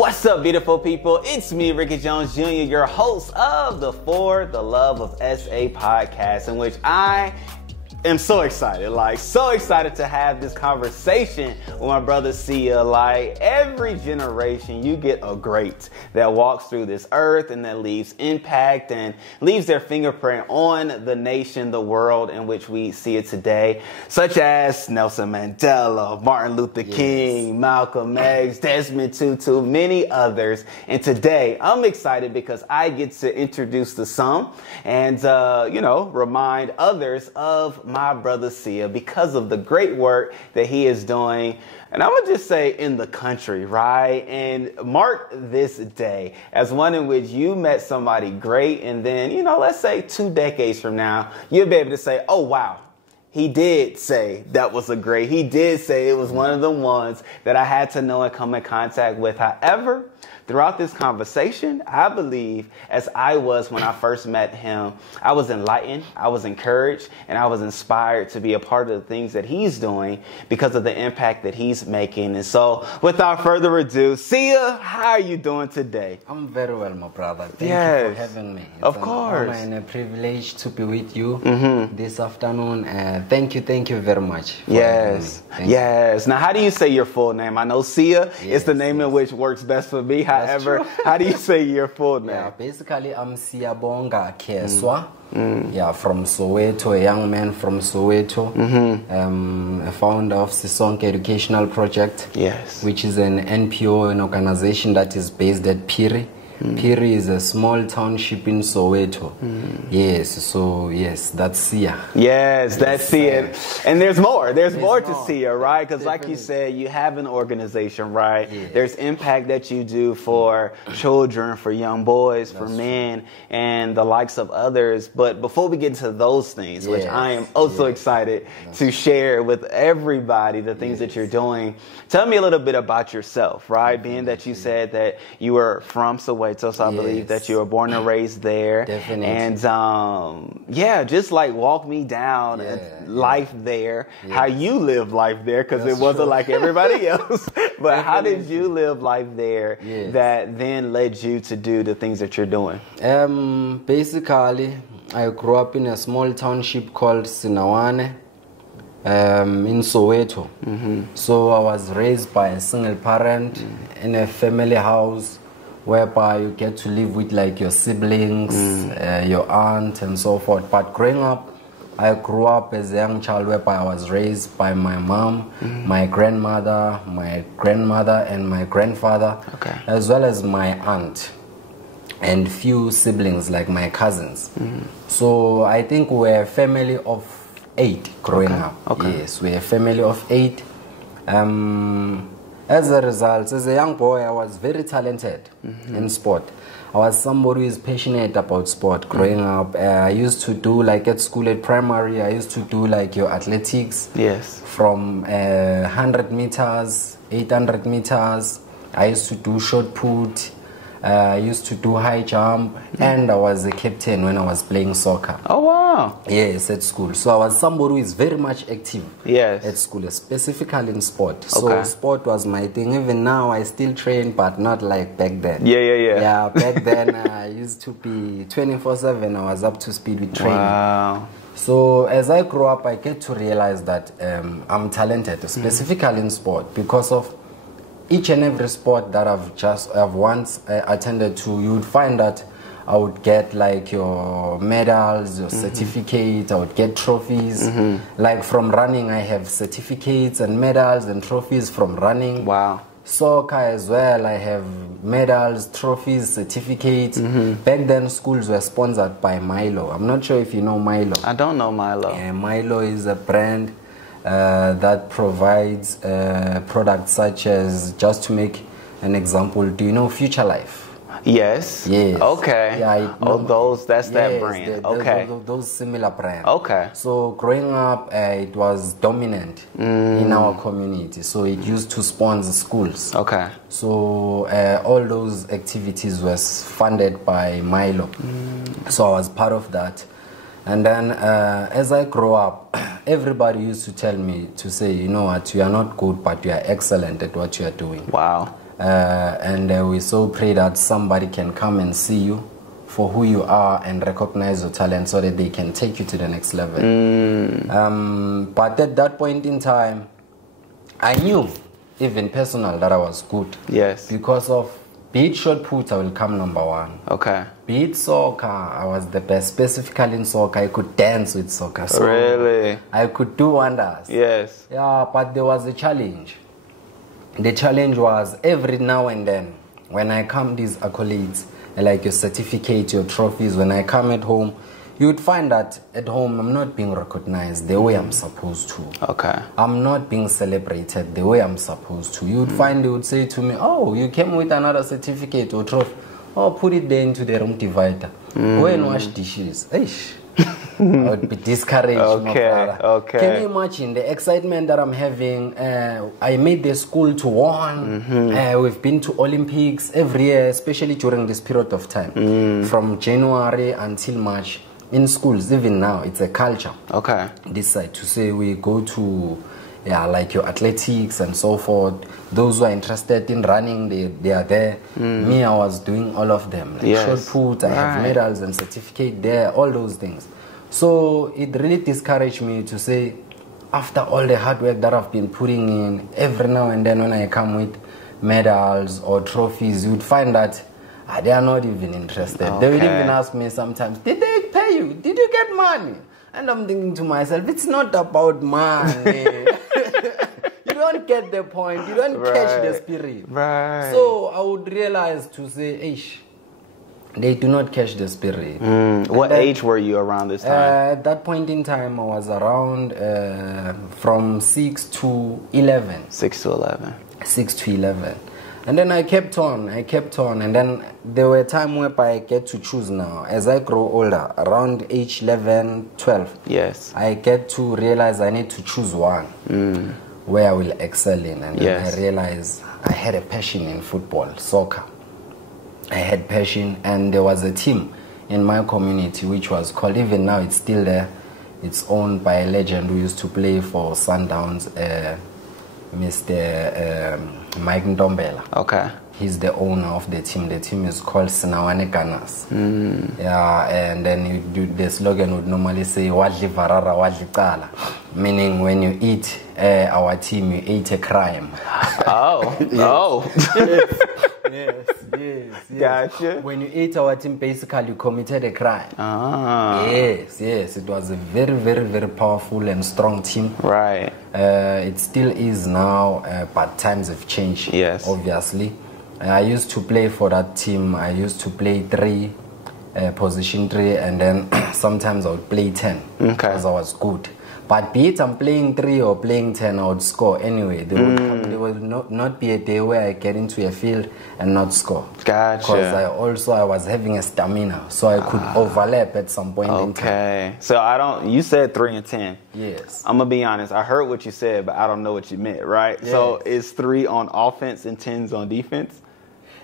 What's up, beautiful people? It's me, Rickey Jones Jr., your host of the For the Love of SA podcast, in which I am so excited to have this conversation with my brother Sia. Like, every generation you get a great that walks through this earth and that leaves impact and leaves their fingerprint on the nation, the world in which we see it today, such as Nelson Mandela, Martin Luther King, Malcolm X, Desmond Tutu, many others. And today I'm excited because I get to introduce to some and remind others of my brother Sia because of the great work that he is doing. And I'm going to just say in the country, right? And mark this day as one in which you met somebody great. And then, let's say 2 decades from now, you'll be able to say, oh, wow. He did say that was a great. He did say it was one of the ones that I had to know and come in contact with. However, throughout this conversation, I believe, as I was when I first met him, I was enlightened, I was encouraged, and I was inspired to be a part of the things that he's doing because of the impact that he's making. And so, without further ado, Sia, how are you doing today? I'm very well, my brother. Thank you for having me. It's of course. An honor and a privilege to be with you this afternoon. Thank you very much. Yes. Now, how do you say your full name? I know Sia is the name in which works best for me. However, how do you say your full name? Yeah, basically, I'm Siyabonga Keswa. Yeah, from Soweto, a young man from Soweto, a founder of Sisonke Educational Project, which is an NPO, an organization that is based at Phiri. Phiri is a small township in Soweto. Yes, that's Sia. Yes, that's Sia. And there's more to Sia, right? Because like you said, you have an organization, right? Yes. There's impact that you do for children, for young boys, for men, and the likes of others. But before we get into those things, which I am also excited to share with everybody, the things that you're doing, tell me a little bit about yourself, right? Being that you said that you were from Soweto, so I believe that you were born and raised there. Definitely. And just like walk me down life there, how you live life there, because it wasn't like everybody else. But how did you live life there that then led you to do the things that you're doing? Basically, I grew up in a small township called Sinawane. In Soweto. So I was raised by a single parent in a family house whereby you get to live with like your siblings, your aunt and so forth. But growing up, I grew up as a young child whereby I was raised by my mom, my grandmother and my grandfather, as well as my aunt and few siblings like my cousins. So I think we're a family of 8 growing up. Yes, we're a family of 8. As a result, as a young boy, I was very talented in sport. I was somebody who is passionate about sport growing up. I used to do, like at school, at primary, I used to do like your athletics. Yes. From 100 meters, 800 meters. I used to do shot put. I used to do high jump, and I was a captain when I was playing soccer. Oh, wow. Yes, at school. So I was somebody who is very much active at school, specifically in sport. So sport was my thing. Even now, I still train, but not like back then. Yeah, back then, I used to be 24/7. I was up to speed with training. Wow. So as I grow up, I get to realize that I'm talented, specifically in sport, because of each and every sport that I've once attended to. You would find that I would get like your medals, your certificates, I would get trophies. Like from running, I have certificates and medals and trophies from running. Wow. Soccer as well, I have medals, trophies, certificates. Back then, schools were sponsored by Milo. I'm not sure if you know Milo. I don't know Milo. Milo is a brand that provides products such as, just to make an example, do you know Future Life? Yes. Okay. Yeah, that's that brand. Those similar brands. Okay. So growing up, it was dominant in our community. So it used to sponsor schools. Okay. So all those activities was funded by Milo. So I was part of that. And then as I grow up, everybody used to tell me to say, you know what, you are not good, but you are excellent at what you are doing. Wow. and we so pray that somebody can come and see you for who you are and recognize your talent so that they can take you to the next level. But at that point in time, I knew, even personal, that I was good. Yes. Because of, be it shot put, I will come number one. Okay. Be it soccer, I was the best. Specifically in soccer, I could dance with soccer. So really? I could do wonders. Yes. Yeah, but there was a challenge. The challenge was every now and then, when I come these accolades, like your certificate, your trophies, when I come at home, you would find that at home I'm not being recognized the way I'm supposed to. Okay. I'm not being celebrated the way I'm supposed to. You would find they would say to me, oh, you came with another certificate or trophy. Oh, put it there into the room divider. Go and wash dishes. Eish. I would be discouraged. Okay. Can you imagine the excitement that I'm having? I made the school to won. We've been to Olympics every year, especially during this period of time, from January until March. In schools, even now, it's a culture. Okay. This side to say we go to, like your athletics and so forth. Those who are interested in running, they are there. Me, I was doing all of them. Like short put, I have medals and certificate there, all those things. So it really discouraged me to say, after all the hard work that I've been putting in, every now and then when I come with medals or trophies, you'd find that they are not even interested. Okay. They would even ask me sometimes, did they pay you? Did you get money? And I'm thinking to myself, it's not about money. You don't get the point. You don't catch the spirit. Right. So I would realize to say, they do not catch the spirit. What age were you around this time? At that point in time, I was around from 6 to 11. 6 to 11. 6 to 11. And then I kept on, and then there were times where I get to choose now. As I grow older, around age 11, 12, yes, I get to realize I need to choose one where I will excel in. And then I realized I had a passion in football, soccer. I had passion, and there was a team in my community which was called, even now it's still there, it's owned by a legend who used to play for Sundowns, Mr. Mike Ndombela. Okay. He's the owner of the team. The team is called Sinawane Ganas. Yeah, and then the slogan would normally say "Wadli varara, wadli qala," meaning when you eat our team, you ate a crime. Yes. Gotcha. When you ate our team, basically you committed a crime. Yes. It was a very, very, very powerful and strong team. Right. It still is now, but times have changed. Yes. Obviously. I used to play for that team. I used to play position 3, and then sometimes I would play 10 because I was good. But be it I'm playing 3 or playing 10, I would score anyway. There will not be a day where I get into a field and not score. Gotcha. Because I was having a stamina, so I could overlap at some point in time. Okay. So you said 3 and 10. Yes. I'm going to be honest. I heard what you said, but I don't know what you meant, right? Yes. So is 3 on offense and 10s on defense?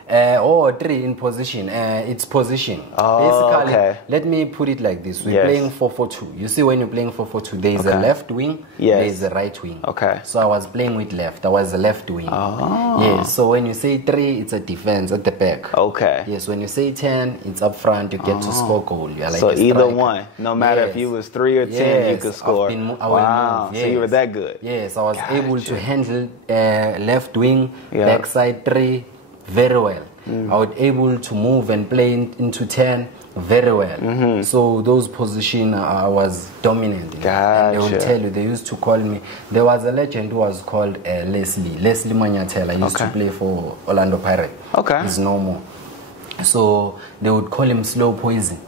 3 in position. It's position. Basically, let me put it like this. We're playing 4-4-2. You see, when you're playing 4-4-2, there is a left wing, there is a right wing. Okay. So I was playing with left. I was the left wing. Yes. So when you say 3, it's a defense at the back. Okay. Yes. When you say 10, it's up front. You get to score goal. You're like so either one, no matter if you was 3 or 10, you could score. Wow. So you were that good. Yes. I was able to handle left wing, backside 3. Very well. I was able to move and play into 10 very well. So those positions I was dominant in. And they would tell you, they used to call me, there was a legend who was called Leslie Manyatel. I used to play for Orlando Pirates. Okay. He's no more. So they would call him Slow Poison.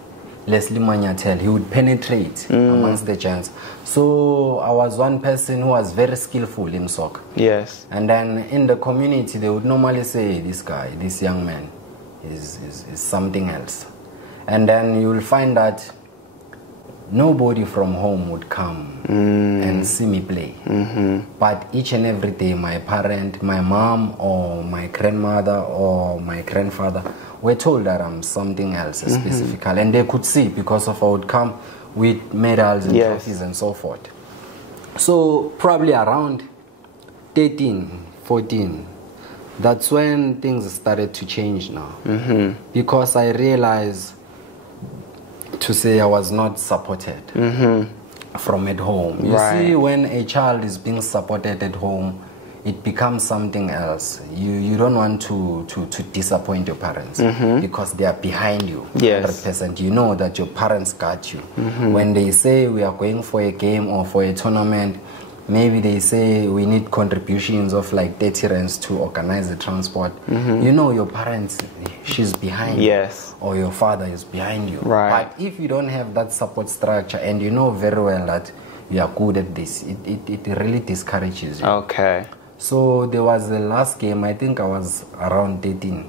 Leslie Manyatel, he would penetrate amongst the giants. So I was one person who was very skillful in soccer. Yes. And then in the community, they would normally say, this young man is something else. And then you will find that nobody from home would come and see me play. But each and every day, my parent, my mom or my grandmother or my grandfather were told that I'm something else specifically. And they could see because of I would come with medals and trophies and so forth. So probably around 13, 14, That's when things started to change now. Because I realized to say I was not supported from at home. You see, when a child is being supported at home, it becomes something else. You don't want to disappoint your parents because they are behind you 100%. You know that your parents got you. When they say we are going for a game or for a tournament, maybe they say we need contributions of like 30 rands to organize the transport. You know your parents, she's behind you, or your father is behind you. But if you don't have that support structure and you know very well that you are good at this, it really discourages you. So there was the last game, I think I was around 13.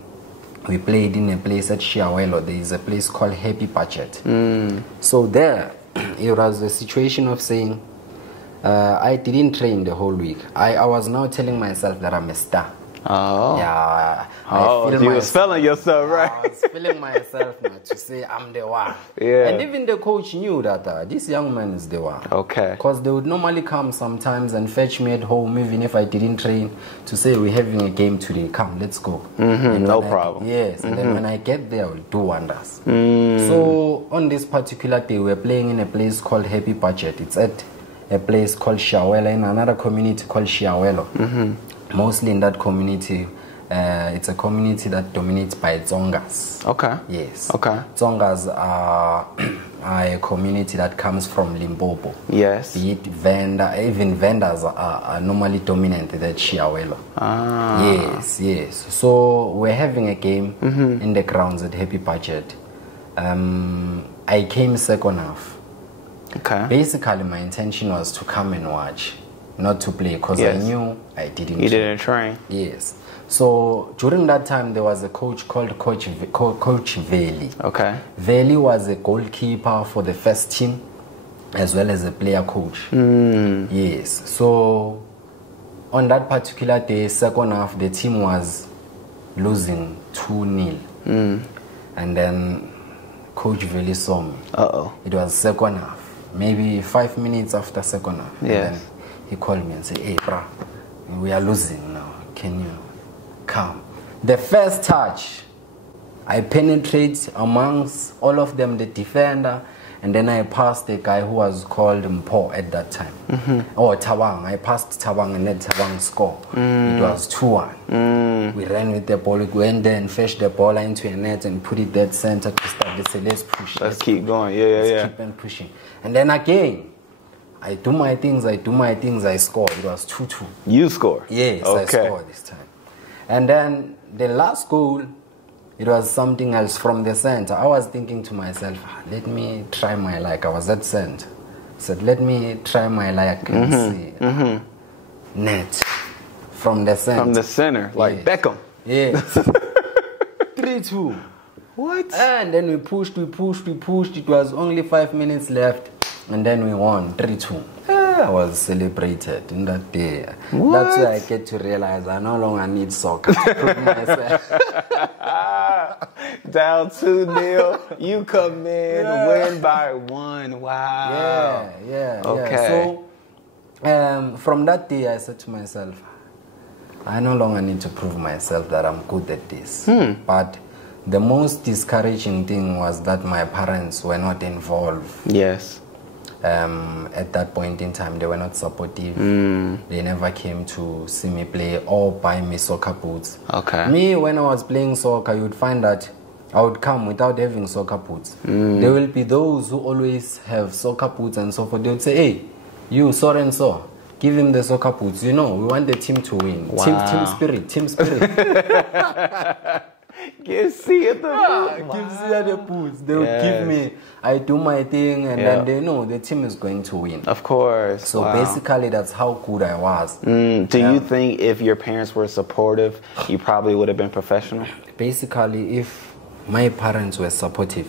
We played in a place at Shiawelo. There is a place called Happy Budget. So there, it was a situation of saying, I didn't train the whole week. I was now telling myself that I'm a star. Yeah. You was feeling yourself, right? I was feeling myself now to say I'm the one. And even the coach knew that this young man is the one. Because they would normally come sometimes and fetch me at home, even if I didn't train, to say we're having a game today. Come, let's go. No problem. Yes. And then when I get there, I will do wonders. So on this particular day, we're playing in a place called Happy Budget. It's at a place called Shiawelo, in another community called Shiawelo. Mostly in that community, it's a community that dominates by Tsongas. Yes. Tsongas are a community that comes from Limpopo. Be it even vendors are normally dominant at Shiawelo. Yes. So we're having a game in the grounds at Happy Budget. I came second half. Basically, my intention was to come and watch, not to play, because I knew I didn't. You didn't train. Yes. So during that time, there was a coach called Coach Veli. Veli was a goalkeeper for the first team, as well as a player coach. Yes. So on that particular day, second half, the team was losing 2-0, and then Coach Veli saw me. It was second half, maybe 5 minutes after second half. And then he called me and said, "Hey, bro, we are losing now. Can you come?" The first touch, I penetrate amongst all of them, the defender, and then I passed the guy who was called Mpo at that time. Or Tawang. I passed Tawang and then Tawang scored. It was 2-1. We ran with the ball. We went there and fetched the ball into a net and put it dead center to start. They said, let's push. Let's keep going. Let's keep on pushing. And then again, I do my things, I score. It was 2-2. You score? Yes, I scored this time. And then the last goal, it was something else from the center. I was thinking to myself, let me try my luck. I was at center. I said, let me try my luck and see. Net. From the center. From the center, like Beckham. Yes. 3-2. What? And then we pushed. It was only 5 minutes left. And then we won 3-2. I was celebrated in that day. That's where I get to realize I no longer need soccer to prove myself. Down 2-0, you come in, win by 1. Wow. Yeah. Okay. So from that day, I said to myself, I no longer need to prove myself that I'm good at this. But the most discouraging thing was that my parents were not involved. Yes. At that point in time, they were not supportive. They never came to see me play or buy me soccer boots. Me, when I was playing soccer, you would find that I would come without having soccer boots. There will be those who always have soccer boots and so forth. They would say, hey, you, so and so, give him the soccer boots. You know, we want the team to win. Team spirit. Give Sia the boots. Give Sia the boots. They would give me, I do my thing, and then they know the team is going to win. Of course. So basically, that's how good I was. Do you think if your parents were supportive, you probably would have been professional? Basically, if my parents were supportive,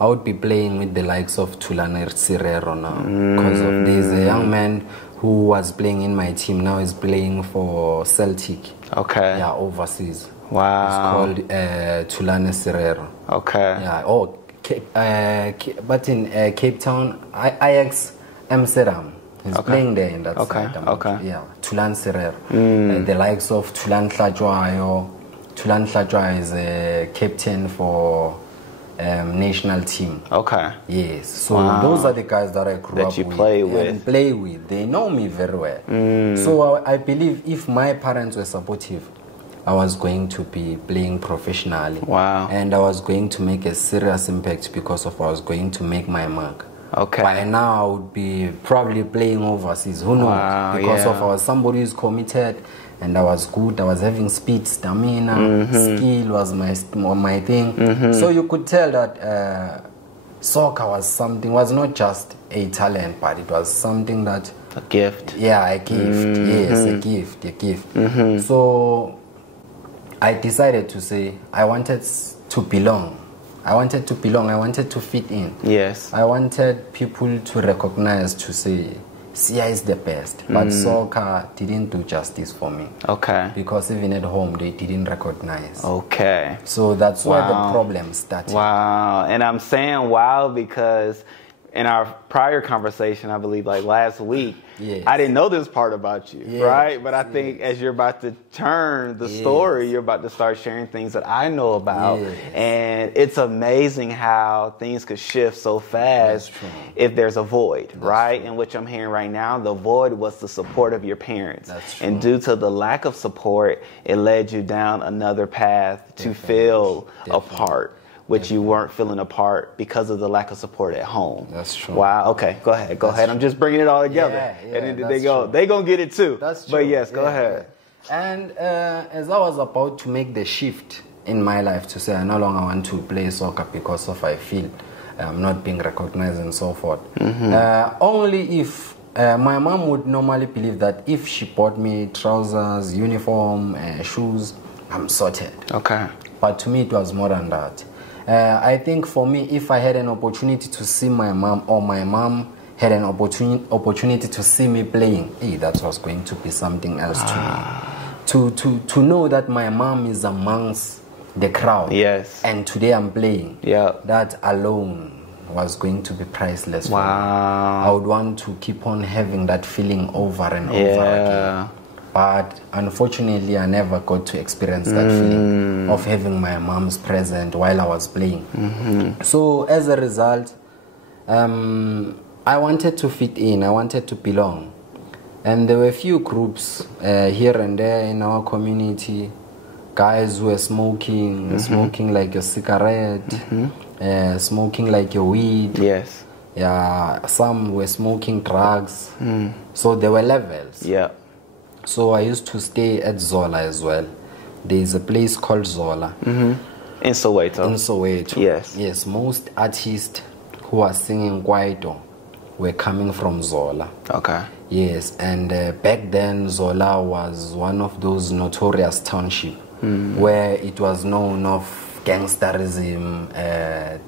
I would be playing with the likes of Thulane Sirero now. Because there's a young man who was playing in my team, now is playing for Celtic. Yeah, overseas. Wow. It's called Thulane Sirero. Yeah. But in Cape Town, Ajax Amsterdam. He's playing there in that side. Yeah, Tulan Serero. The likes of Tulan Tlajwayo. Tulan Tlajwayo is a captain for national team. Okay. Yes. So those are the guys that I grew up with. And play with. They know me very well. So I believe if my parents were supportive, I was going to be playing professionally. Wow. And I was going to make a serious impact because I was going to make my mark. Okay. By now, I would be probably playing overseas. Who knows? Wow, because of I was somebody who's committed, and I was good. I was having speed, stamina, skill was my thing. So you could tell that soccer was not just a talent, but it was something that a gift. Yeah, a gift. Yes, a gift. So I decided to say I wanted to belong. I wanted to fit in. Yes. I wanted people to recognize, to say, Sia is the best. But soccer didn't do justice for me. Okay. Because even at home, they didn't recognize. Okay. So that's where the problem started. Wow. And I'm saying wow because in our prior conversation, I believe like last week, I didn't know this part about you, right? But I think as you're about to turn the story, you're about to start sharing things that I know about. And it's amazing how things could shift so fast if there's a void, right? In which I'm hearing right now, the void was the support of your parents. And due to the lack of support, it led you down another path to feel apart. Which you weren't feeling apart because of the lack of support at home. That's true. Wow. Okay. Go ahead. I'm just bringing it all together. And then they gonna get it too. That's true. But yes, go ahead. And as I was about to make the shift in my life to say I no longer want to play soccer because of I feel I'm not being recognized and so forth. Only if my mom would normally believe that if she bought me trousers, uniform, shoes, I'm sorted. Okay. But to me, it was more than that. I think for me, if I had an opportunity to see my mom, or my mom had an opportunity to see me playing, that was going to be something else to me. To know that my mom is amongst the crowd, and today I'm playing, that alone was going to be priceless for me. I would want to keep on having that feeling over and over again. But unfortunately, I never got to experience that feeling of having my mom's present while I was playing. So as a result, I wanted to fit in. I wanted to belong. And there were a few groups here and there in our community. Guys who were smoking like a cigarette, smoking like a weed. Yes. Yeah, some were smoking drugs. So there were levels. Yeah. So I used to stay at Zola as well. There is a place called Zola. In Soweto. In Soweto. Yes. Yes, most artists who are singing Kwaito were coming from Zola. Okay. Yes, and back then Zola was one of those notorious townships where it was known of gangsterism,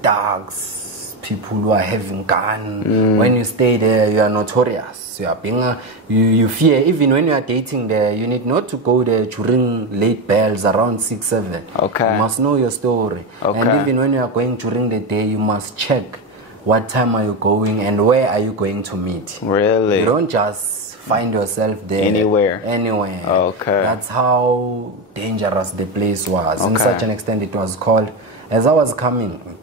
thugs, people who are having guns. When you stay there, you are notorious. You are being you fear. Even when you are dating there, you need not to go there during late bells around 6, 7. Okay. You must know your story. Okay. And even when you are going during the day, you must check what time are you going and where are you going to meet. Really? You don't just find yourself there. Anywhere. Okay. That's how dangerous the place was. In such an extent, it was called. As I was coming,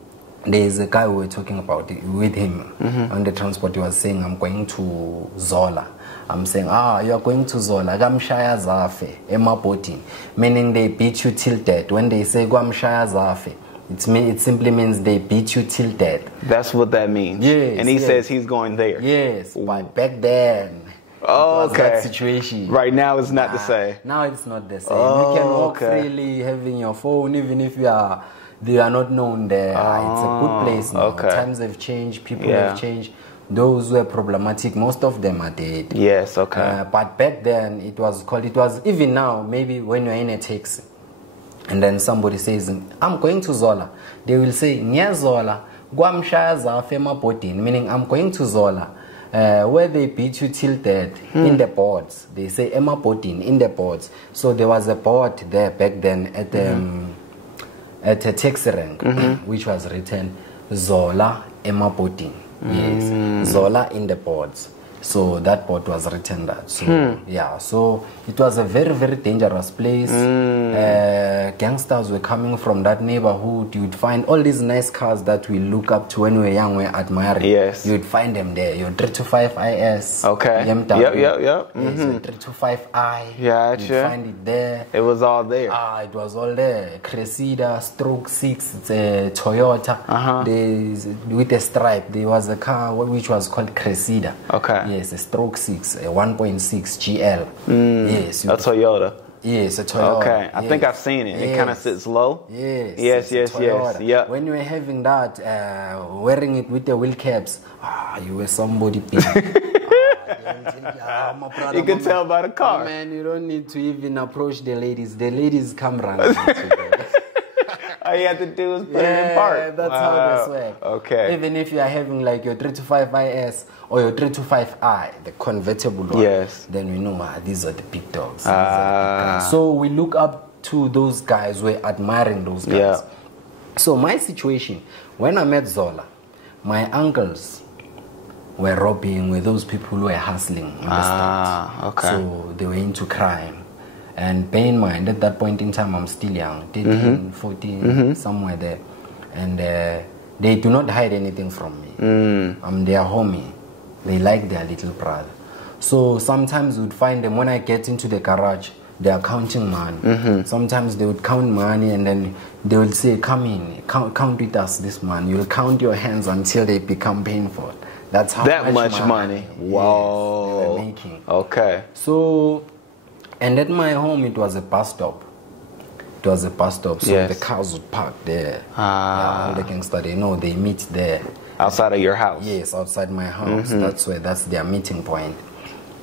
there's a guy we were talking about it with him on the transport. He was saying, I'm going to Zola. I'm saying, you are going to Zola. Gamshaya zafe, emapoti. Meaning they beat you till death. When they say Gamshaya zafe, it simply means they beat you till death. That's what that means. Yes. And he says he's going there. Yes, but back then, that situation. Right now it's not the same. Now it's not the same. You can walk freely, having your phone, even if they are not known there. It's a good place now. Times have changed, people have changed. Those were problematic, most of them are dead. Yes, okay. But back then, it was even now, maybe when you're in a taxi, and then somebody says, I'm going to Zola. They will say, Nya Zola, Guamshaya Zafe Mapodin, meaning I'm going to Zola. Where they beat you till dead in the boards. They say Emma Podin in the boards. So there was a board there back then at a taxi rank, which was written Zola Emma Podin. Yes, Zola in the boards. So that board was written that. So yeah, so it was a very, very dangerous place. Gangsters were coming from that neighborhood. You would find all these nice cars that we look up to when we were young, we admire. Yes. You would find them there. Your 325 IS. Okay. BMW. Yep. Yes, your 325i. Gotcha. You'd find it there. It was all there. It was all there. Chrystle, stroke 6, it's a Toyota. With a stripe. There was a car which was called Chrystle. Okay. Yes, a stroke 6, a 1.6 GL. Yes. A Toyota. Yes, a Toyota. Okay, I think I've seen it. It kind of sits low. Yes. Yes. Yeah. When you were having that, wearing it with the wheel caps, you were somebody big. You can tell by the car. Man, you don't need to even approach the ladies. The ladies come running. All you have to do is put it in park. That's how they swag. Okay. Even if you are having like your 325 IS or your 325i, the convertible one, then we know these are the big dogs. These are the big guys. So we look up to those guys. We're admiring those guys. Yeah. So my situation, when I met Zola, my uncles were robbing, with those people who were hustling on the street. Okay. So they were into crime. And bear in mind, at that point in time, I'm still young, 13, 14, somewhere there. And they do not hide anything from me. I'm their homie. They like their little brother. So sometimes you would find them when I get into the garage, they are counting money. Sometimes they would count money and then they would say, come in, count with us this money. You'll count your hands until they become painful. That's how much money. Wow. Yes, they were making. Okay. So... And at my home, it was a bus stop. So the cars would park there. All the gangsters, they know, they meet there. Outside of your house? Yes, outside my house. That's their meeting point.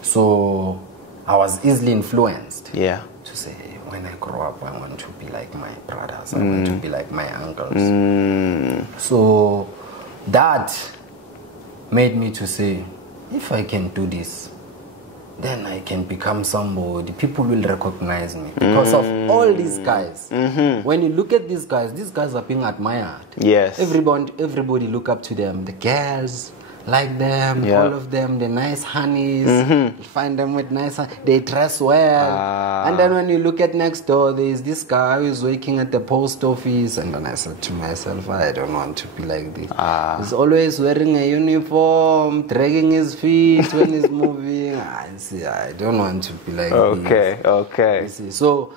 So I was easily influenced. Yeah. To say, when I grow up, I want to be like my brothers. I want to be like my uncles. So that made me to say, if I can do this, then I can become somebody. People will recognize me because of all these guys. When you look at these guys are being admired. Yes. Everybody look up to them. The girls like them, all of them, the nice honeys. You find them with nice they dress well. And then when you look at next door, there's this guy who is working at the post office. And then I said to myself, I don't want to be like this. He's always wearing a uniform, dragging his feet when he's moving. I don't want to be like this. Okay. So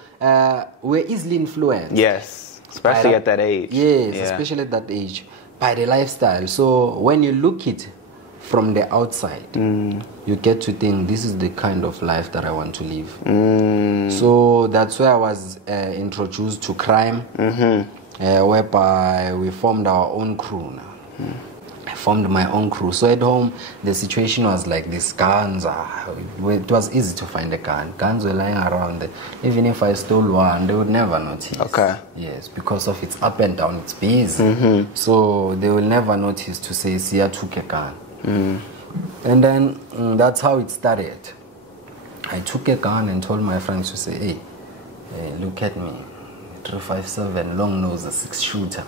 we're easily influenced. Yes, especially at that age. Yes, especially at that age. By the lifestyle. So when you look it from the outside, you get to think this is the kind of life that I want to live. So that's where I was introduced to crime, whereby we formed our own crew now. I formed my own crew. So at home, the situation was like this. Guns, it was easy to find a gun. Guns were lying around. Even if I stole one, they would never notice. Okay. Yes, because of its up and down, it's busy. So they will never notice to say, Sia took a gun. And then that's how it started. I took a gun and told my friends to say, hey, look at me. 357, long nose, a 6-shooter.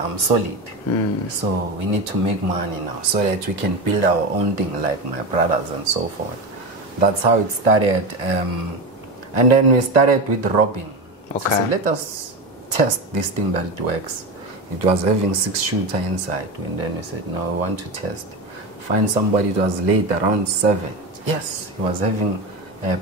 I'm solid. So we need to make money now so that we can build our own thing like my brothers and so forth. That's how it started. And then we started with robbing. Okay. So let us test this thing that it works. It was having 6-shooter inside. And then we said, no, we want to test. Find somebody. It was late around 7. Yes, he was having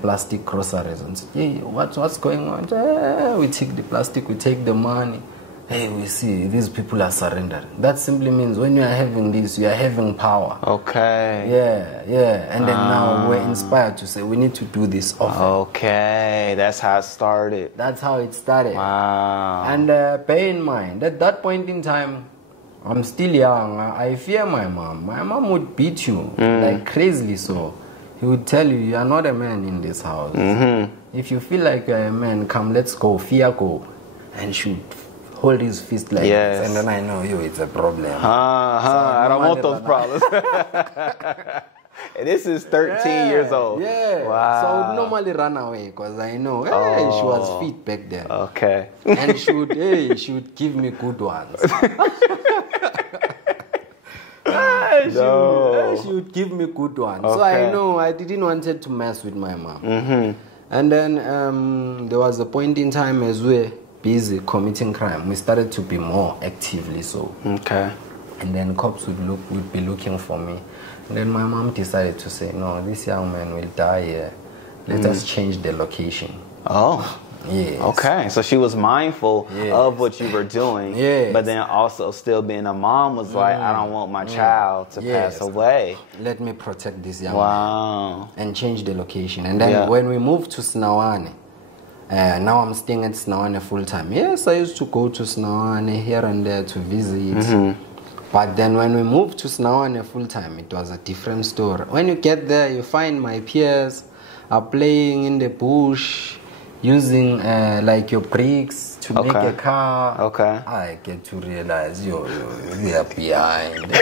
plastic groceries. And said, hey, what's going on? We take the plastic, we take the money. Hey, we see these people are surrendering. That simply means when you are having this, you are having power. Okay. Yeah. And then now we're inspired to say we need to do this often. Okay, that's how it started. That's how it started. Wow. And bear in mind, at that point in time, I'm still young. I fear my mom. My mom would beat you like crazily so. He would tell you, you are not a man in this house. If you feel like you're a man, come, let's go, fear go. And she would hold his fist like this. And then I know, it's a problem. I don't want those problems. And this is 13 years old. Yeah. Wow. So I would normally run away because I know, hey, she was fit back then. Okay. And she would give me good ones. She would give me good ones. So I know I didn't wanted to mess with my mom. And then there was a point in time as we were busy committing crime. We started to be more actively so. Okay. And then cops would be looking for me. And then my mom decided to say, no, this young man will die here. Let us change the location. Oh. Yes. Okay, so she was mindful of what you were doing, but then also still being a mom was like, I don't want my child to pass away. Let me protect this young man. And change the location. And then when we moved to Sinawane, now I'm staying at Sinawane full time. Yes, I used to go to Sinawane here and there to visit. But then when we moved to Sinawane full time, it was a different story. When you get there, you find my peers are playing in the bush, using like your bricks to make a car. Okay. I get to realize we are behind.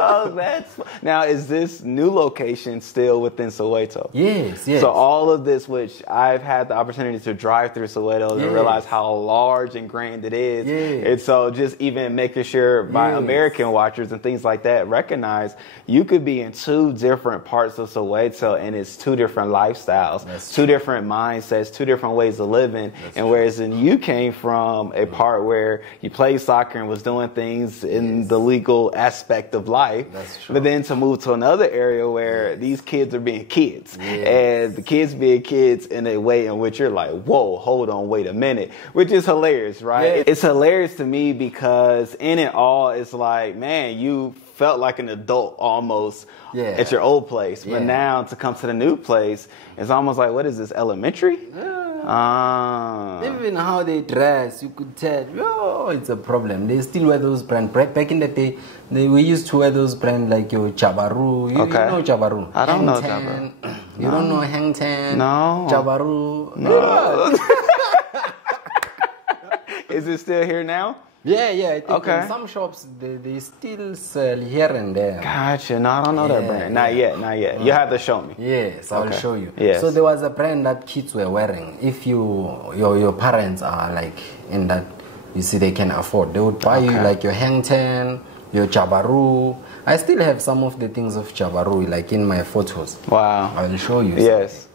Oh, now is this new location still within Soweto? Yes. So all of this, which I've had the opportunity to drive through Soweto and realize how large and grand it is. And so just even making sure my American watchers and things like that recognize you could be in two different parts of Soweto and it's two different lifestyles, two different mindsets, two different ways of living. And whereas you came from a part where you played soccer and was doing things in the legal aspect of life, but then to move to another area where these kids are being kids and the kids being kids in a way in which you're like, whoa, hold on, wait a minute, which is hilarious, right? It's hilarious to me because in it all, it's like, man, you felt like an adult almost at your old place, but now to come to the new place, it's almost like, what is this, elementary? Even how they dress, you could tell, it's a problem. They still wear those brands. Back in the day, we used to wear those brands like your Jabaru. You know Jabaru? I don't know Jabaru. You don't know Hang Ten? No. Jabaru? No. Is it still here now? Yeah. I think in some shops, they still sell here and there. Gotcha. No, I don't know that brand. Not yet. You have to show me. Yes, I'll show you. Yes. So there was a brand that kids were wearing. If your parents are like in that, you see, they can afford. They would buy you like your Hang Ten, your Jabaru. I still have some of the things of Jabaru like in my photos. Wow. I will show you. Yes.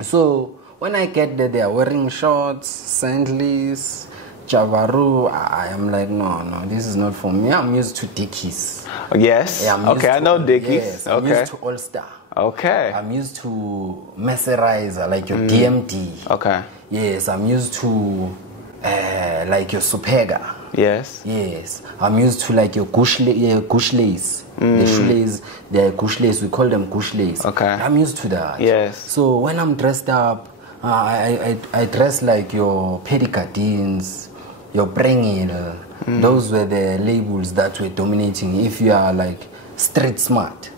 So when I get there, they are wearing shorts, sandals, Jabaru. I am like, no, this is not for me. I'm used to Dickies. Yes. I know Dickies. Yes, I'm used to All Star. Okay. I'm used to Messerizer, like your DMD. Okay. Yes, I'm used to like your Superga. Yes. Yes. I'm used to like your gush lace. The shoelace, they're gush lace. We call them gush lace. Okay. I'm used to that. Yes. So when I'm dressed up, I dress like your pedicardines, your prengil. Those were the labels that were dominating if you are like street smart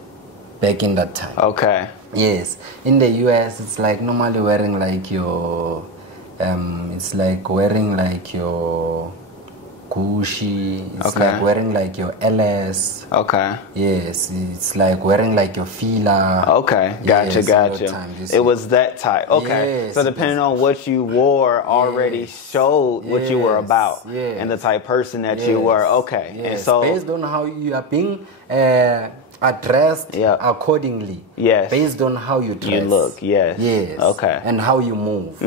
back in that time. Okay. Yes. In the US, it's like normally wearing like your, it's like wearing like your Gucci. It's like wearing like your LS. Okay. Yes. It's like wearing like your Fila. Okay. Gotcha. It was that type. Okay. Yes, so depending on what you wore already showed what you were about and the type of person that you were. Okay. Yes. And so based on how you are being addressed accordingly. Yes. Based on how you dress. You look. Yes. Yes. Okay. And how you move.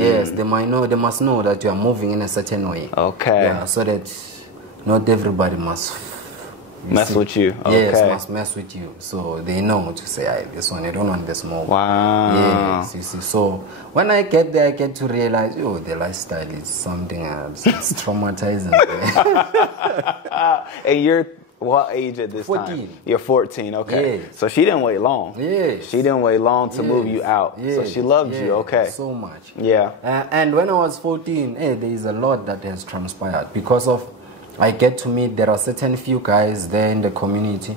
Yes. They must know that you are moving in a certain way. Okay. Yeah. So that not everybody must mess with you. Okay. Yes, must mess with you. So they know to say, this one, I don't want this more. Wow. Yes, you see. So when I get there, I get to realize, the lifestyle is something else. It's traumatizing. And you're what age at this 14. time? You're 14, okay. Yes. So she didn't wait long. Yes. She didn't wait long to move you out. Yes. So she loved you, okay. So much. Yeah. And when I was 14, there is a lot that has transpired because of, I get to meet, there are certain few guys there in the community.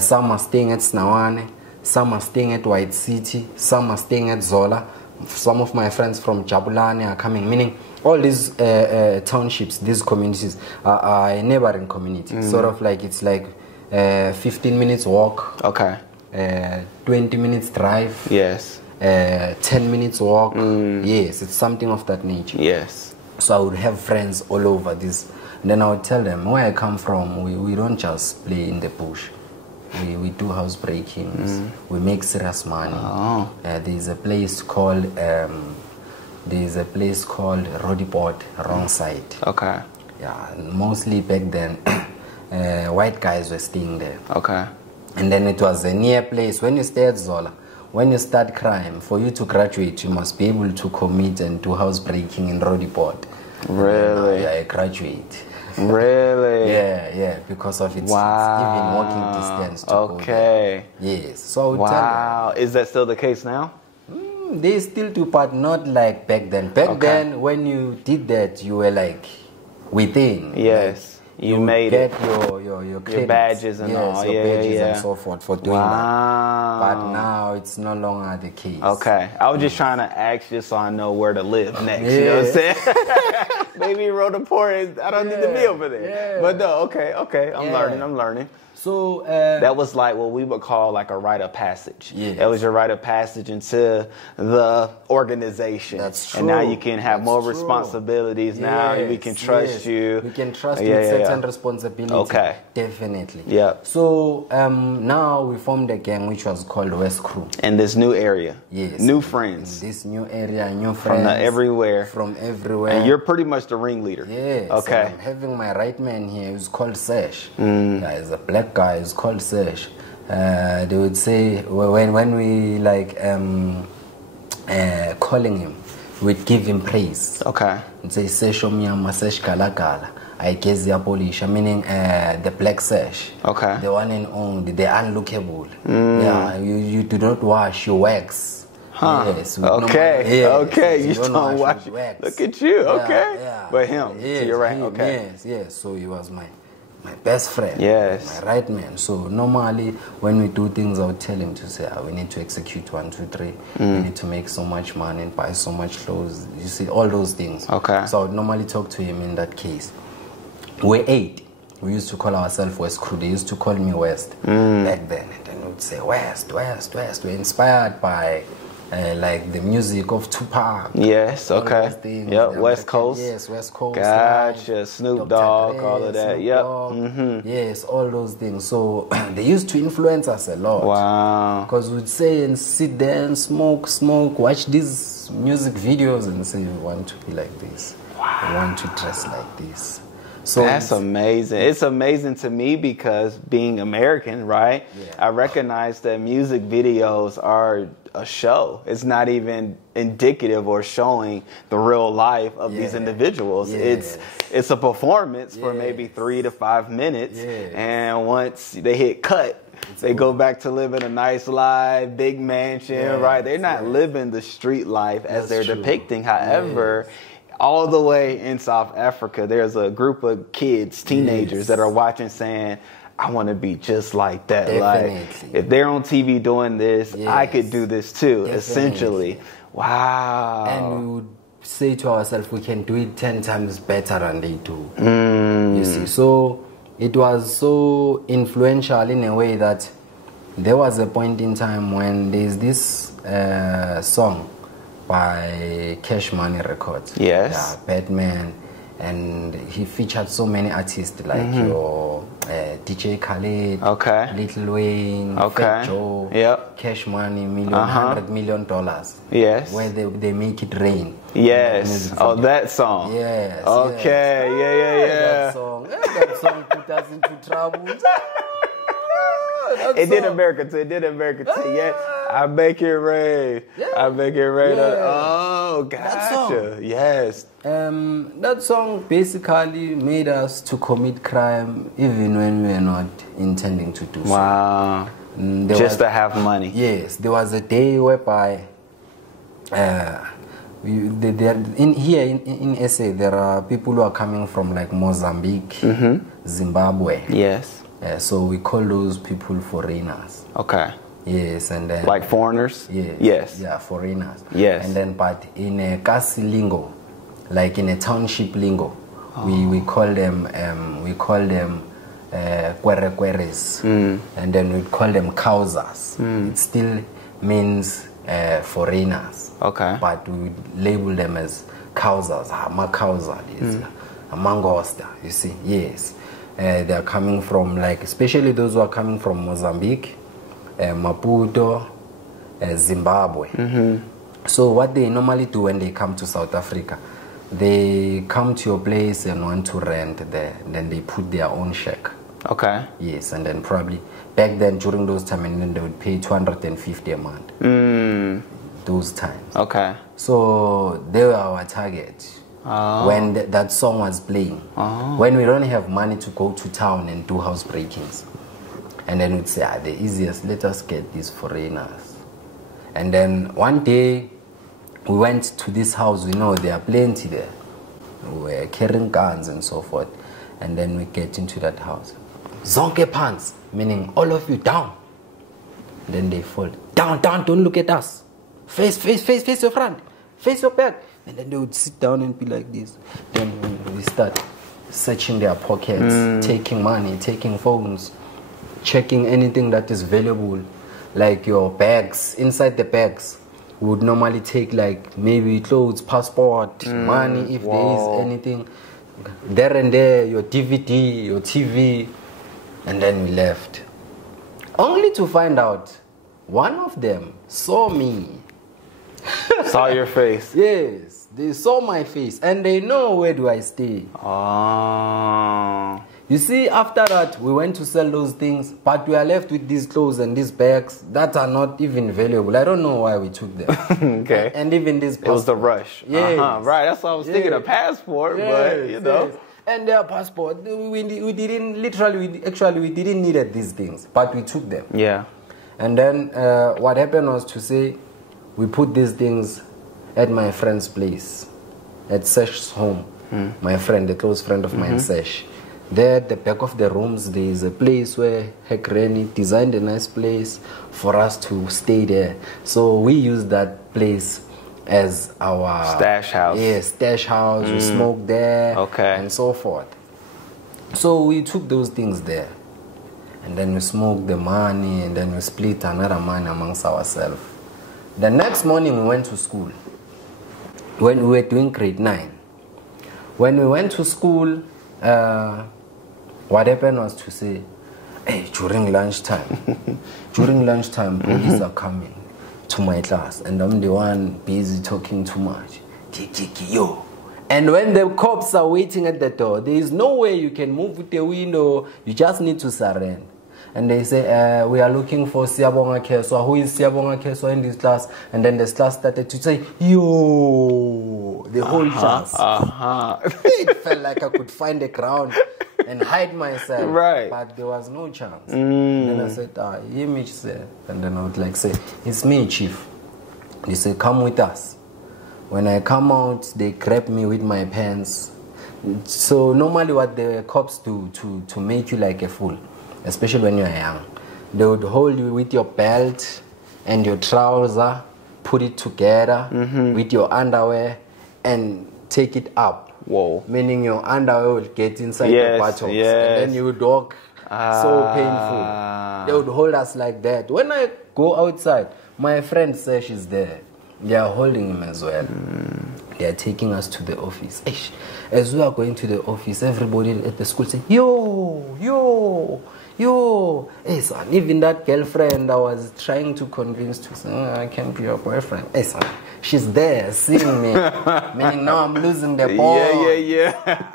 Some are staying at Sinawane, some are staying at White City, some are staying at Zola. Some of my friends from Jabulani are coming, meaning all these townships, these communities are a neighboring community. Sort of like, it's like 15 minutes walk. Okay. 20 minutes drive. Yes. 10 minutes walk. Yes, it's something of that nature. Yes. So I would have friends all over this. And then I would tell them where I come from. We don't just play in the bush. We do house breakings. We make serious money. There's a place called Rodiport, wrong side. Okay. Yeah, mostly back then, white guys were staying there. Okay. And then it was a near place. When you stay at Zola, when you start crime, for you to graduate, you must be able to commit and do house breaking in Rodiport. Really? Yeah, I graduate. Really? Yeah, because of its even walking distance to go there. Yes. So wow. Is that still the case now? They still do, but not like back then. Back then, when you did that, you were like within. Yes. Like, you made get it. your badges and all. Your badges and so forth for doing that. But now it's no longer the case. Okay. I was just trying to ask you so I know where to live next. You know what I'm saying? Maybe wrote a port. I don't need to be over there. Yeah. But no, okay. I'm learning. So that was like what we would call like a rite of passage. Yes. That was your rite of passage into the organization. That's true. And now you can have more responsibilities. Now we can trust you. We can trust you with certain responsibilities. Okay. Definitely. Yeah. So now we formed a gang which was called West Crew. In this new area. Yes. New friends. In this new area, new friends. From everywhere. From everywhere. And you're pretty much the ringleader. Yes. Okay. I'm having my right man here who's called Sesh. Yeah, he's a black guy. He's called Sesh. They would say when we like calling him, we'd give him praise. Okay. And say Sesh omnyama, Sesh galagala. I guess the Apolisha, meaning the black Sesh. Okay. The one and only, the unlookable. Yeah, you do not wash your wax. Huh. Yes. Okay. Okay. You don't wash wax. Look at you. Okay. Yeah. But him. Yes, so you're right. Okay. Yes. So he was my best friend. Yes. My right man. So normally when we do things, I would tell him to say, we need to execute 1, 2, 3. We need to make so much money and buy so much clothes. You see, all those things. Okay. So I would normally talk to him in that case. We're 8. We used to call ourselves West Crew. They used to call me West back then. And then we would say West. We're inspired by like the music of Tupac. Yes, okay. Yep, West Coast. Yes, West Coast. Gotcha. Like, Snoop Dogg, all of that. Yep. Yes, all those things. So they used to influence us a lot. Wow. Because we'd say and sit there and smoke, watch these music videos and say, we want to be like this. Wow. We want to dress like this. So that's amazing. It's amazing to me because being American, right? Yeah. I recognize that music videos are a show. It's not even indicative or showing the real life of these individuals. Yes. It's a performance for maybe 3 to 5 minutes. Yes. And once they hit cut, they go back to living a nice life, big mansion, right? They're not living the street life as they're depicting. However, all the way in South Africa, there's a group of kids, teenagers that are watching saying, I want to be just like that. Definitely. Like, if they're on TV doing this, I could do this too, essentially. Wow. And we would say to ourselves, we can do it 10 times better than they do. You see, so it was so influential in a way that there was a point in time when there's this song by Cash Money Records. Yes. Yeah, Batman. And he featured so many artists like your DJ Khaled, Lil Wayne, Fat Joe, Cash Money, $100 million. Yes. Where they make it rain. Yes. Oh, that song. Yes. Okay. Yes. That song put us into trouble. It did America too. Yeah. I make it rain. I make it rain. Oh, gotcha. Yes. That song basically made us to commit crime even when we were not intending to do so. Wow. Just to have money. Yes. There was a day whereby in SA there are people who are coming from like Mozambique, Zimbabwe. Yes. So we call those people foreigners. Okay. Yes, and then like foreigners. Yes. Yeah, foreigners. Yes. And then, but in a Kasi lingo, like in a township lingo, we call them kwerekweres, and then we call them kausas. It still means foreigners. Okay. But we label them as Kausas, Makausa, Mangosta, you see, yes. They are coming from, like, especially those who are coming from Mozambique, Maputo, Zimbabwe. So what they normally do when they come to South Africa, they come to your place and want to rent there. Then they put their own shack. Okay. Yes, and then probably back then during those times, and then they would pay 250 a month. Those times. Okay. So they were our target when that song was playing. When we don't have money to go to town and do house breakings, and then we'd say, the easiest, let us get these foreigners. And then one day we went to this house. We know there are plenty there. We were carrying guns and so forth. And then we get into that house. Zonke pants, meaning all of you down. Then they fall down, don't look at us. Face your front, face your back. And then they would sit down and be like this. Then we start searching their pockets, taking money, taking phones, checking anything that is valuable, like your bags. Inside the bags, we would normally take like maybe clothes, passport, money, if there is anything. There and there, your DVD, your TV. And then we left. Only to find out one of them saw me. Saw your face. Yes, they saw my face and they know where do I stay. You see, after that, we went to sell those things, but we are left with these clothes and these bags that are not even valuable. I don't know why we took them. Okay. And even this passport. It was the rush. Yes. Right, that's why I was thinking a passport, but you know. Yes. And their passport, we didn't need these things, but we took them. Yeah. And then what happened was to say, we put these things at my friend's place, at Sesh's home. My friend, a close friend of mine, Sesh. There at the back of the rooms, there is a place where her granny designed a nice place for us to stay there. So we used that place as our stash house. Yeah, stash house. We smoked there, and so forth. So we took those things there, and then we smoked the money, and then we split another money amongst ourselves. The next morning we went to school. When we were doing grade 9, when we went to school, what happened was to say, hey, during lunchtime, police are coming to my class, and I'm the one busy talking too much. Yo. And when the cops are waiting at the door, there is no way you can move with the window. You just need to surrender. And they say, we are looking for Siyabonga Keswa. Who is Siyabonga Keswa in this class? And then this class started to say, yo, the whole class. It felt like I could find the ground and hide myself. Right. But there was no chance. Then I said, Image said. And then I would like say, it's me, Chief. They say, come with us. When I come out, they grab me with my pants. So normally what the cops do to make you like a fool, especially when you're young, they would hold you with your belt and your trouser, put it together with your underwear and take it up. Whoa. Meaning your underwear would get inside the buttocks. And then you would walk so painful. They would hold us like that. When I go outside, my friend says she's there. They are holding him as well. They are taking us to the office. As we are going to the office, everybody at the school say, yo. Hey, son, even that girlfriend I was trying to convince to say, I can be your boyfriend. Hey, son, she's there seeing me. Meaning now I'm losing the ball. Yeah.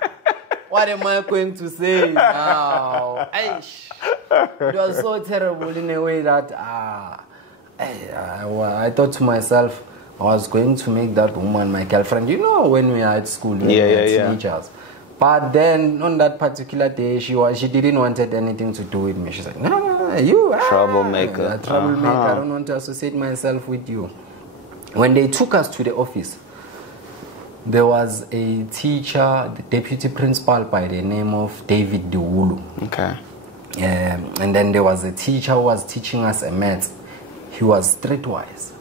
What am I going to say now? It was so terrible in a way that I thought to myself, I was going to make that woman my girlfriend. You know, when we are at school, we were teenagers. But then on that particular day, she didn't want anything to do with me. She's like, no, you troublemaker. Troublemaker. I don't want to associate myself with you. When they took us to the office, there was a teacher, the deputy principal by the name of David Dewulu. Okay. And then there was a teacher who was teaching us a maths. He was streetwise.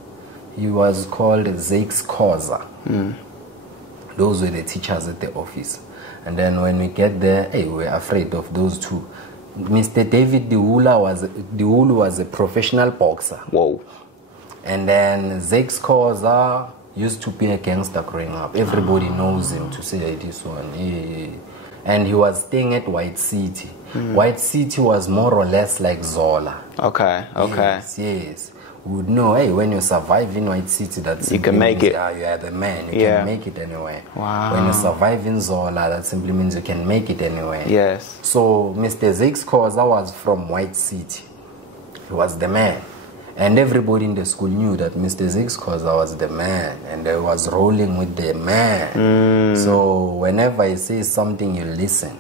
He was called Zakes Koza. Those were the teachers at the office. And then when we get there, we were afraid of those two. Mr. David Dewulu was a professional boxer. Whoa. And then Zakes Koza used to be a gangster growing up. Everybody knows him to say this one. Yeah. And he was staying at White City. White City was more or less like Zola. Okay. Yes. We would know, hey, when you survive in White City, that's you can make it. You are the man. You can make it anyway. Wow. When you survive in Zola, that simply means you can make it anyway. Yes. So Mr. Zig's Khoza was from White City. He was the man. And everybody in the school knew that Mr. Zig's Khoza was the man. And they was rolling with the man. So whenever he says something, you listen.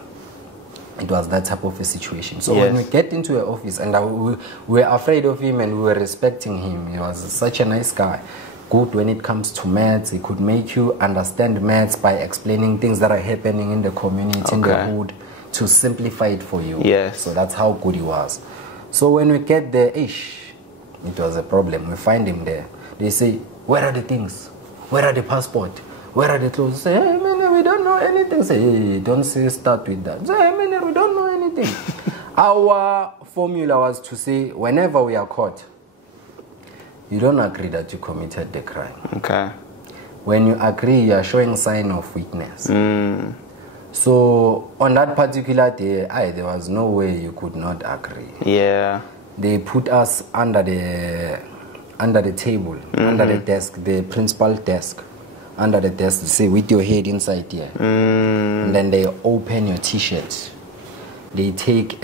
It was that type of a situation. So when we get into an office, and we were afraid of him and we were respecting him. He was such a nice guy. Good when it comes to maths. He could make you understand maths by explaining things that are happening in the community, in the hood, to simplify it for you. Yes. So that's how good he was. So when we get there, it was a problem. We find him there. They say, where are the things? Where are the passport? Where are the clothes? Say, hey, man, we don't know anything. Say, hey, don't start with that. Say, hey, man, we don't know anything. Our formula was to say, whenever we are caught, you don't agree that you committed the crime. Okay. When you agree, you are showing sign of weakness. So on that particular day, there was no way you could not agree. Yeah. They put us under the table, under the desk, the principal desk. Under the desk, say, with your head inside here. And then they open your t-shirt. They take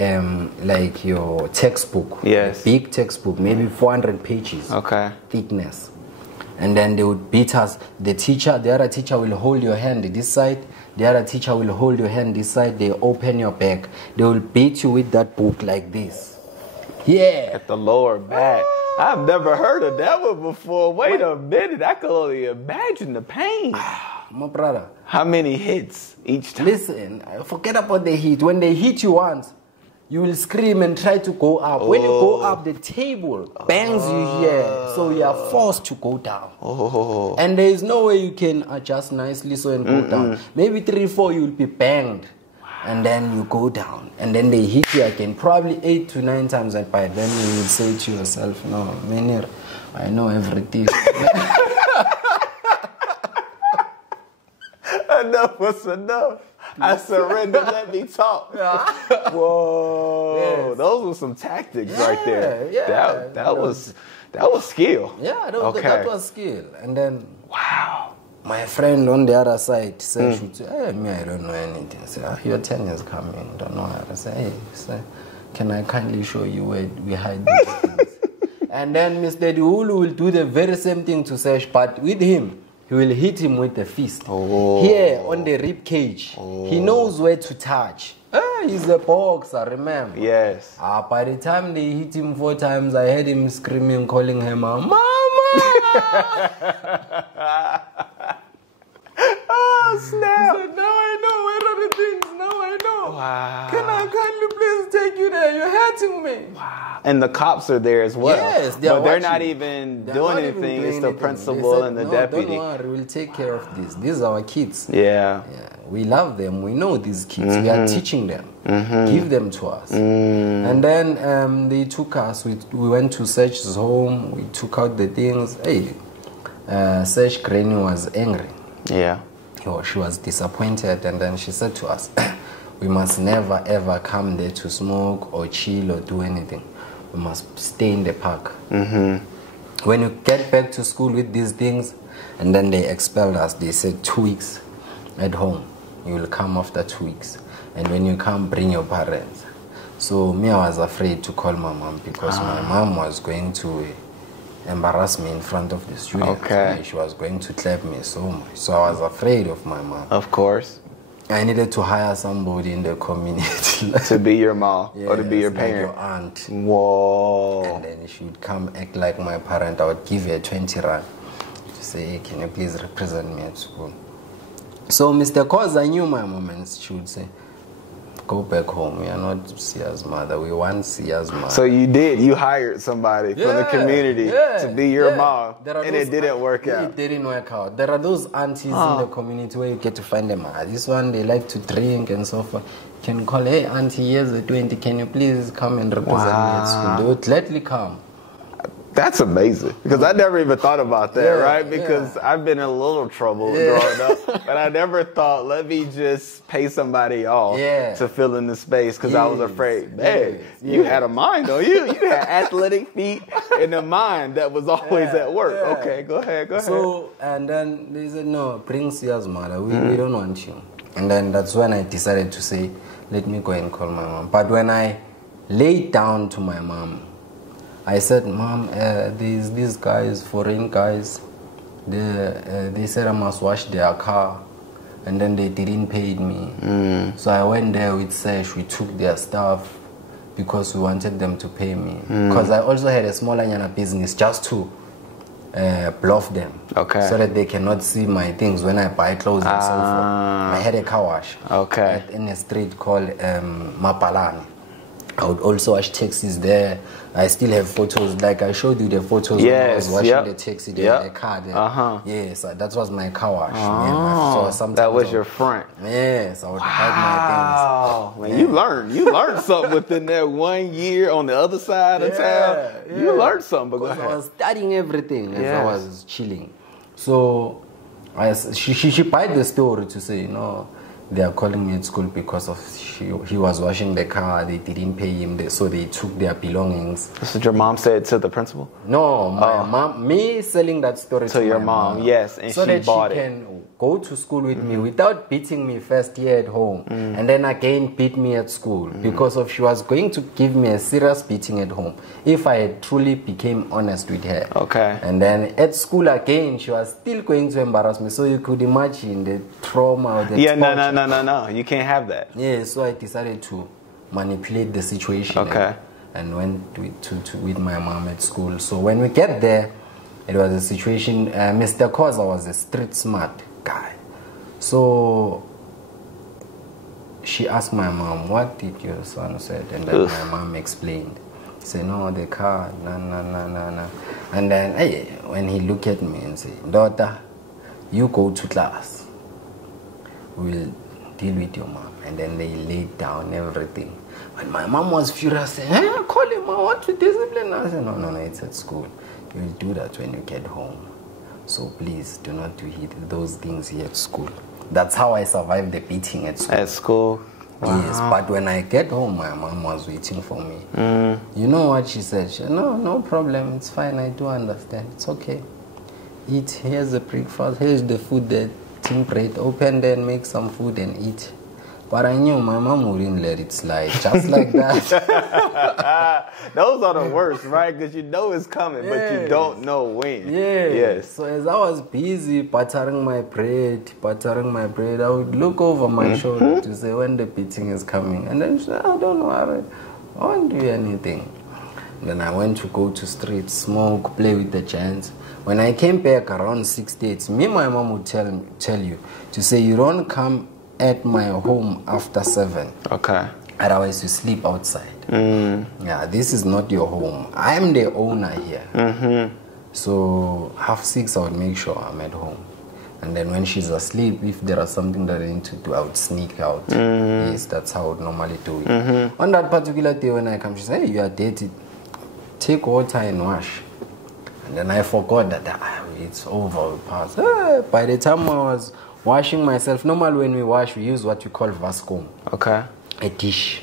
like your textbook, big textbook, maybe 400 pages thickness. And then they would beat us. The other teacher will hold your hand this side. The other teacher will hold your hand this side. They open your back. They will beat you with that book like this. Yeah. At the lower back. I've never heard of that one before. Wait a minute. I can only imagine the pain. My brother. How many hits each time? Listen, forget about the hit. When they hit you once, you will scream and try to go up. When you go up, the table bangs you here. So you are forced to go down. And there is no way you can adjust nicely so and go down. Maybe 3, 4, you will be banged. And then you go down. And then they hit you again. Probably 8 to 9 times. And by then you will say to yourself, no, Menir, I know everything. Enough was enough. I surrender. Let me talk. Whoa. Yes. Those were some tactics right there. Yeah. That was skill. Yeah, that was skill. And then, wow. My friend on the other side said, hey, me, I don't know anything. I said, your 10 is coming. Don't know how to say, hey, can I kindly show you where we hide these things? And then Mr. Duhulu will do the very same thing to Sesh, but with him, he will hit him with the fist. Here on the rib cage. He knows where to touch. He's a boxer, remember? Yes. By the time they hit him 4 times, I heard him screaming, calling her Mama! Oh, snap. He said, now I know. Where are the things? Now I know. Wow. Can I kindly please take you there? You're hurting me. Wow. And the cops are there as well. Yes, they're not even doing anything. It's the principal and the deputy. Don't worry, we'll take care of this. These are our kids. Yeah. We love them. We know these kids. We are teaching them. Give them to us. And then they took us. We went to Sesh's home. We took out the things. Hey, Sesh Granny was angry. Yeah. She was disappointed, and then she said to us, we must never ever come there to smoke or chill or do anything. We must stay in the park. When you get back to school with these things, and then they expelled us, they said 2 weeks at home. You will come after 2 weeks. And when you come, bring your parents. So me, I was afraid to call my mom because my mom was going to embarrass me in front of the students. Okay. She was going to clap me so much. So I was afraid of my mom. Of course. I needed to hire somebody in the community. To be your mom or to be your like parent. your aunt. Whoa. And then she would come act like my parent. I would give her 20 rand to say, hey, can you please represent me at school? So Mr. Khoza knew my mom, and she would say, go back home. We are not Sia's mother. We want Sia's mother. So you hired somebody from the community to be your mom, and it didn't work out. It didn't work out. There are those aunties in the community where you get to find them. This one, they like to drink and so forth. Can you call, hey, auntie, here's the 20. Can you please come and represent me at school? They would gladly come. That's amazing, because I never even thought about that, right? Because I've been in a little trouble growing up, but I never thought, let me just pay somebody off to fill in the space, because I was afraid. Man, you had a mind on you. You had athletic feet and a mind that was always at work. Okay, go ahead. So, and then they said, no, bring Sia's mother. We don't want you. And then that's when I decided to say, let me go and call my mom. But when I laid down to my mom, I said, Mom, these guys, foreign guys, they said I must wash their car, and then they didn't pay me. So I went there with Sesh, we took their stuff because we wanted them to pay me. Because I also had a small business just to bluff them, so that they cannot see my things when I buy clothes and so forth. I had a car wash in a street called Mapalani. I would also wash taxis there. I still have photos, like I showed you the photos when I was washing the taxi there, the car there. Yes, that was my car wash. So that was your front. Yes, I would hide my things. Man, you learned something within that 1 year on the other side of town. You learned something. Because I was studying everything as I was chilling. So she bought the story to say, they are calling me at school because of he was washing the car. They didn't pay him, so they took their belongings. That's what your mom said to the principal? No, my mom. Me selling that story to your my mom. Yes, and so she bought it. So that she can go to school with me without beating me first year at home, and then again beat me at school because of she was going to give me a serious beating at home if I had truly became honest with her. Okay. And then at school again, she was still going to embarrass me. So you could imagine the trauma or the torture. No. You can't have that. Yeah, so I decided to manipulate the situation. And went with my mom at school. So when we get there, it was a situation. Mr. Koza was a street smart guy. So she asked my mom, what did your son say? And then my mom explained. He said, no, the car, no. And then when he looked at me and said, daughter, you go to class. We'll deal with your mom. And then they laid down everything. But my mom was furious, saying, call him, I want to discipline. I said, no, it's at school. You'll do that when you get home. So please do not do those things here at school. That's how I survived the beating at school. At school? Wow. Yes, but when I get home, my mom was waiting for me. You know what she said? She said, no problem, it's fine, I do understand. It's okay. Eat, here's the breakfast, here's the food there. Tin bread, open there and make some food and eat. But I knew my mom wouldn't let it slide, just like that. Those are the worst, right? Because you know it's coming, but you don't know when. Yes. So as I was busy buttering my bread, I would look over my shoulder to say when the beating is coming. And then she said, don't worry, I won't do anything. Then I went to go to street, smoke, play with the giants. When I came back around 6 days, me and my mom would tell you to say, you don't come at my home after 7. Okay. Otherwise you sleep outside. Yeah, this is not your home. I'm the owner here. So 5:30 I would make sure I'm at home. And then when she's asleep, if there is something that I need to do, I would sneak out. Yes, that's how I would normally do it. On that particular day when I come, she said, hey, you are dirty. Take water and wash. And then I forgot that it's over. By the time I was washing myself, normally when we wash, we use what you call vascom. Okay. A dish.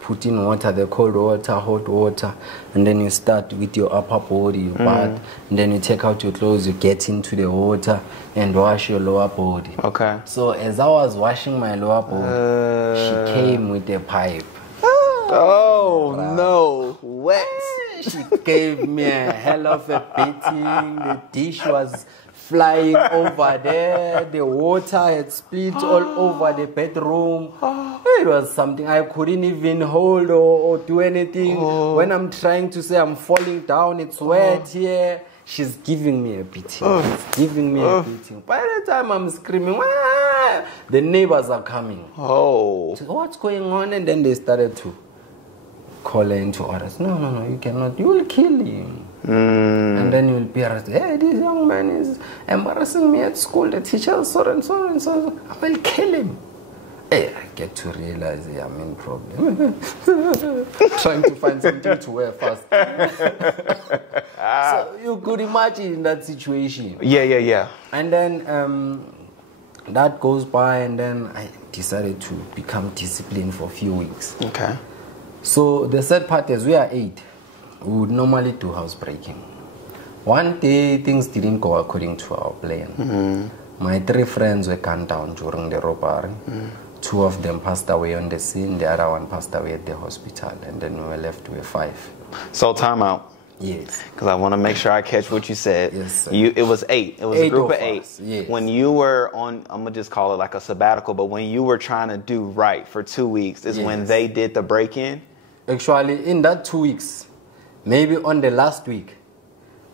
Put in water, the cold water, hot water, and then you start with your upper body, you bath, and then you take out your clothes, you get into the water and wash your lower body. Okay. So as I was washing my lower body, she came with a pipe. Oh no, wet. She gave me a hell of a beating. The dish was flying over there. The water had split all over the bedroom. It was something I couldn't even hold or do anything. When I'm trying to say I'm falling down, it's wet here. She's giving me a beating. She's giving me a beating. By the time I'm screaming, the neighbors are coming. So what's going on? And then they started to call her into orders. No, you cannot. You will kill him. And then you'll be arrested. Hey, this young man is embarrassing me at school. The teacher is so and so and so. I will kill him. Hey, I get to realize I'm in problem. Trying to find something to wear fast. So you could imagine that situation. Yeah. And then that goes by, and then I decided to become disciplined for a few weeks. Okay. So the sad part is we are 8. We would normally do housebreaking. One day things didn't go according to our plan. My 3 friends were gunned down during the robbery. 2 of them passed away on the scene, the other one passed away at the hospital, and then we were left with 5. So time out. Yes. Because I want to make sure I catch what you said. Yes, sir. It was 8. It was a group of 8. Yes. When you were on, I'm going to just call it like a sabbatical, but when you were trying to do right for 2 weeks is when they did the break-in? Actually, in that 2 weeks, maybe on the last week,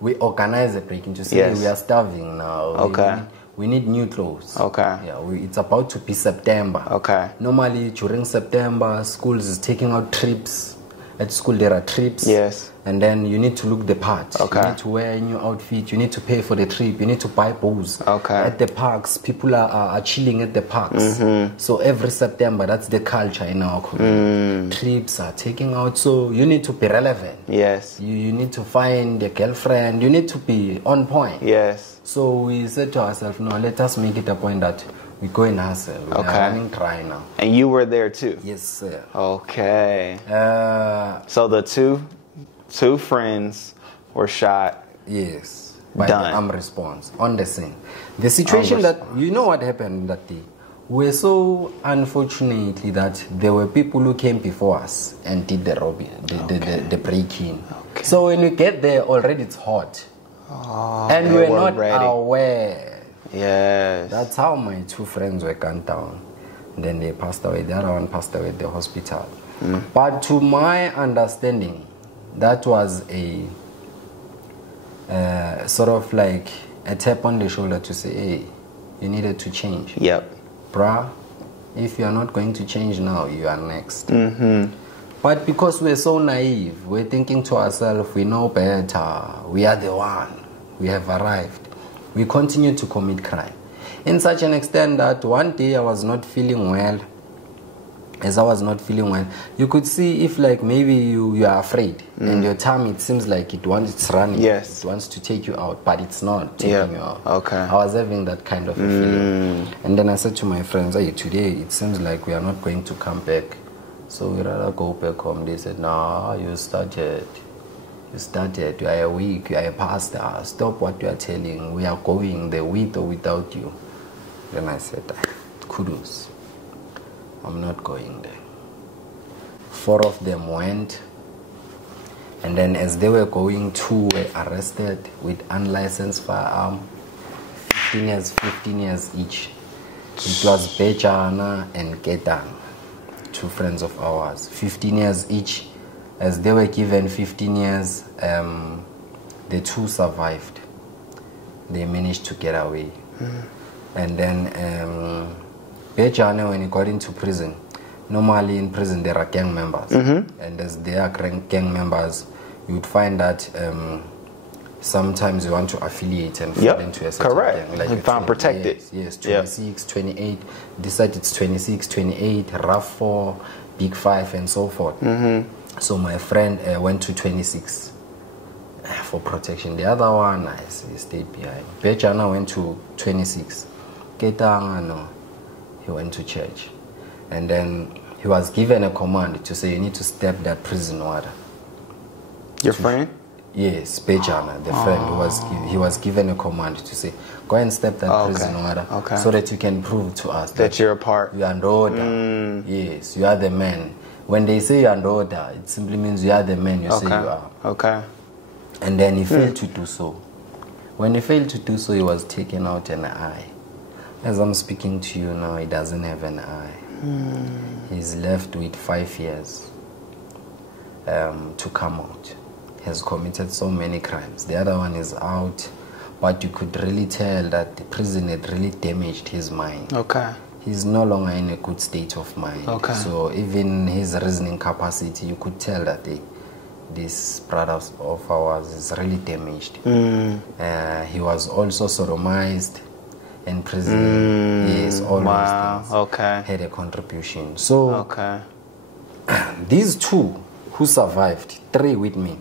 we organized a break-in to say we are starving now. Okay. We need new clothes. Okay. Yeah, it's about to be September. Okay. Normally, during September, schools is taking out trips. At school, there are trips. Yes. And then you need to look the part. Okay. You need to wear a new outfit. You need to pay for the trip. You need to buy booze. Okay. At the parks, people are chilling at the parks. So every September, that's the culture in our community. Trips are taking out. So you need to be relevant. Yes. You need to find a girlfriend. You need to be on point. Yes. So we said to ourselves, no, let us make it a point that we go and hustle. We are running dry now. And you were there too? Yes, sir. Okay. So the two friends were shot. Yes. By Done. the armed response on the scene. The situation that, you know what happened that day? We're so unfortunately that there were people who came before us and did the robbing, the break-in. Okay. So when we get there, already it's hot. Oh, and we're not ready. Aware. Yes. That's how my 2 friends were gunned down. And then they passed away. The other one passed away at the hospital. But to my understanding, that was a sort of like a tap on the shoulder to say, hey, you needed to change. Yep. Bruh, if you are not going to change now, you are next. But because we're so naive, we're thinking to ourselves, we know better, we are the one, we have arrived. We continue to commit crime. In such an extent that one day I was not feeling well. As I was not feeling well, you could see if like maybe you are afraid and your tummy, it seems like it's running. Yes. It wants to take you out, but it's not taking you out. Okay. I was having that kind of a feeling. And then I said to my friends, hey, today it seems like we are not going to come back. So we rather go back home. They said, no, you started. You are a weak, you are a pastor. Stop what you are telling. We are going there with or without you. Then I said, kudos. I'm not going there. 4 of them went. And then as they were going, 2 were arrested with unlicensed firearm. 15 years each. It was Bejana and Ketang, 2 friends of ours. 15 years each. As they were given 15 years, the 2 survived. They managed to get away. And then Bejane, when he got into prison, normally in prison there are gang members. And as they are gang members, you would find that sometimes you want to affiliate and fall into a certain gang. Like you found protected. Yes, 26, 28. Decide it's 26, 28, RAF 4, Big 5, and so forth. So my friend went to 26 for protection. The other one, he stayed behind. Bejana went to 26. Ketanga, no, he went to church. And then he was given a command to say, you need to step that prison water. Your friend? Yes, Bejana, the friend, he was given a command to say, go and step that prison water so that you can prove to us that you're a part. You are an order. Yes, you are the man. When they say you are an order, it simply means you are the man you say you are. Okay. And then he failed to do so. When he failed to do so, he was taken out an eye. As I'm speaking to you now, he doesn't have an eye. He's left with 5 years to come out. He has committed so many crimes. The other one is out, but you could really tell that the prison had really damaged his mind. Okay. He's no longer in a good state of mind. Okay. So even his reasoning capacity, you could tell that this brother of ours is really damaged. He was also sodomized. in prison. Yes, all Wow. those things Okay. had a contribution. So Okay. these 2 who survived, 3 with me.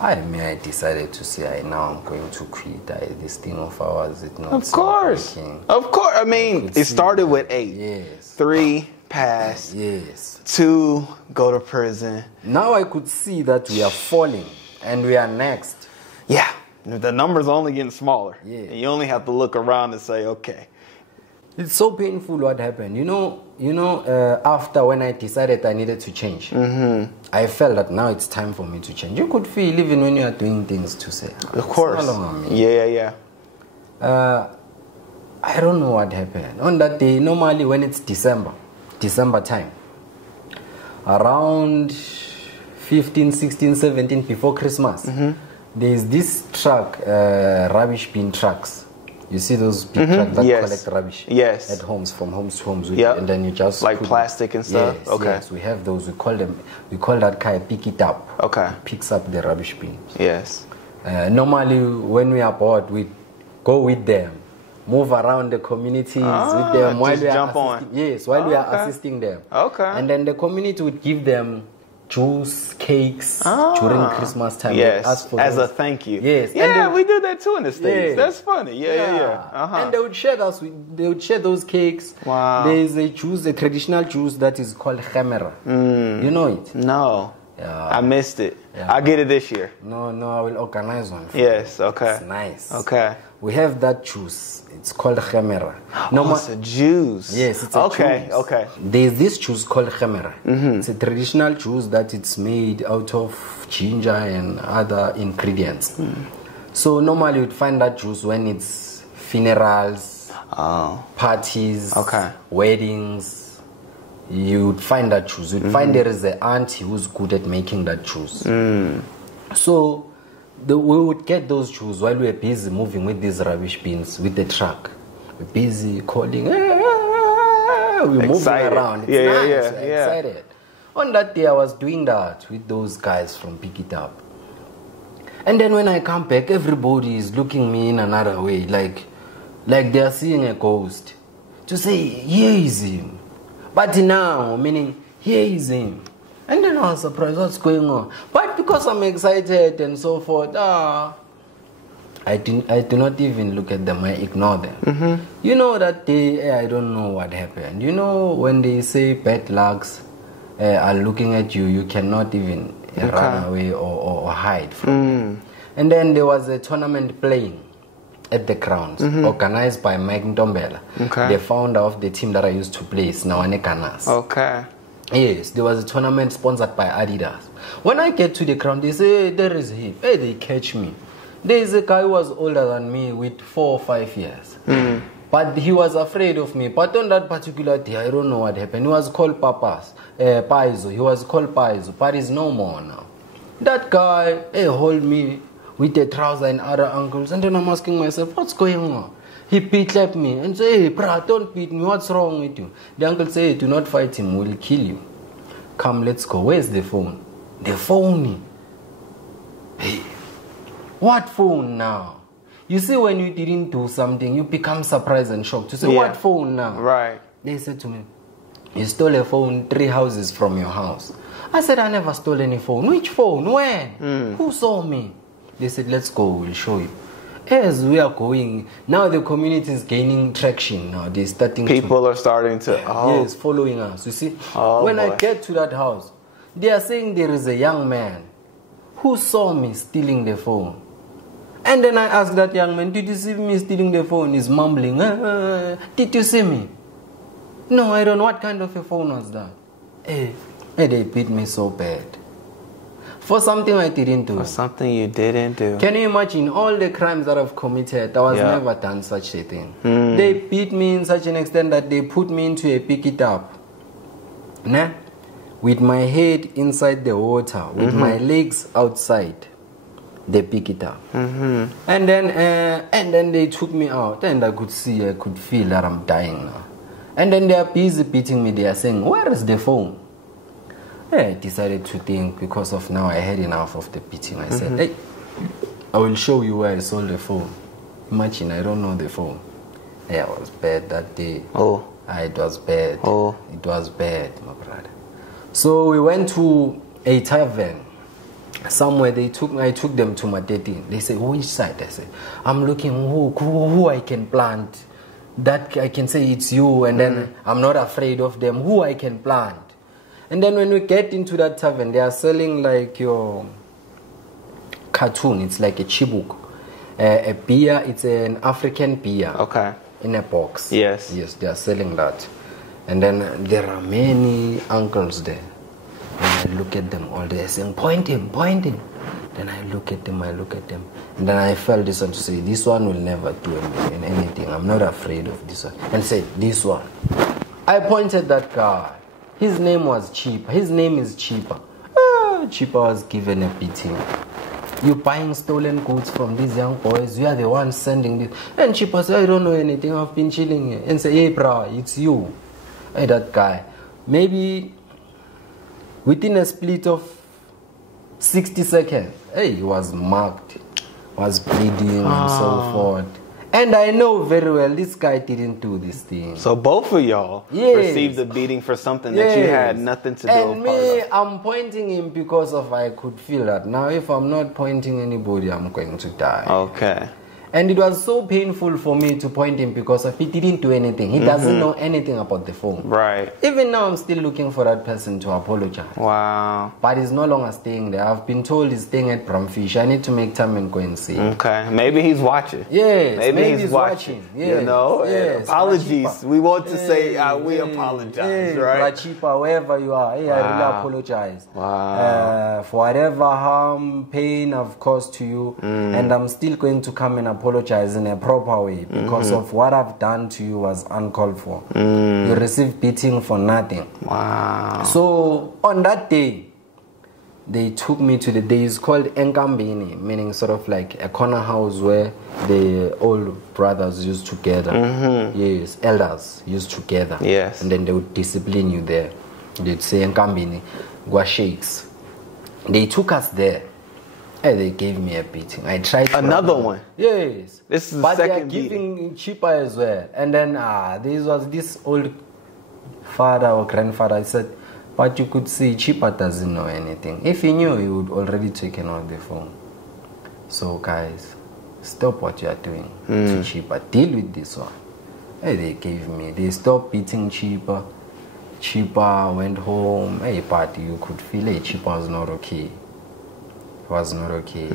I decided to say, now I'm going to quit. This thing of ours, it's not. Of course. Of course. I mean, it started with 8. Yes. 3 passed. Yes. 2 go to prison. Now I could see that we are falling and we are next. Yeah. The numbers are only getting smaller. Yeah. And you only have to look around and say, okay. It's so painful what happened. After when I decided I needed to change, I felt that now it's time for me to change. You could feel even when you are doing things to say. Of course. Yeah. I don't know what happened. On that day, normally when it's December time, around 15, 16, 17 before Christmas, there's this truck, rubbish bin trucks. You see those big trucks that collect rubbish at homes, from homes to homes, and then you just like plastic and stuff. Yes, yes, we have those. We call that car pick it up. Okay. It picks up the rubbish bins. Yes. Normally, when we are bored, we go with them, move around the communities with them while we are assisting. Yes, while we are assisting them. Okay. And then the community would give them juice, cakes during Christmas time. Yes, as a thank you. Yes. Yeah, we do that too in the States. Yeah. That's funny. Yeah. And they would share those cakes. Wow. There's a traditional juice that is called khamera. You know it? No. Yeah. I missed it. Yeah. I'll get it this year. No, I will organize one. Yes, okay. It's nice. Okay. We have that juice. It's called khamera. It's a juice. Yes, it's a juice. Okay. There's this juice called khamera. It's a traditional juice that it's made out of ginger and other ingredients. So normally you'd find that juice when it's funerals, parties, weddings. You'd find that juice. You'd find there is an auntie who's good at making that juice. So we would get those juice while we were busy moving with these rubbish bins with the truck. We're busy calling. We're moving around. It's nice. We're excited. On that day, I was doing that with those guys from Pick It Up. And then when I come back, everybody is looking me in another way, like they are seeing a ghost. To say, here is him. But now, meaning, here is him. And then I was surprised, what's going on? But because I'm excited and so forth, I do not even look at them, I ignore them. You know that day, I don't know what happened. You know when they say bad lucks are looking at you, you cannot even run away or hide from them. And then there was a tournament playing at the grounds, organized by Mike Ntombela, the founder of the team that I used to play, Sinawane Canas. Okay. Yes, there was a tournament sponsored by Adidas. When I get to the ground, they say, hey, there is him. Hey, they catch me. There is a guy who was older than me with 4 or 5 years. But he was afraid of me. But on that particular day, I don't know what happened. He was called Paizo. He was called Paizo, but he's no more now. That guy, hold me with the trouser and other ankles. And then I'm asking myself, what's going on? He beat me and say, hey, brah, don't beat me. What's wrong with you? The uncle say, do not fight him. We'll kill you. Come, let's go. Where's the phone? The phone. Hey, what phone now? You see, when you didn't do something, you become surprised and shocked. You say, what phone now? Right. They said to me, you stole a phone 3 houses from your house. I said, I never stole any phone. Which phone? When? Who saw me? They said, let's go. We'll show you. As we are going, now the community is gaining traction. Now they're starting. People are starting to. Yes, following us. You see, when I get to that house, they are saying there is a young man who saw me stealing the phone. And then I asked that young man, did you see me stealing the phone? He's mumbling. Did you see me? No, I don't know. What kind of a phone was that? They beat me so bad. For something I didn't do. For something you didn't do. Can you imagine all the crimes that I've committed? I was never done such a thing. They beat me in such an extent that they put me into a pick it up. Nah? With my head inside the water, with my legs outside. They pick it up. And then they took me out and I could feel that I'm dying now. And then they are busy beating me. They are saying, where is the phone? I decided to think, because of now I had enough of the beating. I said, hey, I will show you where I sold the phone. Imagine, I don't know the phone. Yeah, it was bad that day. Oh. It was bad. Oh. It was bad, my brother. So we went to a tavern. Somewhere I took them to my dating. They say, which side? I said, I'm looking who I can plant. That I can say it's you, and then I'm not afraid of them. Who I can plant. And then when we get into that tavern, they are selling like your cartoon. It's like a chibuk. A beer, it's an African beer. Okay. In a box. Yes. Yes, they are selling that. And then there are many uncles there. And I look at them all day saying, point him. Then I look at them. And then I felt this one to say, this one will never do anything. I'm not afraid of this one. And say, this one. I pointed that guy. His name was Cheaper. His name is Cheaper. Cheaper was given a beating. You buying stolen goods from these young boys. You are the ones sending this. And Cheaper said, I don't know anything. I've been chilling here. And say, hey, bro, it's you. Hey, that guy. Maybe within a split of 60 seconds, hey, he was marked, was bleeding and so forth. And I know very well this guy didn't do this thing. So both of y'all received a beating for something that you had nothing to do with. And me, I'm pointing him because of I could feel that. Now if I'm not pointing anybody, I'm going to die. Okay. And it was so painful for me to point him because he didn't do anything. He doesn't know anything about the phone. Right. Even now, I'm still looking for that person to apologize. Wow. But he's no longer staying there. I've been told he's staying at Bramfish. I need to make time and go and see. Okay. Maybe he's watching. Yes. Maybe he's watching. Yes. You know? Yes. Apologies. Rachipa. We want to say we apologize, right? Rachipa, wherever you are. Hey, I really apologize. Wow. For whatever harm, pain I've caused to you. And I'm still going to come and apologize in a proper way because of what I've done to you was uncalled for. You received beating for nothing. Wow. So on that day, they took me to the day, it's called Enkambini, meaning sort of like a corner house where the old brothers used together. Yes, elders used together. Yes. And then they would discipline you there. They'd say Enkambini, Gwa sheiks. They took us there. And they gave me a beating. I tried to another one. Yes. This is but the second they are giving cheaper as well. And then this was this old father or grandfather. I said, but you could see cheaper doesn't know anything. If he knew, he would already taken out the phone. So guys, stop what you are doing to cheaper. Deal with this one. Hey, they stopped beating cheaper. Cheaper went home. Hey, but you could feel it. Cheaper was not okay. Was not okay.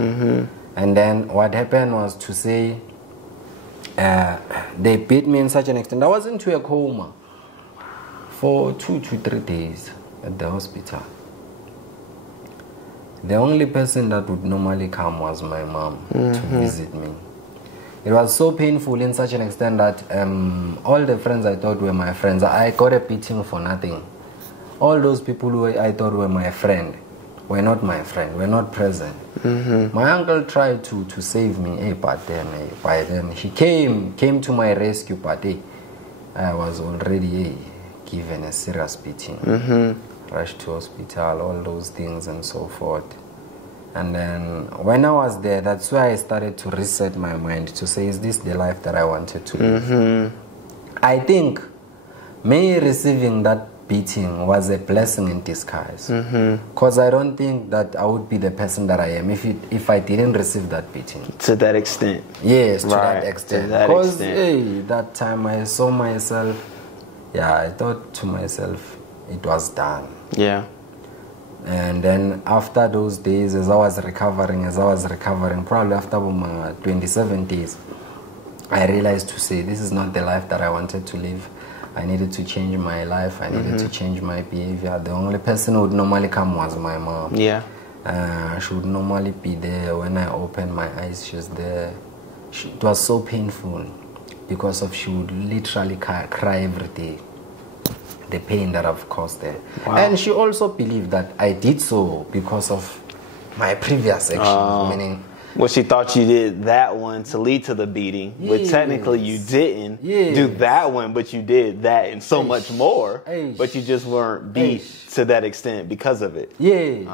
And then what happened was to say they beat me in such an extent. I was into a coma for 2 to 3 days at the hospital. The only person that would normally come was my mom to visit me. It was so painful in such an extent that all the friends I thought were my friends, I got a beating for nothing. All those people who I thought were my friend were not my friend, were not present. My uncle tried to save me, but then by then he came to my rescue, but I was already given a serious beating. Rushed to hospital, all those things and so forth. And then when I was there, that's where I started to reset my mind to say, is this the life that I wanted to live? I think me receiving that beating was a blessing in disguise, because I don't think that I would be the person that I am if I didn't receive that beating. To that extent. Yes, to that extent. Because extent. that time I saw myself, I thought to myself, it was done. Yeah. And then after those days, as I was recovering, probably after 27 days, I realized to say, this is not the life that I wanted to live. I needed to change my life. I needed to change my behavior. The only person who would normally come was my mom. Yeah. She would normally be there. When I opened my eyes, she was there. It was so painful because she would literally cry every day. The pain that I've caused her. Wow. And she also believed that I did so because of my previous actions, meaning... Well, she thought you did that one to lead to the beating, but technically you didn't do that one, but you did that and so much more, but you just weren't beat to that extent because of it. Yes.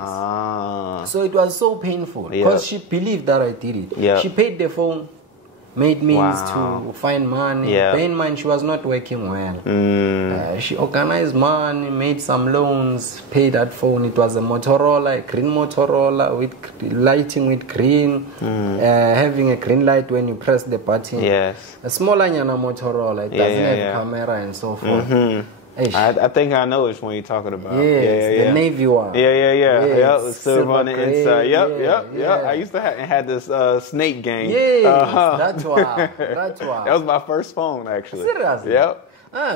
So it was so painful because she believed that I did it. She paid the phone. made means to find money. Yeah. Bear in mind, she was not working well. She organized money, made some loans, paid that phone. It was a Motorola, a green Motorola with lighting with green, having a green light when you press the button. Yes. A smaller Motorola. It doesn't have camera and so forth. I think I know which one you're talking about. Yes, the navy one. Yeah. Silver on the gray. inside. Yep. I used to had this snake game. Yes, that's why. That's why. That was my first phone, actually. Seriously? Yep.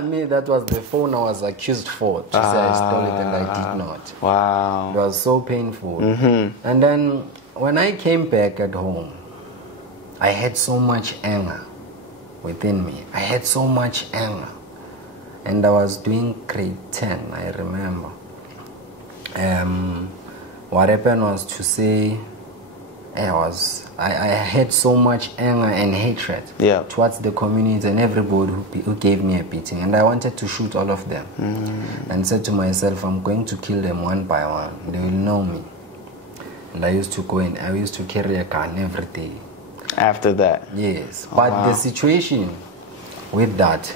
Me, that was the phone I was accused for. To say I stole it and I did not. Wow. It was so painful. And then when I came back at home, I had so much anger within me. I had so much anger. And I was doing grade 10, I remember. What happened was to say, I had so much anger and hatred towards the community and everybody who gave me a beating. And I wanted to shoot all of them. And said to myself, I'm going to kill them one by one. They will know me. And I used to carry a gun every day. After that? Yes. But the situation with that,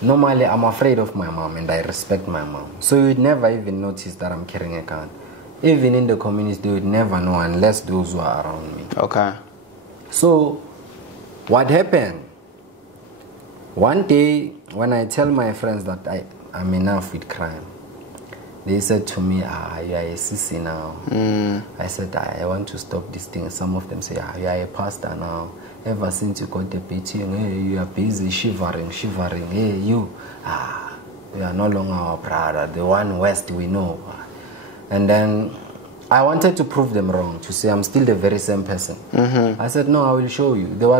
normally, I'm afraid of my mom and I respect my mom. So you would never even notice that I'm carrying a gun. Even in the community, they would never know unless those who are around me. Okay. So, what happened? One day, when I tell my friends that I'm enough with crime, they said to me, you are a sissy now. I said, I want to stop this thing. Some of them say, you are a pastor now. Ever since you got the beating, you are busy shivering. Hey, you are no longer our brother, the one West we know. And then I wanted to prove them wrong, to say I'm still the very same person. I said, no, I will show you. There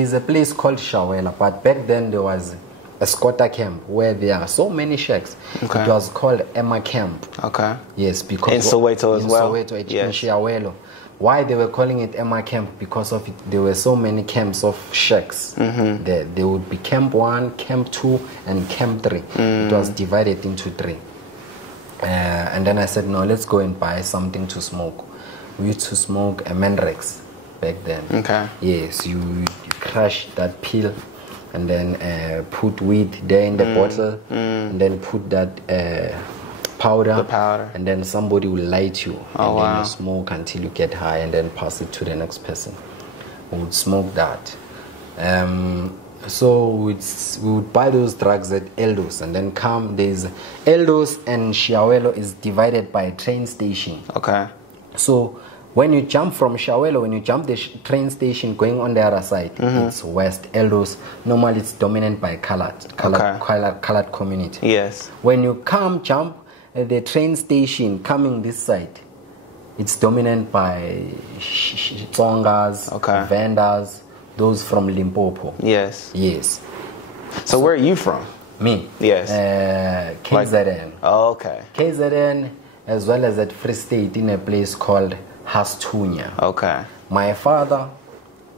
is a place called Shawela, but back then there was a squatter camp where there are so many shacks. Okay. It was called Emma Camp. Okay. Yes, because in Soweto as well. In Soweto, in Shawelo. Why they were calling it Emma Camp? Because of it, there were so many camps of shacks. There would be Camp 1, Camp 2, and Camp 3. It was divided into 3. And then I said, no, let's go and buy something to smoke. We used to smoke a Mandrax back then. Okay. Yes, you crush that pill and then put weed there in the bottle and then put that powder. The powder. And then somebody will light you. And then you smoke until you get high and then pass it to the next person. We would smoke that. So we would buy those drugs at Eldos and then there's Eldos and Shawelo is divided by a train station. Okay. So when you jump from Shawelo, when you jump the train station going on the other side, it's West Eldos. Normally it's dominant by colored community. Yes. When you jump the train station coming this side, it's dominant by Tsongas, vendors, those from Limpopo. Yes. Yes. So where are you from? Me? Yes. KZN. Okay. KZN as well as at Free State in a place called Hastunya. Okay. My father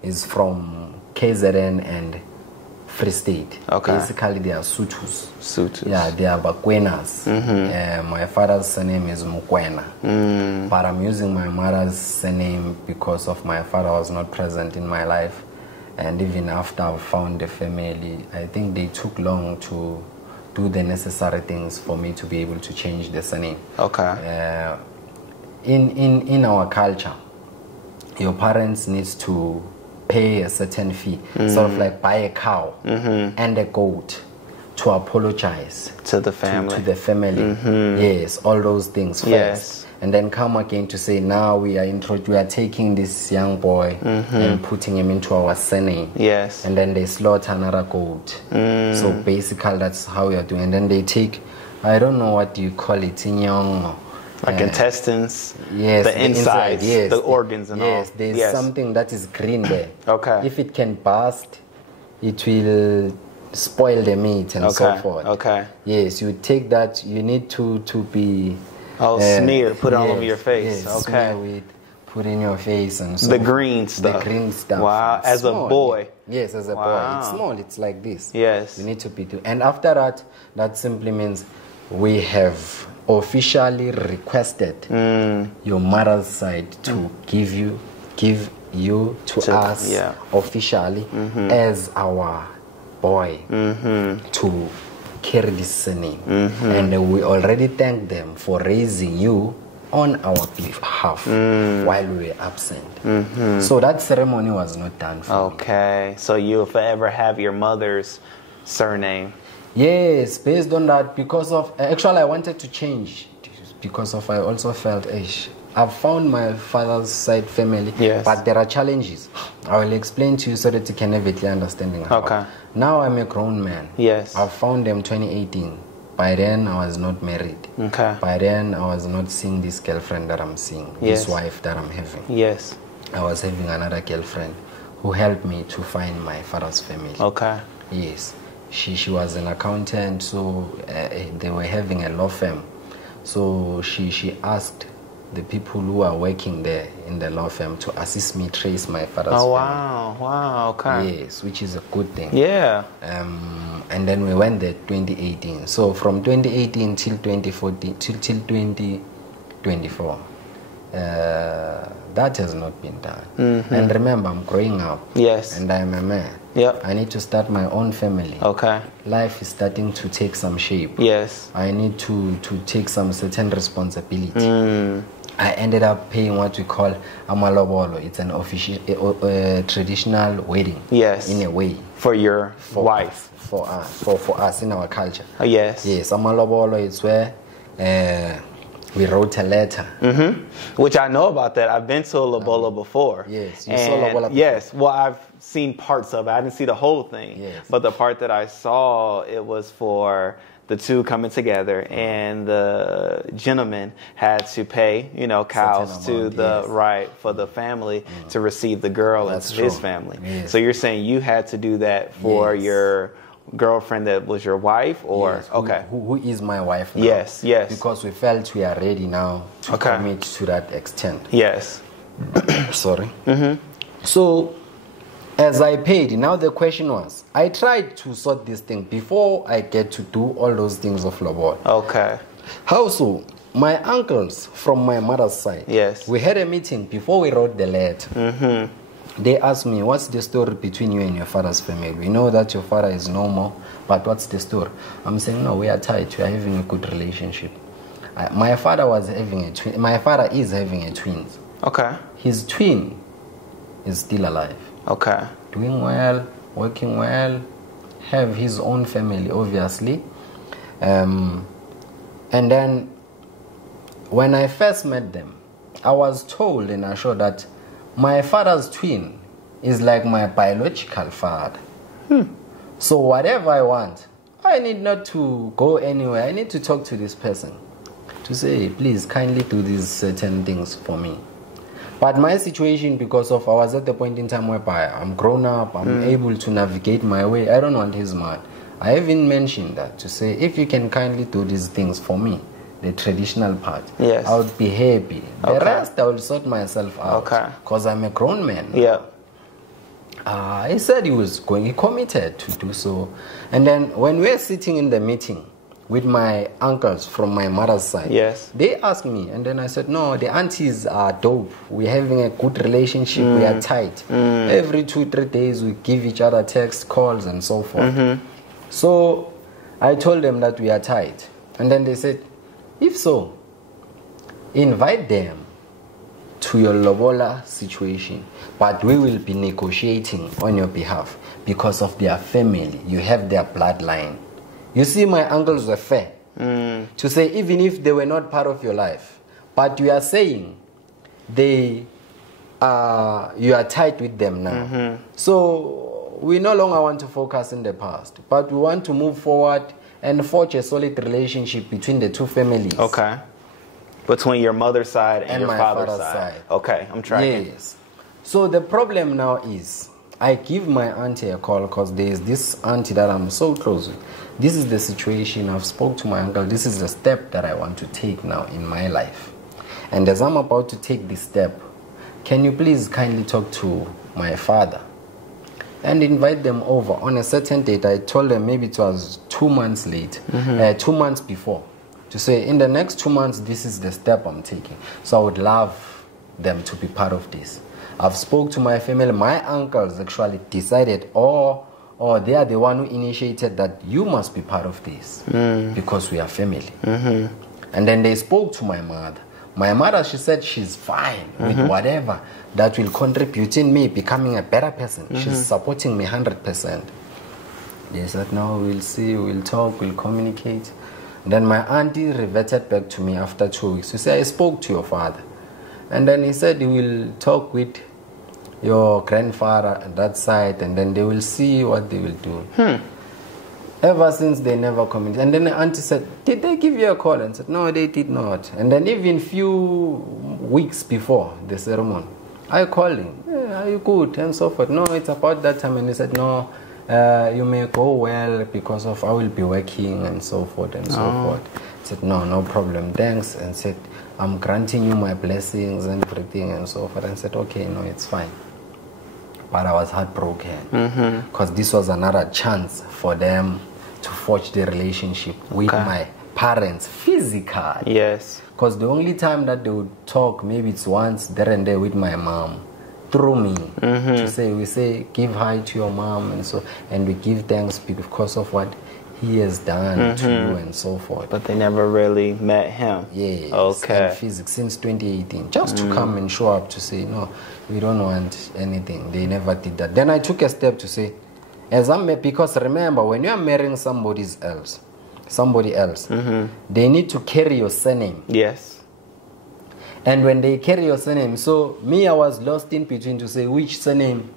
is from KZN and Free State. Okay. Basically they are Sutus. Sutus. Yeah, they are Bakwenas. My father's surname is Mukwena. But I'm using my mother's surname because of my father was not present in my life. And even after I found the family, I think they took long to do the necessary things for me to be able to change the surname. Okay. In our culture, your parents needs to pay a certain fee, sort of like buy a cow and a goat to apologize to the family. To the family. Yes, all those things first. Yes. And then come again to say, now we are taking this young boy and putting him into our surname. Yes. And then they slaughter another goat. So basically that's how we are doing. And then they take, I don't know what you call it, inyong. Like intestines, yes, the insides, yes, the organs and all. Yes, there's something that is green there. Okay. If it can burst, it will spoil the meat and so forth. Okay. Yes, you take that, you need to be... smear, put it all over your face. Yes, smear with, put in your face and so the green stuff. The green stuff. Wow, as small, a boy. Yes, as a boy. It's small, it's like this. Yes. You need to be... And after that, that simply means we have officially requested your mother's side to give you to us officially as our boy to carry this surname. And we already thank them for raising you on our behalf while we were absent. So that ceremony was not done for me. Okay, so you'll forever have your mother's surname. Yes, based on that, because of, actually I wanted to change because of, I also felt, I've found my father's side family, but there are challenges. I will explain to you so that you can have a clear understanding. Okay. Now I'm a grown man. Yes. I found them 2018. By then I was not married. Okay. By then I was not seeing this girlfriend that I'm seeing, this wife that I'm having. Yes. I was having another girlfriend who helped me to find my father's family. Okay. Yes. She was an accountant, so they were having a law firm. So she asked the people who are working there in the law firm to assist me trace my father's family. Wow, okay. Yes, which is a good thing. Yeah. And then we went there 2018. So from 2018 till 2014, till 2024, that has not been done. And remember, I'm growing up. Yes. And I'm a man. Yep. I need to start my own family. Okay. Life is starting to take some shape. Yes. I need to take some certain responsibility. I ended up paying what we call amalobolo. It's an official, traditional wedding. Yes. In a way. For your wife. For us in our culture. Yes. Yes. Amalobolo is where we wrote a letter. Which I know about that. I've been to a lobola before. Yes. You saw lobola before? Yes. Well, I've seen parts of it. I didn't see the whole thing. Yes. But the part that I saw, it was for the two coming together, and the gentleman had to pay, cows to the for the family to receive the girl into his family. Yes. So you're saying you had to do that for your girlfriend that was your wife, or who is my wife now? Yes. Because we felt we are ready now to commit to that extent. Yes. Sorry. So as I paid, now the question was, I tried to sort this thing before I get to do all those things of lobola. Okay. How so? My uncles from my mother's side, we had a meeting before we wrote the letter. They asked me, what's the story between you and your father's family? We know that your father is no more, but what's the story? I'm saying, no, we are tight. We are having a good relationship. My father was having a twin. My father is having a twin. Okay. His twin is still alive. Okay. Doing well, working well, have his own family, obviously. And then when I first met them, I was told and assured that my father's twin is like my biological father. So whatever I want, I need not to go anywhere. I need to talk to this person to say, please kindly do these certain things for me. But my situation, because of I was at the point in time whereby I'm grown up, I'm able to navigate my way. I don't want his man. I even mentioned that to say, if you can kindly do these things for me, the traditional part, I would be happy. The rest I will sort myself out. Because I'm a grown man. Yeah. He said he was going, he committed to do so. And then when we're sitting in the meeting with my uncles from my mother's side, they asked me, and then I said, no, the aunties are dope. We're having a good relationship. We are tight. Every 2-3 days we give each other text calls and so forth. So I told them that we are tight. And then they said, if so, invite them to your lobola situation, but we will be negotiating on your behalf because of their family. You have their bloodline. You see, my uncles were fair to say, even if they were not part of your life, but you are saying you are tight with them now. So we no longer want to focus in the past, but we want to move forward and forge a solid relationship between the two families. Okay. Between your mother's side and your father's side. Okay, I'm tracking. Yes. So the problem now is, I give my auntie a call because there is this auntie that I'm so close with. This is the situation. I've spoke to my uncle. This is the step that I want to take now in my life. And as I'm about to take this step, can you please kindly talk to my father and invite them over on a certain date? I told them maybe it was 2 months late, 2 months before, to say in the next 2 months, this is the step I'm taking. So I would love them to be part of this. I've spoke to my family. My uncles actually decided, or they are the one who initiated that you must be part of this because we are family. And then they spoke to my mother. My mother, she said she's fine with whatever that will contribute in me becoming a better person. She's supporting me 100%. They said, no, we'll see, we'll talk, we'll communicate. Then my auntie reverted back to me after 2 weeks. She said, I spoke to your father. And then he said he will talk with your grandfather at that side, and then they will see what they will do. Ever since, they never communicated. And then the auntie said, did they give you a call? And said, no, they did not. And then even few weeks before the ceremony, I called him, yeah, are you good? And so forth. No, it's about that time. And he said, no, you may go well because of I will be working and so forth and so forth. I said, no problem, thanks. And said, I'm granting you my blessings and everything and so forth. And said, okay, no, it's fine. But I was heartbroken because this was another chance for them to forge the relationship with my parents physically. Yes. Because the only time that they would talk, maybe it's once there and there with my mom through me to say, we say, give hi to your mom and we give thanks because of what he has done to you and so forth. But they never really met him. Yes. Okay. And physics since 2018. Just to come and show up to say, no, we don't want anything. They never did that. Then I took a step to say, because remember, when you are marrying somebody else, they need to carry your surname. Yes. And when they carry your surname, so me, I was lost in between to say which surname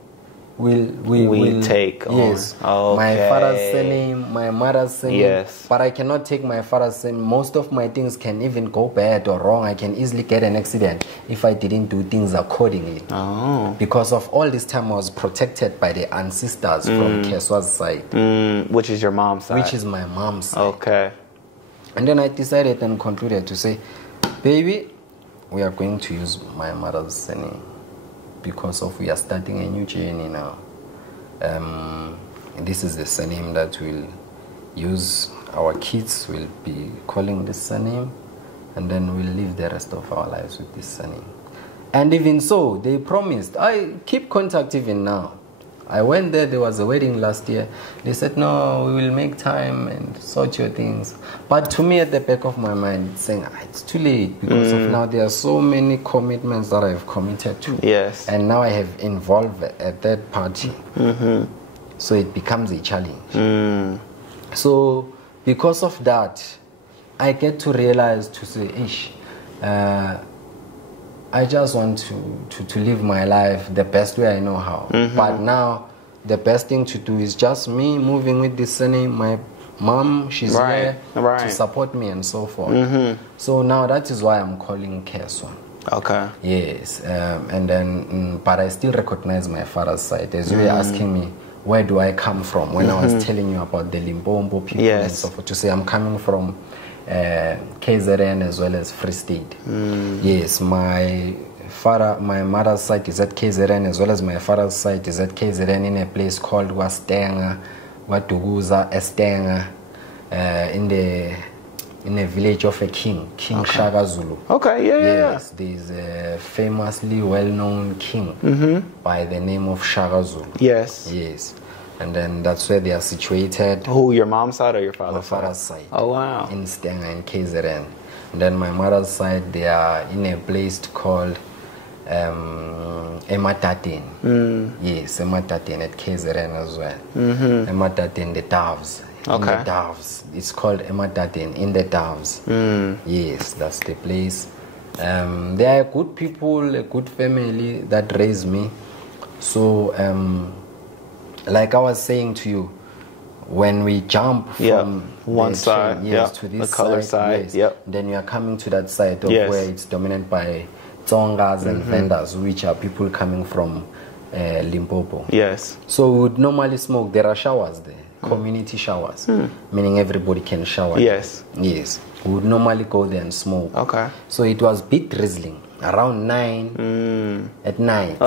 will take yes, on. My father's surname, my mother's surname. Yes. But I cannot take my father's surname. Most of my things can even go bad or wrong. I can easily get an accident if I didn't do things accordingly. Because of all this time I was protected by the ancestors from Keswa's side. Which is your mom's side? Which is my mom's side. Okay. And then I decided and concluded to say, baby, we are going to use my mother's surname. Because of we are starting a new journey now. This is the surname that we'll use. Our kids will be calling this surname, and then we'll live the rest of our lives with this surname. And even so, they promised. I keep contact even now. I went there was a wedding last year. They said, no, we will make time and sort your things. But to me, at the back of my mind, it's saying, it's too late because of now there are so many commitments that I've committed to. Yes. And now I have involved a third party. So it becomes a challenge. So because of that, I get to realize to say, ish, I just want to live my life the best way I know how. But now, the best thing to do is just me moving with this surname. My mom, she's here to support me and so forth. So now that is why I'm calling Keswa. Okay. Yes. And then, but I still recognize my father's side. As you were asking me, where do I come from? When I was telling you about the Limpopo people and so forth, to say I'm coming from KZN as well as Free State. Yes, my mother's side is at KZN as well as my father's side is at KZN in a place called Wastenga, Watuguza, Estenga, in a village of a king Shaka Zulu. Okay, Yes, there's a famously well-known king by the name of Shaka Zulu. Yes. Yes. And then that's where they are situated. Who, your mom's side or your father's side? My father's side. Oh, wow. In Stenga, in KZN. And then my mother's side, they are in a place called Ematatin. Yes, Ematatin at KZN as well. Ematatin, the Doves. Okay. In the Doves. It's called Ematatin, in the Doves. Yes, that's the place. They are good people, a good family that raised me. So, like I was saying to you, when we jump from one side to this the color side, then you are coming to that side of where it's dominated by Tsongas and vendors, which are people coming from Limpopo. Yes. So we would normally smoke. There are showers there, community showers, meaning everybody can shower. Yes. Yes. We would normally go there and smoke. Okay. So it was bit drizzling around 9 at night.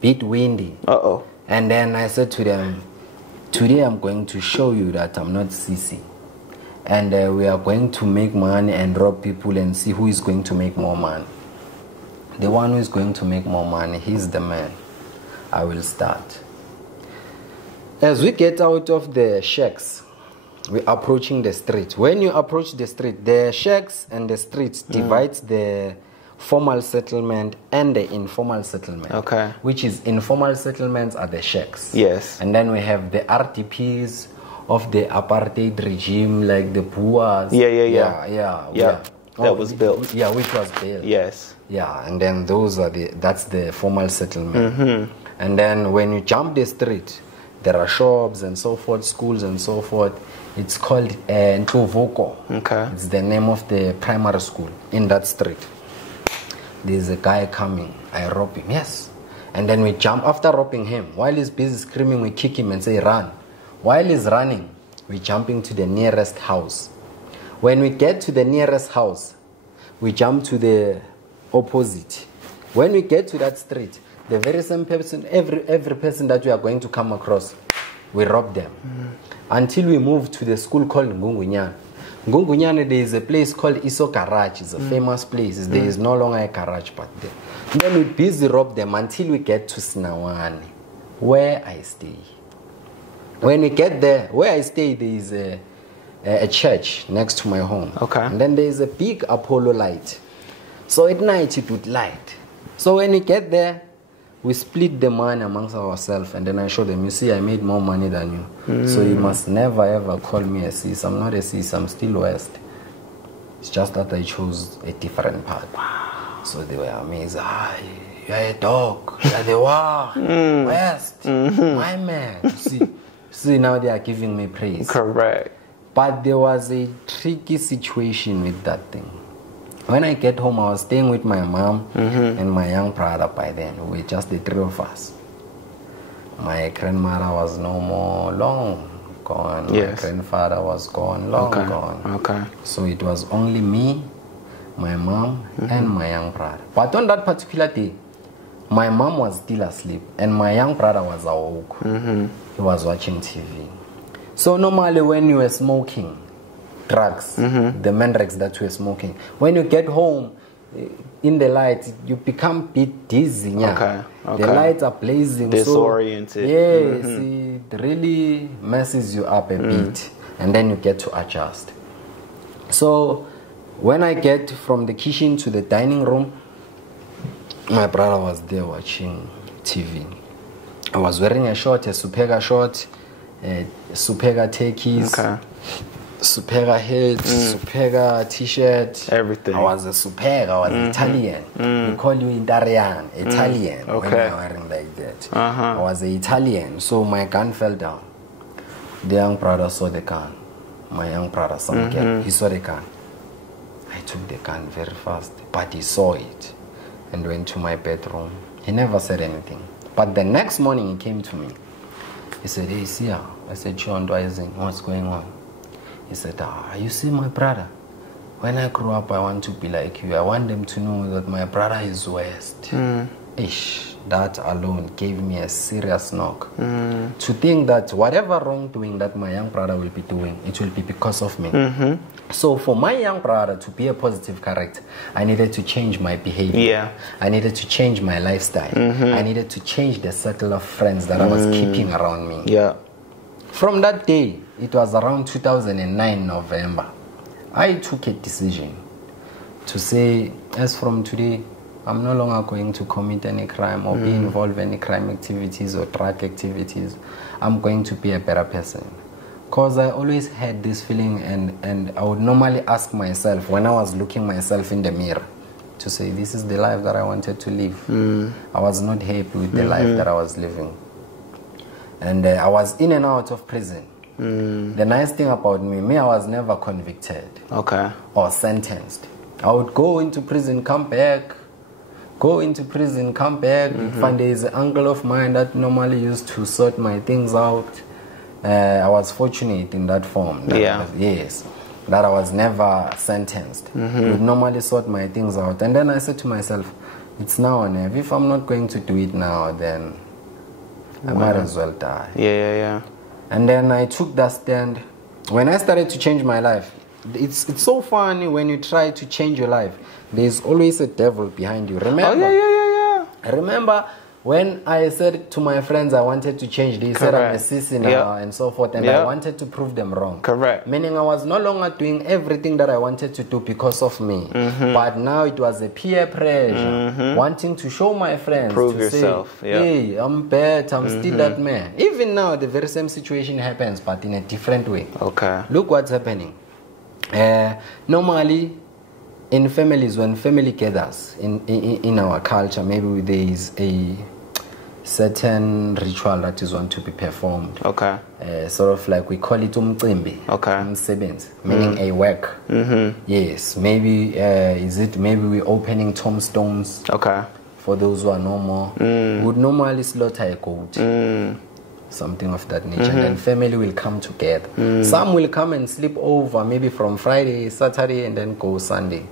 Bit windy. And then I said to them, today I'm going to show you that I'm not sissy. And we are going to make money and rob people and see who is going to make more money. the one who is going to make more money, he's the man. I will start. As we get out of the shacks, we're approaching the street. When you approach the street, the shacks and the streets divides the formal settlement and the informal settlement. Okay. Which is informal settlements are the shacks. Yes. And then we have the RDPs of the apartheid regime, like the Boers. Yeah. That was built. Yeah, which was built. Yes. Yeah, and then that's the formal settlement. And then when you jump the street, there are shops and so forth, schools and so forth. It's called Ntovoko. Okay. It's the name of the primary school in that street. There's a guy coming. I rob him. Yes. And then we jump after robbing him. While he's busy screaming, we kick him and say, run. While he's running, we jump into the nearest house. When we get to the nearest house, we jump to the opposite. When we get to that street, the very same person, every person that we are going to come across, we rob them. Until we move to the school called Ngungunyana. Ngungunyana, there is a place called Iso Garage. It's a famous place. There is no longer a garage but there. And then we busy rob them until we get to Sinawane, where I stay. When we get there, where I stay, there is a church next to my home. Okay. And then there is a big Apollo light. So at night it would light. So when we get there, we split the money amongst ourselves, and then I show them, you see, I made more money than you. So you must never ever call me a cis. I'm not a cis, I'm still West. It's just that I chose a different path. Wow. So they were amazed. You're a dog. You're the West. My man. You see, now they are giving me praise. Correct. But there was a tricky situation with that thing. When I get home, I was staying with my mom and my young brother by then. We were just the three of us. My grandmother was no more long gone. Yes. My grandfather was gone, long gone. Okay. So it was only me, my mom, and my young brother. But on that particular day, my mom was still asleep and my young brother was awoke. He was watching TV. So normally when you were smoking drugs, the mandrakes that you were smoking, when you get home in the light, you become a bit dizzy. Yeah? Okay. The lights are blazing. Disoriented. So, yes, it really messes you up a bit, and then you get to adjust. So when I get from the kitchen to the dining room, my brother was there watching TV. I was wearing a short, a Supega short, Supega techies, Supega hat, Supega t-shirt. Everything. I was a Supega, I was Italian. We call you Italian when you're wearing like that. I was an Italian, so my gun fell down. The young brother saw the gun. My young brother saw the gun. He saw the gun. I took the gun very fast, but he saw it and went to my bedroom. He never said anything. But the next morning he came to me. He said, hey, Sia. I said, John Dwising, what's going on? He said, you see my brother? When I grow up, I want to be like you. I want them to know that my brother is West. Ish, that alone gave me a serious knock. To think that whatever wrongdoing that my young brother will be doing, it will be because of me. So for my young brother to be a positive character, I needed to change my behavior. Yeah. I needed to change my lifestyle. I needed to change the circle of friends that I was keeping around me. Yeah. From that day, it was around 2009 November, I took a decision to say, as from today, I'm no longer going to commit any crime or be involved in any crime activities or drug activities. I'm going to be a better person. Because I always had this feeling, and I would normally ask myself when I was looking myself in the mirror to say, this is the life that I wanted to live. I was not happy with the life that I was living. And I was in and out of prison. The nice thing about me, I was never convicted or sentenced. I would go into prison, come back, go into prison, come back. Find there is an uncle of mine that normally used to sort my things out. I was fortunate in that form. Yes, that I was never sentenced. He would normally sort my things out. And then I said to myself, it's now or never. If I'm not going to do it now, then I might as well die. Yeah. And then I took that stand. When I started to change my life, it's so funny when you try to change your life. There's always a devil behind you. Remember? Oh, yeah. Remember when I said to my friends I wanted to change, they said I'm a sissy now and so forth, and I wanted to prove them wrong. Correct. Meaning I was no longer doing everything that I wanted to do because of me. But now it was a peer pressure, wanting to show my friends. Prove to yourself. Say, hey, I'm better, I'm still that man. Even now, the very same situation happens, but in a different way. Okay. Look what's happening. Normally, in families, when family gathers, in our culture, maybe there is a certain ritual that is want to be performed. Okay. Sort of like we call it umcimbi. Okay. Umsebenzi, meaning a work. Yes. Maybe maybe we're opening tombstones. Okay. For those who are normal, would normally slaughter a goat. Something of that nature. And then family will come together. Some will come and sleep over, maybe from Friday, Saturday, and then go Sunday.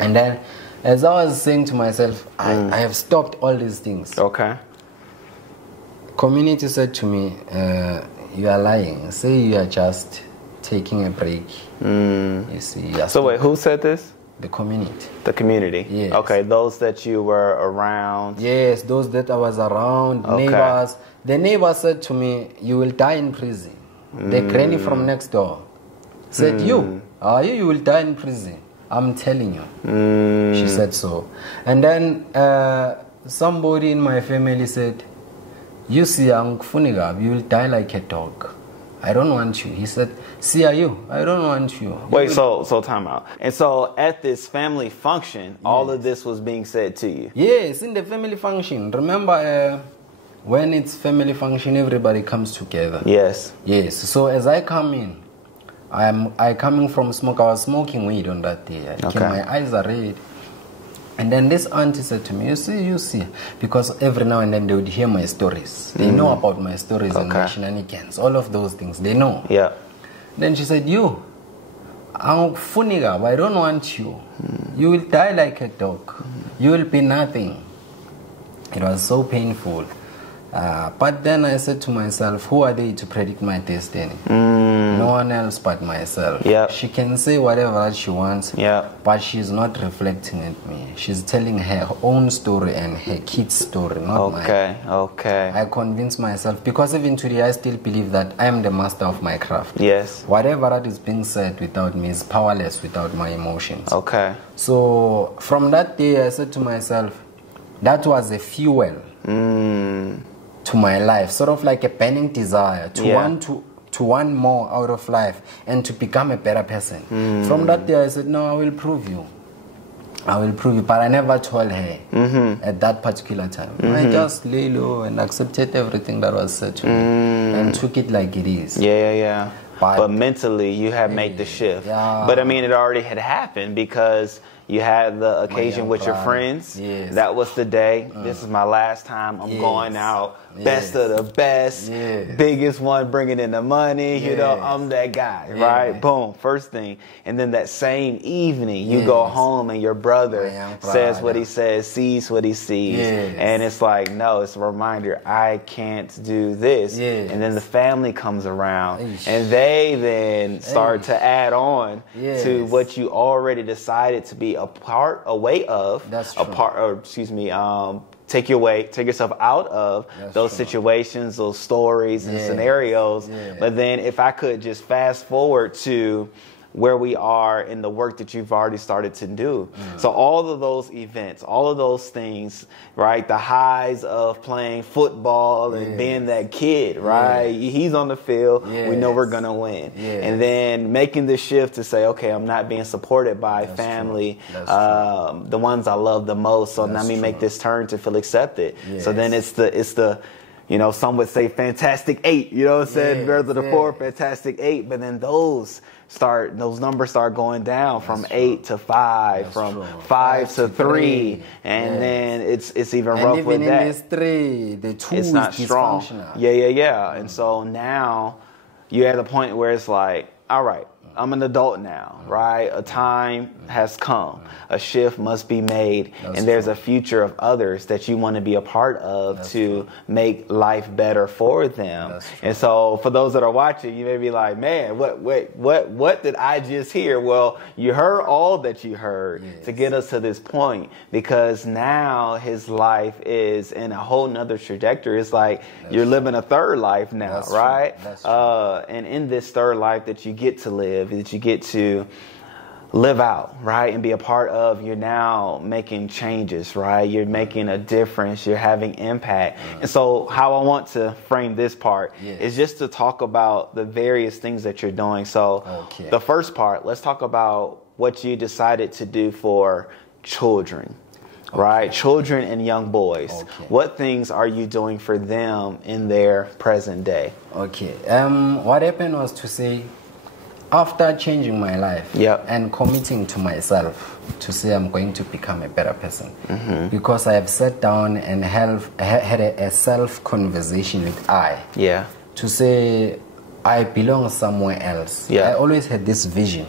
And then, as I was saying to myself, I have stopped all these things. Okay. Community said to me, you are lying. Say you are just taking a break. You see. So wait, who said this? The community. The community? Yes. Okay, those that you were around? Yes, those that I was around, neighbors. The neighbor said to me, you will die in prison. The granny from next door said, you will die in prison. I'm telling you. She said so. And then somebody in my family said, you see, you will die like a dog. I don't want you. He said, see, are you? I don't want you. Wait, so time out. And so at this family function, all of this was being said to you? Yes, in the family function. Remember, when it's family function, everybody comes together. Yes. Yes. So as I come in, I coming from smoke. I was smoking weed on that day. My eyes are red. And then this auntie said to me, you see, because every now and then they would hear my stories. They know about my stories and my shenanigans, all of those things. They know. Yeah. Then she said, I'm funiga, I don't want you. You will die like a dog. You will be nothing. It was so painful. But then I said to myself, who are they to predict my destiny? No one else but myself. Yep. She can say whatever that she wants, but she's not reflecting at me. She's telling her own story and her kid's story, not mine. Okay. I convinced myself, because even today I still believe that I am the master of my craft. Yes. Whatever that is being said without me is powerless without my emotions. Okay. So from that day I said to myself, that was a fuel to my life, sort of like a burning desire to want more out of life and to become a better person. From that day I said, no, I will prove you. But I never told her at that particular time. I just lay low and accepted everything that was said to me and took it like it is. Yeah. But mentally you had made the shift. But I mean, it already had happened because you had the occasion with your friends. Yes. That was the day. This is my last time. I'm going out. Best of the best. Biggest one bringing in the money. You know, I'm that guy, right? Boom. First thing. And then that same evening, you go home and your brother says what he says, sees what he sees. And it's like, no, it's a reminder, I can't do this. And then the family comes around and they then start to add on to what you already decided to be a way of. That's true. Take yourself out of those situations, those stories and scenarios. But then if I could just fast forward to where we are in the work that you've already started to do. So all of those events, all of those things, right? The highs of playing football and being that kid, right? He's on the field. We know we're going to win. And then making the shift to say, okay, I'm not being supported by family, the ones I love the most. So let me make this turn to feel accepted. So then it's the you know, some would say Fantastic 8, you know what I'm saying? Birth of the Four, Fantastic 8. But then those numbers start going down from 8 to 5, from 5 to 3. And then it's even rough with that. And even in this 3, the 2 it's is not strong. dysfunctional. Yeah. And so now you're at a point where it's like, all right, I'm an adult now, right? A time has come. A shift must be made. And there's a future of others that you want to be a part of to make life better for them. And so for those that are watching, you may be like, man, what did I just hear? Well, you heard all that you heard to get us to this point, because now his life is in a whole nother trajectory. It's like you're living a third life now, right? And in this third life that you get to live, that you get to live out, right, and be a part of, you're now making changes, right? You're making a difference. You're having impact. And so how I want to frame this part is just to talk about the various things that you're doing. So the first part, let's talk about what you decided to do for children. Right? Children and young boys. What things are you doing for them in their present day? What happened was to say, after changing my life and committing to myself to say I'm going to become a better person, because I have sat down and had a self-conversation with to say I belong somewhere else. I always had this vision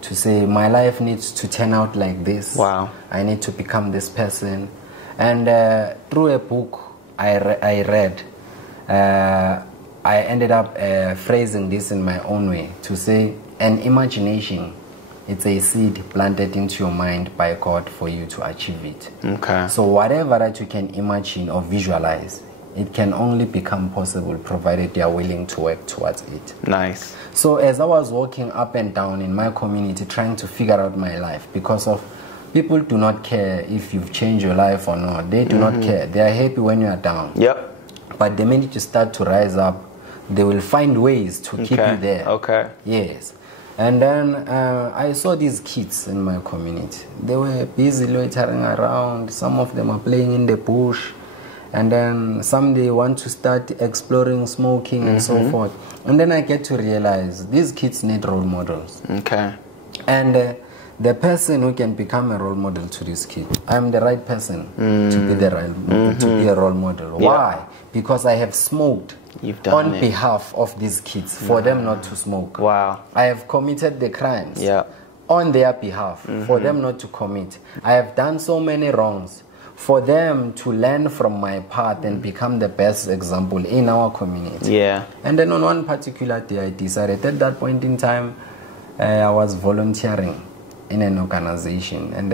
to say my life needs to turn out like this. I need to become this person. And through a book I read, I ended up phrasing this in my own way to say, an imagination, it's a seed planted into your mind by God for you to achieve it. So whatever that you can imagine or visualize, it can only become possible provided you are willing to work towards it. So as I was walking up and down in my community trying to figure out my life, because of people do not care if you've changed your life or not. They do not care. They are happy when you are down. But the minute you start to rise up, they will find ways to keep you there. Yes. And then I saw these kids in my community. They were busy loitering around. Some of them are playing in the bush. And then some they want to start exploring smoking and so forth. And then I get to realize these kids need role models. And the person who can become a role model to this kid, I'm the right person to be a role model. Why? Because I have smoked on behalf of these kids for them not to smoke. I have committed the crimes on their behalf for them not to commit. I have done so many wrongs for them to learn from my path and become the best example in our community. And then on one particular day I decided, at that point in time, I was volunteering in an organization, and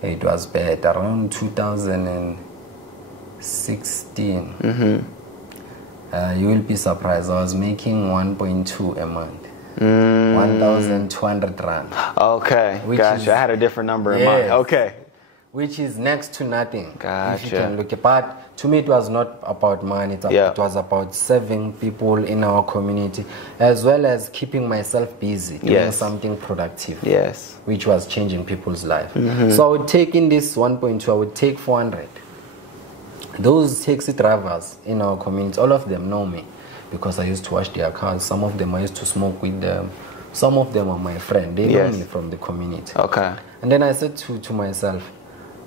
it was bad, around 2016. You will be surprised, I was making 1.2 a month. 1,200 rand. Gotcha. I had a different number in mind. Which is next to nothing. If you can look at. But to me it was not about money. It was about serving people in our community, as well as keeping myself busy, doing something productive, which was changing people's life. So I would take in this 1.2, I would take 400. Those taxi drivers in our community, all of them know me because I used to wash their cars. Some of them I used to smoke with them. Some of them are my friend. They know me from the community. And then I said to myself,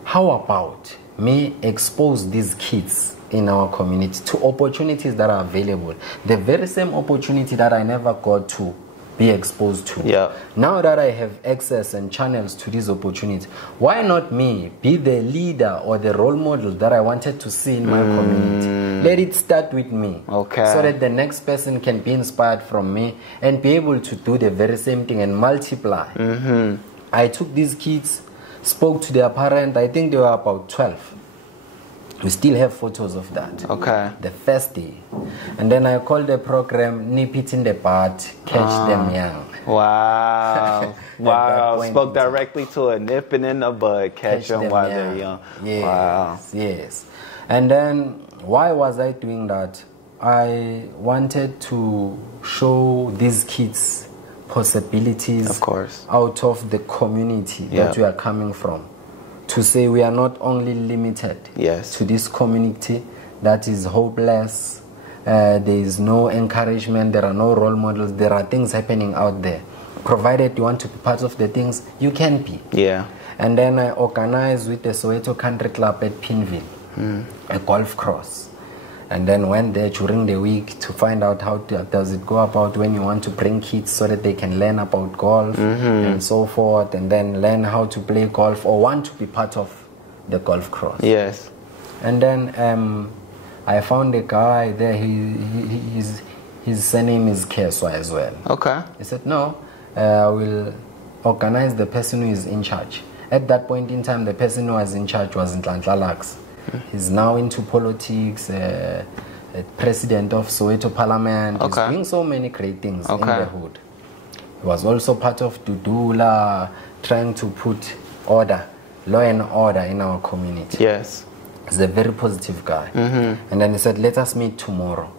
how about me expose these kids in our community to opportunities that are available? The very same opportunity that I never got to be exposed to. Now that I have access and channels to these opportunities, why not me be the leader or the role model that I wanted to see in my community? Let it start with me, so that the next person can be inspired from me and be able to do the very same thing and multiply. I took these kids, spoke to their parent. I think they were about 12. We still have photos of that. The first day. And then I called the program, Nip It in the Bud, Catch Them Young. Spoke directly to a nipping in the bud, catch them while they're young. Yes. And then why was I doing that? I wanted to show these kids possibilities out of the community that we are coming from. To say we are not only limited to this community that is hopeless, there is no encouragement, there are no role models, there are things happening out there. Provided you want to be part of the things, you can be. And then I organized with the Soweto Country Club at Pinville, a golf course. And then went there during the week to find out how does it go about when you want to bring kids so that they can learn about golf and so forth, and then learn how to play golf or want to be part of the golf cross. Yes. And then I found a guy there. His surname is Keswa as well. Okay. He said, no, I will organize the person who is in charge. At that point in time, the person who was in charge was Nhlanhla. He's now into politics, president of Soweto Parliament. Okay. He's doing so many great things in the hood. He was also part of Dudula, trying to put order, law and order in our community. Yes. He's a very positive guy. And then he said, let us meet tomorrow.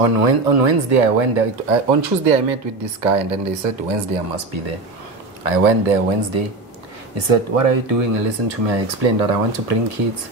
On Wednesday, I went there. On Tuesday, I met with this guy, and then they said, Wednesday, I must be there. I went there Wednesday. He said, what are you doing? And listen to me. I explained that I want to bring kids,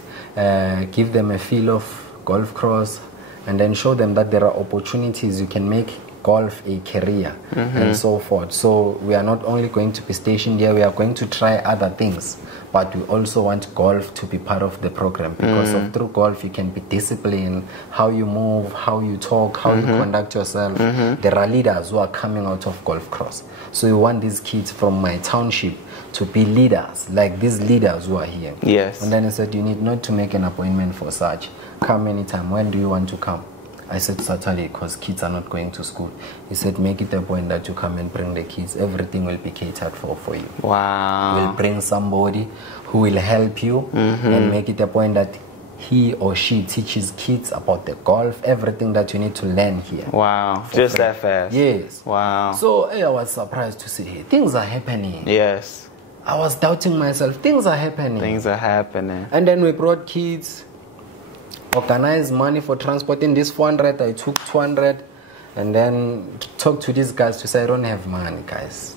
give them a feel of golf cross, and then show them that there are opportunities. You can make golf a career and so forth. So we are not only going to be stationed here, we are going to try other things. But we also want golf to be part of the program because through golf you can be disciplined, how you move, how you talk, how you conduct yourself. There are leaders who are coming out of golf cross. So we want these kids from my township to be leaders, like these leaders who are here. Yes. And then he said, you need not to make an appointment for such. Come anytime. When do you want to come? I said Saturday because kids are not going to school. He said, make it a point that you come and bring the kids. Everything will be catered for you. Wow. We'll bring somebody who will help you and make it a point that he or she teaches kids about the golf, everything that you need to learn here. Wow. Just that fast. Yes. Wow. So I was surprised to see, hey, things are happening. Yes. I was doubting myself. Things are happening. Things are happening. And then we brought kids, organized money for transporting this 400. I took 200 and then talked to these guys to say, I don't have money, guys.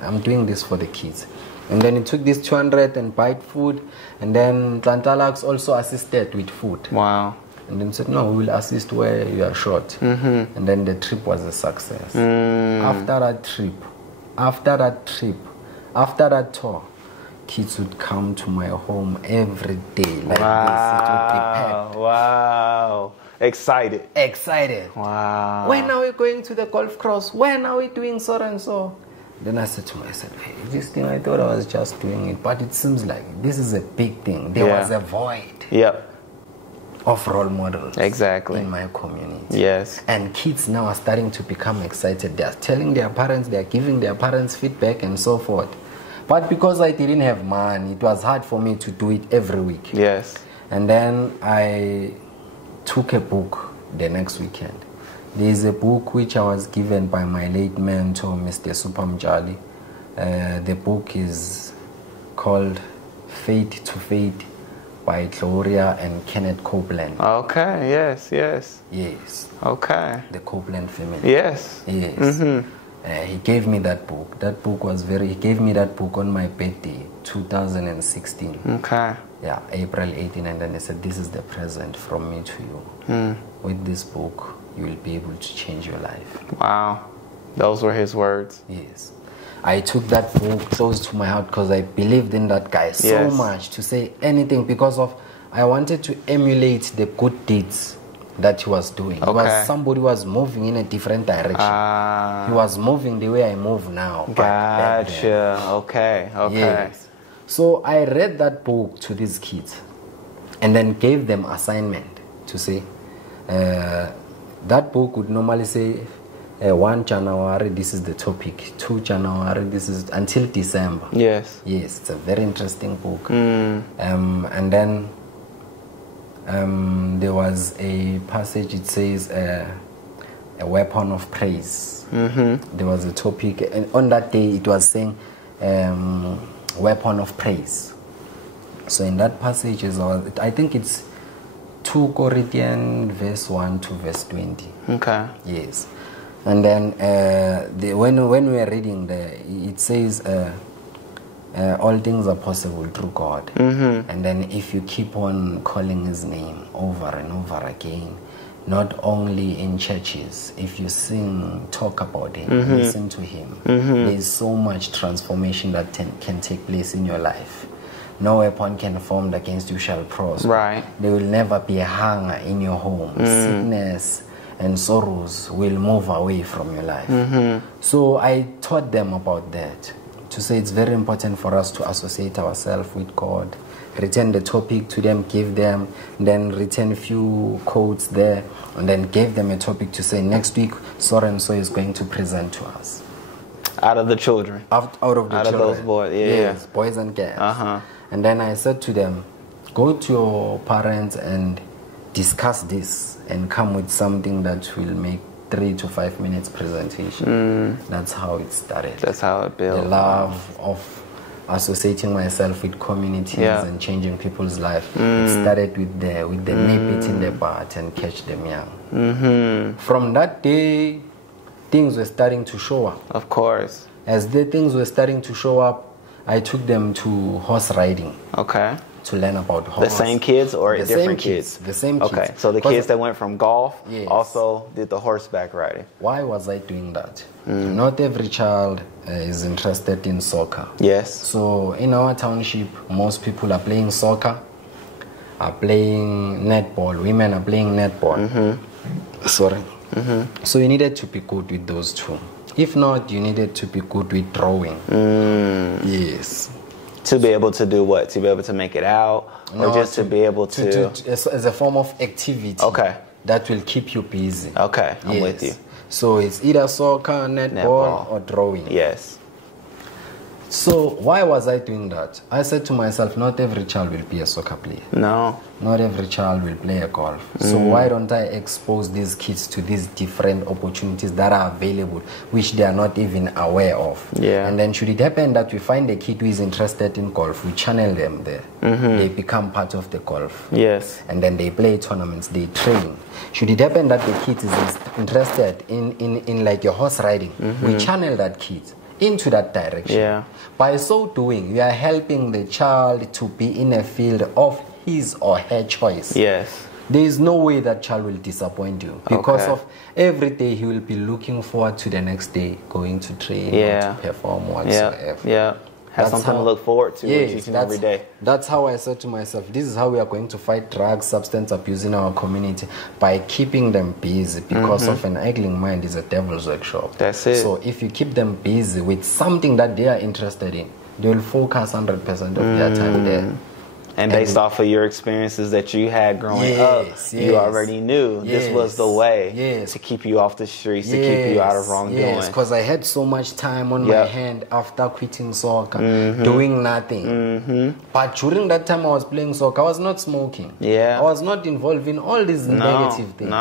I'm doing this for the kids. And then he took this 200 and bought food. And then Tlantalax also assisted with food. Wow. And then said, no, we will assist where you are short. And then the trip was a success. After that tour, kids would come to my home every day. Like this, it would be packed. Wow. Excited. Wow. When are we going to the golf course? When are we doing so and so? Then I said to myself, hey, this thing, I thought I was just doing it, but it seems like this is a big thing. There was a void of role models in my community. Yes. And kids now are starting to become excited. They are telling their parents, they are giving their parents feedback and so forth. But because I didn't have money, it was hard for me to do it every week. Yes. And then I took a book the next weekend. There is a book which I was given by my late mentor, Mr. Supamjali. The book is called Fate to Fate by Gloria and Kenneth Copeland. Okay, yes. Okay. The Copeland family. Yes. He gave me that book. That book was he gave me that book on my birthday, 2016. Okay. Yeah, April 18, and then he said, this is the present from me to you. With this book, you will be able to change your life. Wow. Those were his words. Yes. I took that book close to my heart because I believed in that guy so much to say anything because of I wanted to emulate the good deeds that he was doing. He was somebody who was moving in a different direction. He was moving the way I move now. Gotcha. Okay. Yes. So I read that book to these kids and then gave them assignment to say, that book would normally say 1 January, this is the topic. 2 January, this is until December. Yes. Yes, it's a very interesting book. And then there was a passage, it says a weapon of praise. There was a topic, and on that day it was saying weapon of praise. So in that passage, I think it's 2 Corinthians verse 1 to verse 20. Okay. Yes. And then when we are reading there, it says all things are possible through God. And then if you keep on calling his name over and over again, not only in churches, if you sing, talk about him, listen to him, there is so much transformation that can take place in your life. no weapon can formed against you shall prosper. Right. There will never be a hunger in your home. Sickness and sorrows will move away from your life. So I taught them about that, to say it's very important for us to associate ourselves with God, return the topic to them, give them, then return a few quotes there, and then give them a topic to say next week so and so is going to present to us. Out of the children. Out of the out children. Of those boys, yeah. Yes, boys and girls. And then I said to them, go to your parents and discuss this and come with something that will make 3 to 5 minutes presentation. That's how it started. That's how it built. The love of associating myself with communities and changing people's life. It started with the nip it in the butt and catch them young. From that day, things were starting to show up. Of course. As the things were starting to show up, I took them to horse riding. Okay. To learn about horse. The same kids or the different same kids? The same kids. Okay, so the kids that went from golf Yes. also did the horseback riding. Why was I doing that? Not every child is interested in soccer. Yes. So in our township, most people are playing soccer, are playing netball. Women are playing netball. Sorry. So you needed to be good with those two. If not, you needed to be good with drawing. Yes. To be able to do what? To be able to make it out? Or just to be able to... As a form of activity. Okay. That will keep you busy. Okay, I'm with you. So it's either soccer, netball, or drawing. Yes. So why was I doing that? I said to myself, not every child will be a soccer player. No. Not every child will play a golf. So why don't I expose these kids to these different opportunities that are available, which they are not even aware of? Yeah. And then should it happen that we find a kid who is interested in golf, we channel them there. They become part of the golf. Yes. And then they play tournaments, they train. Should it happen that the kid is interested in like your horse riding, we channel that kid into that direction. Yeah. By so doing, we are helping the child to be in a field of his or her choice. Yes. There is no way that child will disappoint you, because of every day he will be looking forward to the next day, going to train or to perform whatsoever. Yeah. Have something to look forward to every day. That's how I said to myself, this is how we are going to fight drugs, substance abuse in our community, by keeping them busy, because of an idling mind is a devil's workshop. That's it. So if you keep them busy with something that they are interested in, they will focus 100% of their time there. And based off of your experiences that you had growing up, you already knew this was the way to keep you off the streets, to keep you out of wrongdoing. Yes, because I had so much time on my hand after quitting soccer, doing nothing. But during that time I was playing soccer, I was not smoking. I was not involved in all these negative things.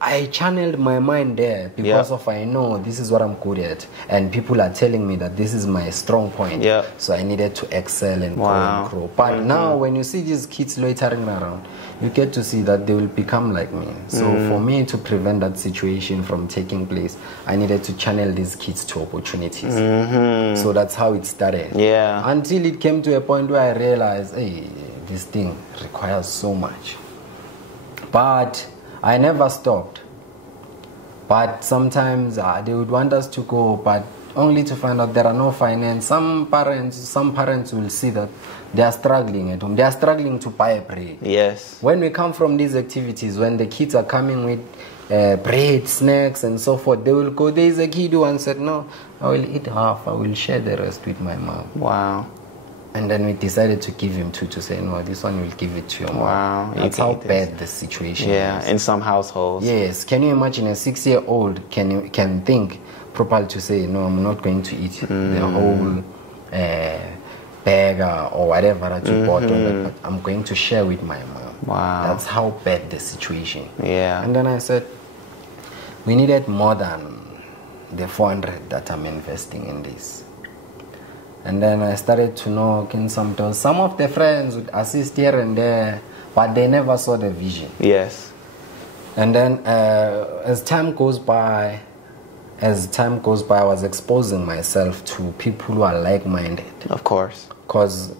I channeled my mind there because of I know this is what I'm good at, and people are telling me that this is my strong point. So I needed to excel and grow. But now when you see these kids loitering around, you get to see that they will become like me. So for me to prevent that situation from taking place, I needed to channel these kids to opportunities. So that's how it started. Until it came to a point where I realized, hey, this thing requires so much. But I never stopped. But sometimes they would want us to go, but only to find out there are no finance. Some parents will see that they are struggling at home. They are struggling to buy bread. When we come from these activities, when the kids are coming with bread, snacks, and so forth, they will go, there is a kid who once said, no, I will eat half, I will share the rest with my mom. And then we decided to give him two, to say, no, this one will give it to your mom. That's how bad the situation is. In some households. Yes. Can you imagine a 6-year-old can think properly to say, no, I'm not going to eat the whole bag or whatever that you bought, but I'm going to share with my mom. That's how bad the situation. And then I said, we needed more than the 400 that I'm investing in this. And then I started to knock in some doors. Some of the friends would assist here and there, but they never saw the vision. And then as time goes by, I was exposing myself to people who are like-minded. Of course. Because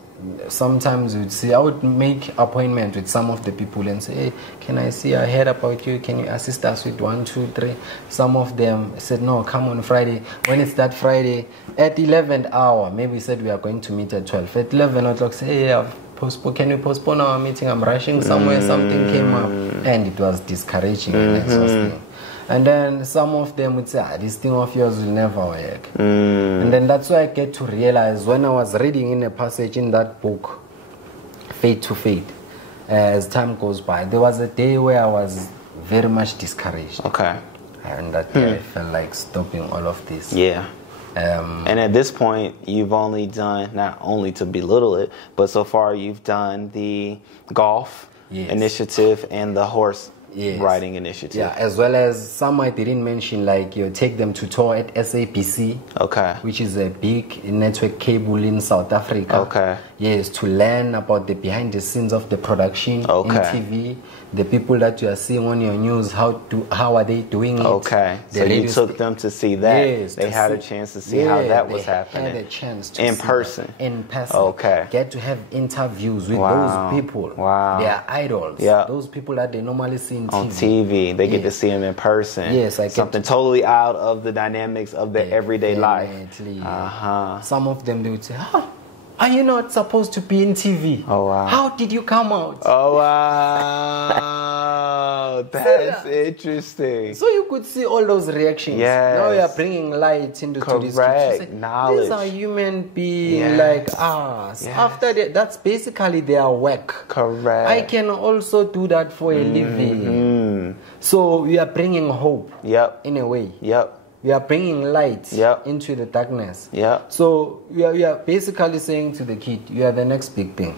sometimes you'd see, I would make appointment with some of the people and say, hey, can I see, I heard about you, can you assist us with 1, 2, 3? Some of them said, no, come on Friday. When it's that Friday, at 11th hour, maybe we said we are going to meet at 12. At 11 o'clock, say, hey, can you postpone our meeting? I'm rushing somewhere, something came up. And it was discouraging and exhausting. And then some of them would say, this thing of yours will never work. And then that's why I get to realize when I was reading in a passage in that book, Faith to Faith, as time goes by, there was a day where I was very much discouraged. Okay. And that day I felt like stopping all of this. Yeah. And at this point, you've only done, not only to belittle it, but so far you've done the golf initiative and the horse riding initiative. Yeah, as well as some I didn't mention, like you take them to tour at SABC, which is a big network cable in South Africa. Yes, to learn about the behind the scenes of the production in TV, the people that you are seeing on your news, how are they doing it? So you took them to see that. Yes, they had a chance to see how that was happening. Had a chance to in person. In person. Get to have interviews with those people. They are idols. Those people that they normally see on TV. They get to see them in person. Yes, something totally out of the dynamics of their everyday life. Some of them, they would say, are you not supposed to be in TV? How did you come out? That's interesting. So you could see all those reactions. Now you are bringing light into this. Knowledge. These are human beings like us. After that, that's basically their work. I can also do that for a living. So we are bringing hope in a way. We are bringing light into the darkness. So we are basically saying to the kid, you are the next big thing.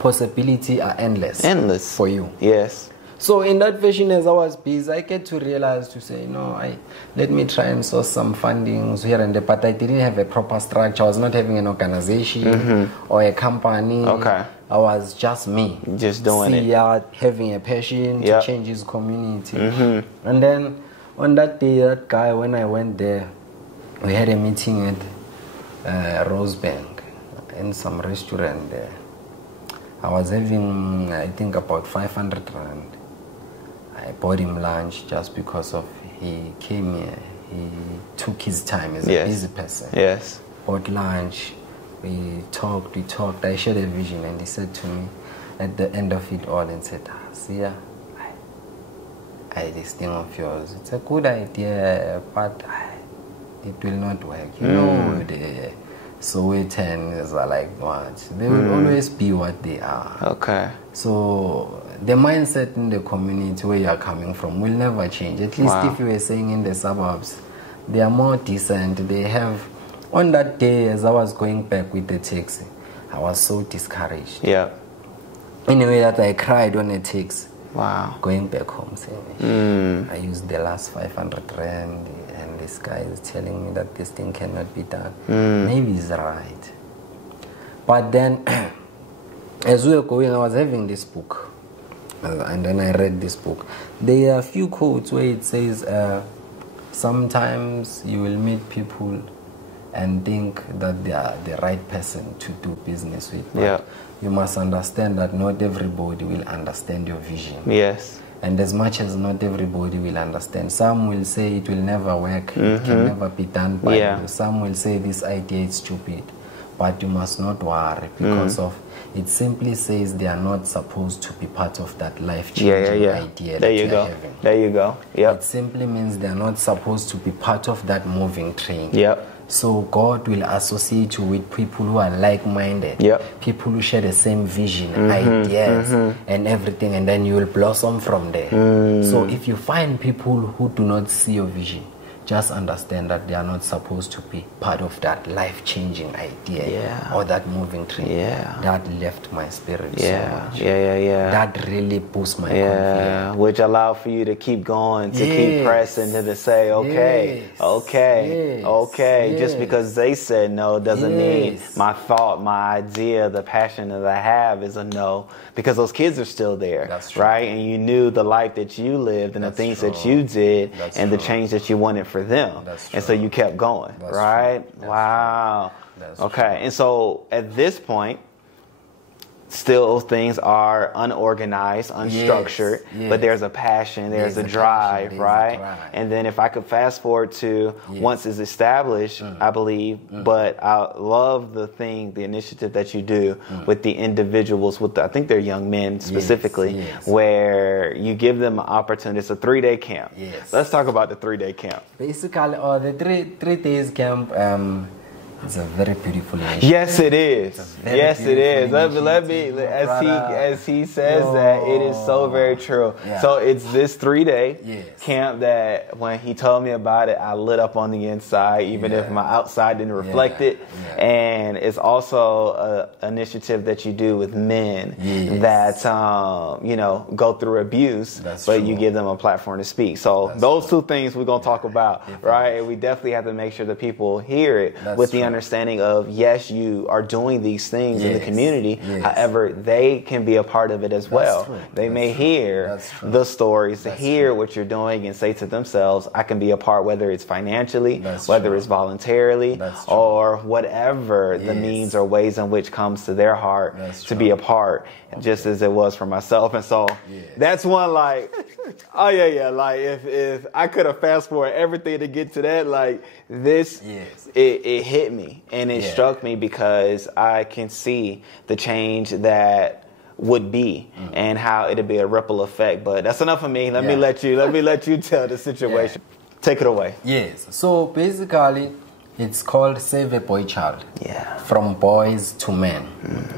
Possibilities are endless. For you. So in that vision, as I was busy, I get to realize to say, let me try and source some fundings here and there. But I didn't have a proper structure. I was not having an organization or a company. I was just me. Just doing it. Having a passion to change his community. And then on that day, that guy, when I went there, we had a meeting at Rosebank in some restaurant there. I was having, I think, about 500 rand. I bought him lunch just because of he came here. He took his time. He's a busy person. Bought lunch. We talked. I shared a vision, and he said to me at the end of it all, and said, "Sia, this thing of yours, it's a good idea, but it will not work. You know, the Sowetans are like what? They will always be what they are. So the mindset in the community where you are coming from will never change. At least if you were saying in the suburbs, they are more decent. They have, on that day as I was going back with the taxi, I was so discouraged. In a way that I cried on a taxi. Going back home saying, I used the last 500 rand and this guy is telling me that this thing cannot be done. Maybe he's right. But then, as we were going, I was having this book. And then I read this book. There are a few quotes where it says, sometimes you will meet people and think that they are the right person to do business with. But you must understand that not everybody will understand your vision. And as much as not everybody will understand, some will say it will never work, it can never be done by you. Some will say this idea is stupid. But you must not worry because of it simply says they are not supposed to be part of that life-changing idea that you're having. There you go. It simply means they are not supposed to be part of that moving train. So God will associate you with people who are like-minded, people who share the same vision, ideas, and everything, and then you will blossom from there. So if you find people who do not see your vision, just understand that they are not supposed to be part of that life-changing idea or that moving train. That left my spirit so much. That really boosts my confidence. Which allowed for you to keep going, to keep pressing, to say, okay. Just because they said no doesn't mean my thought, my idea, the passion that I have is a no. Because those kids are still there, right? And you knew the life that you lived and the things that you did and the change that you wanted for them. And so you kept going, right? Wow. Okay. And so at this point, still things are unorganized, unstructured, but there's a passion, there's a drive, right? And then if I could fast forward to once it's established, I believe, but I love the initiative that you do with the individuals, I think they're young men specifically, where you give them an opportunity. It's a 3-day camp. Let's talk about the 3-day camp. Basically, the three days camp, it's a very beautiful initiative. Yes, it is. Yes, it is. Let me, as he says that, it is so very true. So it's this 3-day camp that when he told me about it, I lit up on the inside, even if my outside didn't reflect it. And it's also an initiative that you do with men that, go through abuse, but you give them a platform to speak. So those two things we're going to talk about, right? And we definitely have to make sure that people hear it with the understanding of, yes, you are doing these things in the community. However, they can be a part of it as well. They may hear the stories, hear what you're doing, and say to themselves, I can be a part, whether it's financially, whether it's voluntarily, or whatever the means or ways in which comes to their heart to be a part, just as it was for myself. And so that's one, like, like if I could have fast forward everything to get to that, like this, it hit me. And it struck me because I can see the change that would be and how it'd be a ripple effect. But that's enough of me. Let me let you tell the situation. Take it away. Yes. So basically, it's called Save a Boy Child. From boys to men.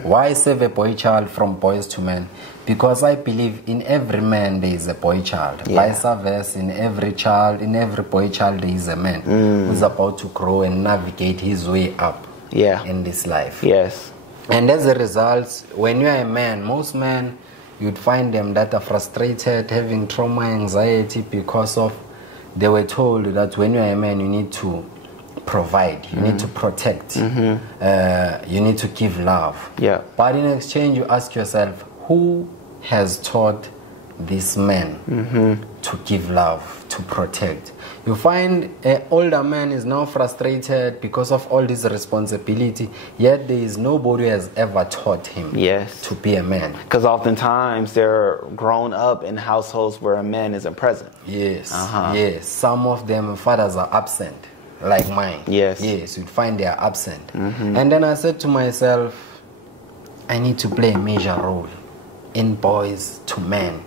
Why save a boy child from boys to men? Because I believe in every man there is a boy child. Vice versa, in every boy child there is a man who's about to grow and navigate his way up in this life. And as a result, when you are a man, most men, you'd find them that are frustrated, having trauma, anxiety, because of they were told that when you are a man, you need to provide, you need to protect, you need to give love. But in exchange, you ask yourself, who has taught this man to give love, to protect? You find an older man is now frustrated because of all this responsibility, yet there is nobody who has ever taught him to be a man. Because oftentimes they're grown up in households where a man isn't present. Some of them fathers are absent, like mine. You'd find they are absent. And then I said to myself, I need to play a major role in boys to men.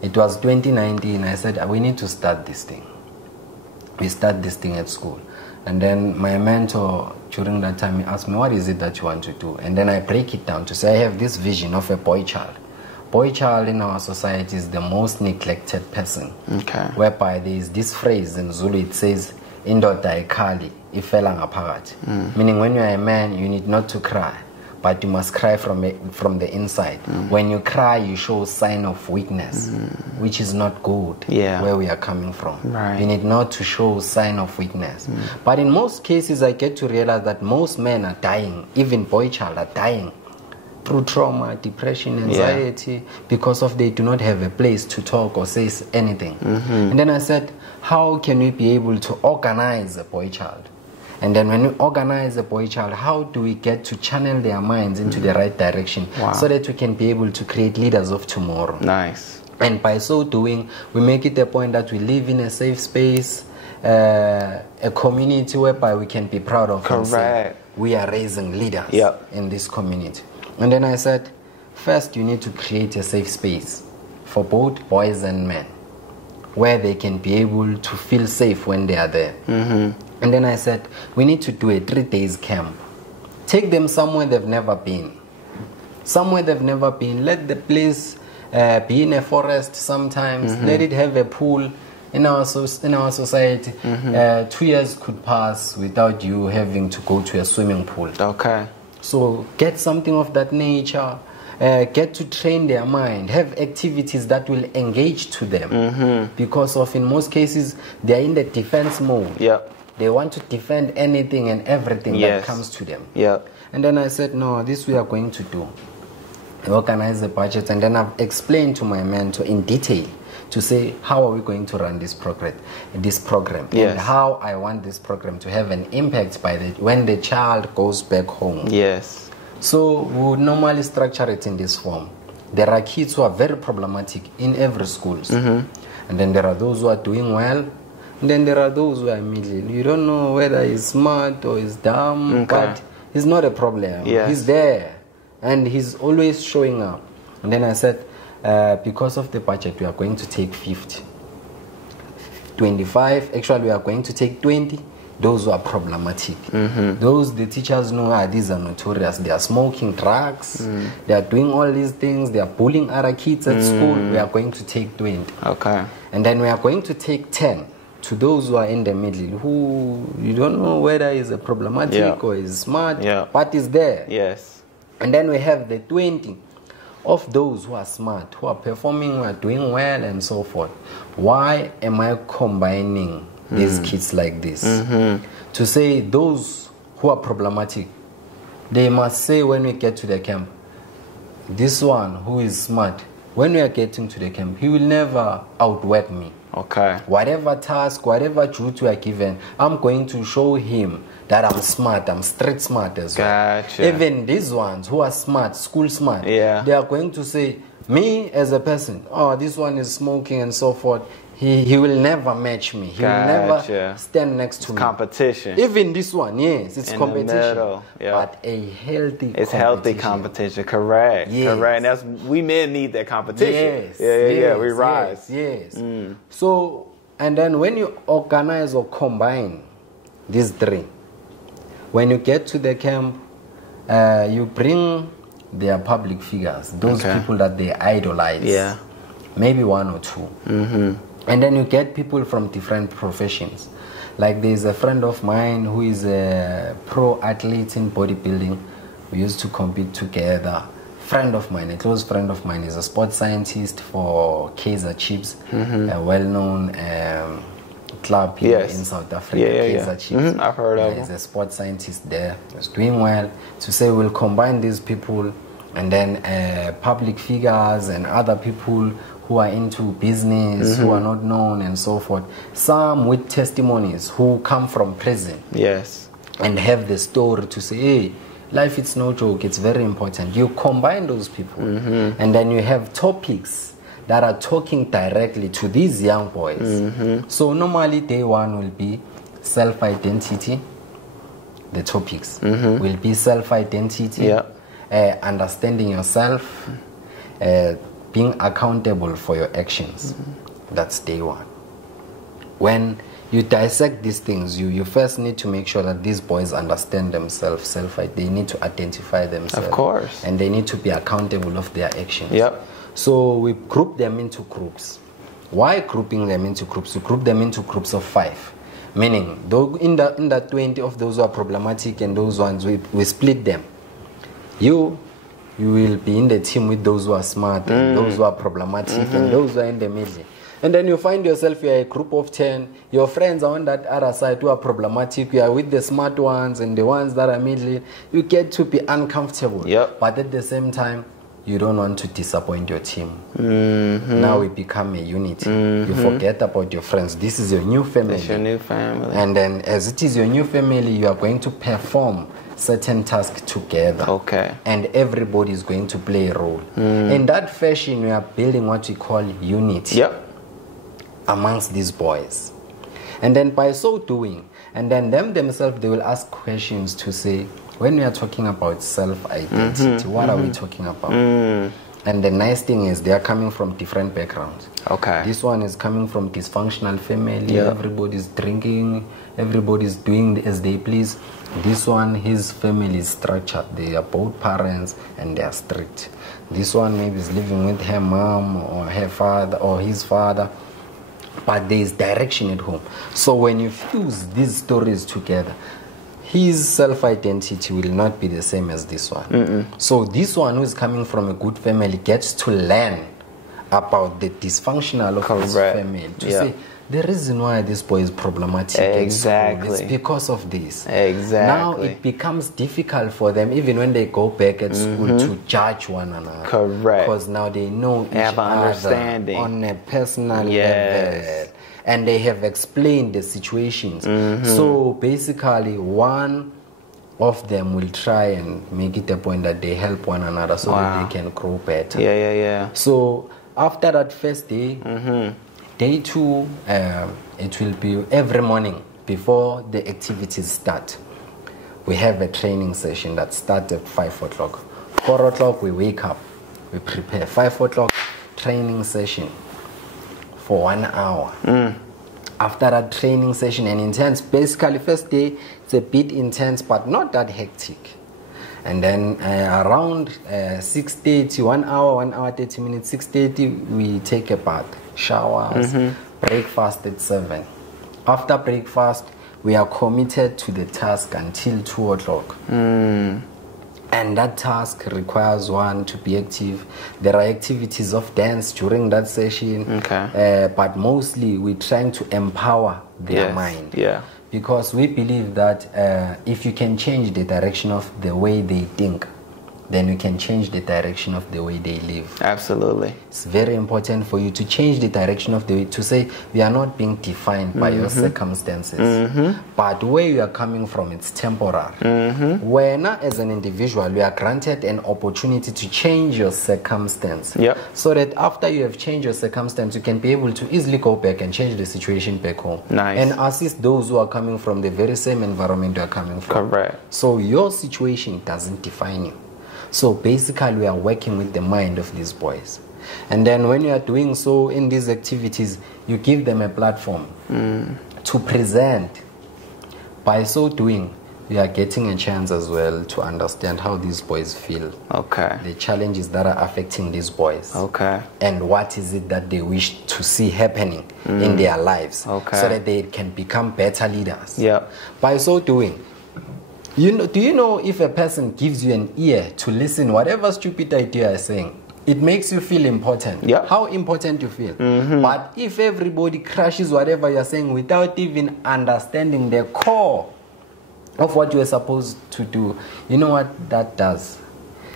It was 2019. I said, we need to start this thing. We start this thing at school. And then my mentor during that time, he asked me, what is it that you want to do? And then I break it down to say, I have this vision of a boy child. Boy child in our society is the most neglected person. Whereby there is this phrase in Zulu, it says, indoda ikhali ifela ngaphakathi. Meaning when you are a man, you need not to cry, but you must cry from the inside. When you cry, you show sign of weakness, which is not good where we are coming from. You need not to show sign of weakness. But in most cases, I get to realize that most men are dying, even boy child are dying through trauma, depression, anxiety, because of they do not have a place to talk or say anything. And then I said, how can we be able to organize a boy child? And then when we organize a boy child, how do we get to channel their minds into the right direction so that we can be able to create leaders of tomorrow? And by so doing, we make it a point that we live in a safe space, a community whereby we can be proud of and say, we are raising leaders in this community. And then I said, first you need to create a safe space for both boys and men, where they can be able to feel safe when they are there. And then I said, we need to do a 3 days camp. Take them somewhere they've never been. Somewhere they've never been. Let the place be in a forest sometimes. Let it have a pool. In our society, 2 years could pass without you having to go to a swimming pool. So get something of that nature. Get to train their mind, have activities that will engage to them, because of in most cases they are in the defense mode. They want to defend anything and everything that comes to them. And then I said, no, this we are going to do. Organize the budget, and then I've explained to my mentor in detail to say how are we going to run this program, and how I want this program to have an impact when the child goes back home. So we would normally structure it in this form. There are kids who are very problematic in every schools. And then there are those who are doing well. And then there are those who are middle. You don't know whether he's smart or he's dumb, but he's not a problem. Yes. He's there. And he's always showing up. And then I said, because of the budget, we are going to take 50. 25, actually we are going to take 20. Those who are problematic. Those the teachers know, these are notorious. They are smoking drugs. They are doing all these things. They are bullying other kids at school. We are going to take 20. Okay. And then we are going to take 10 to those who are in the middle, who you don't know whether is a problematic or is smart, but is there. Yes. And then we have the 20 of those who are smart, who are performing, who are doing well, and so forth. Why am I combining these kids like this? To say those who are problematic, they must say when we get to the camp, this one who is smart, when we are getting to the camp, he will never outwork me. Okay. Whatever task, whatever duty we are given, I'm going to show him that I'm smart, I'm street smart as well. Gotcha. Even these ones who are smart, school smart, they are going to say, me as a person, oh, this one is smoking and so forth. He will never match me. He will never stand next to me. Competition. Even this one, yes, it's in competition. The middle. But a healthy It's healthy competition, correct. Yes. Correct. That's, we men need that competition. Yes. Yeah. We rise. Yes. So, and then when you organize or combine these three, when you get to the camp, you bring their public figures, those people that they idolize. Yeah. Maybe one or two. And then you get people from different professions. Like there's a friend of mine who is a pro athlete in bodybuilding. We used to compete together. Friend of mine, a close friend of mine, is a sports scientist for Kaiser Chiefs, a well-known club here in South Africa, Kaiser Chiefs. I've heard of him. He's a sports scientist there. He's doing well. To say we'll combine these people and then public figures and other people who are into business, who are not known and so forth. Some with testimonies who come from prison. Yes. And have the story to say, hey, life it's no joke, it's very important. You combine those people. And then you have topics that are talking directly to these young boys. So normally day one will be self-identity. The topics will be self-identity, understanding yourself, being accountable for your actions. That's day one. When you dissect these things, you first need to make sure that these boys understand themselves, they need to identify themselves. Of course. And they need to be accountable of their actions. Yep. So we group them into groups. Why grouping them into groups? We group them into groups of 5. Meaning, though in the 20 of those who are problematic and those ones, we split them. You will be in the team with those who are smart and those who are problematic and those who are in the middle. And then you find yourself, you're a group of 10. Your friends are on that other side who are problematic. You are with the smart ones and the ones that are middle. You get to be uncomfortable. Yep. But at the same time, you don't want to disappoint your team. Now we become a unit. You forget about your friends. This is your new family. It's your new family. And then as it is your new family, you are going to perform certain tasks together. Okay. And everybody is going to play a role. In that fashion, we are building what we call unity. Yep. Amongst these boys. And then by so doing, and then them themselves, they will ask questions to say, when we are talking about self-identity, what are we talking about? And the nice thing is they are coming from different backgrounds. Okay. This one is coming from dysfunctional family. Everybody's drinking. Everybody's doing as they please. This one, his family is structured. They are both parents and they are strict. This one maybe is living with her mom or her father or his father. But there is direction at home. So when you fuse these stories together, his self-identity will not be the same as this one. So this one who is coming from a good family gets to learn about the dysfunctional of his family. To say, the reason why this boy is problematic exactly is because of this. Exactly. Now it becomes difficult for them, even when they go back at school, to judge one another. Correct. Because now they know each have other understanding on a personal level. And they have explained the situations. So basically, one of them will try and make it a point that they help one another so that they can grow better. Yeah. So after that first day, day 2, it will be every morning before the activities start. We have a training session that starts at 5 o'clock. 4 o'clock, we wake up, we prepare. 5 o'clock, training session for 1 hour. After that training session, and intense, basically first day, it's a bit intense, but not that hectic. And then around 6:30, 1 hour, 1 hour, 30 minutes, 6:30, we take a bath, showers, breakfast at 7. After breakfast, we are committed to the task until 2 o'clock. And that task requires one to be active. There are activities of dance during that session. But mostly we're trying to empower their mind. Because we believe that if you can change the direction of the way they think, then you can change the direction of the way they live. Absolutely. It's very important for you to change the direction of the way, to say we are not being defined by your circumstances, but where you are coming from, it's temporary. When as an individual, you are granted an opportunity to change your circumstance, so that after you have changed your circumstance, you can be able to easily go back and change the situation back home. And assist those who are coming from the very same environment you are coming from. Correct. So your situation doesn't define you. So basically, we are working with the mind of these boys. And then when you are doing so in these activities, you give them a platform to present. By so doing, you are getting a chance as well to understand how these boys feel. The challenges that are affecting these boys. And what is it that they wish to see happening in their lives, so that they can become better leaders. By so doing, do you know if a person gives you an ear to listen whatever stupid idea is saying, it makes you feel important. How important you feel. But if everybody crashes whatever you're saying without even understanding the core of what you're supposed to do, you know what that does?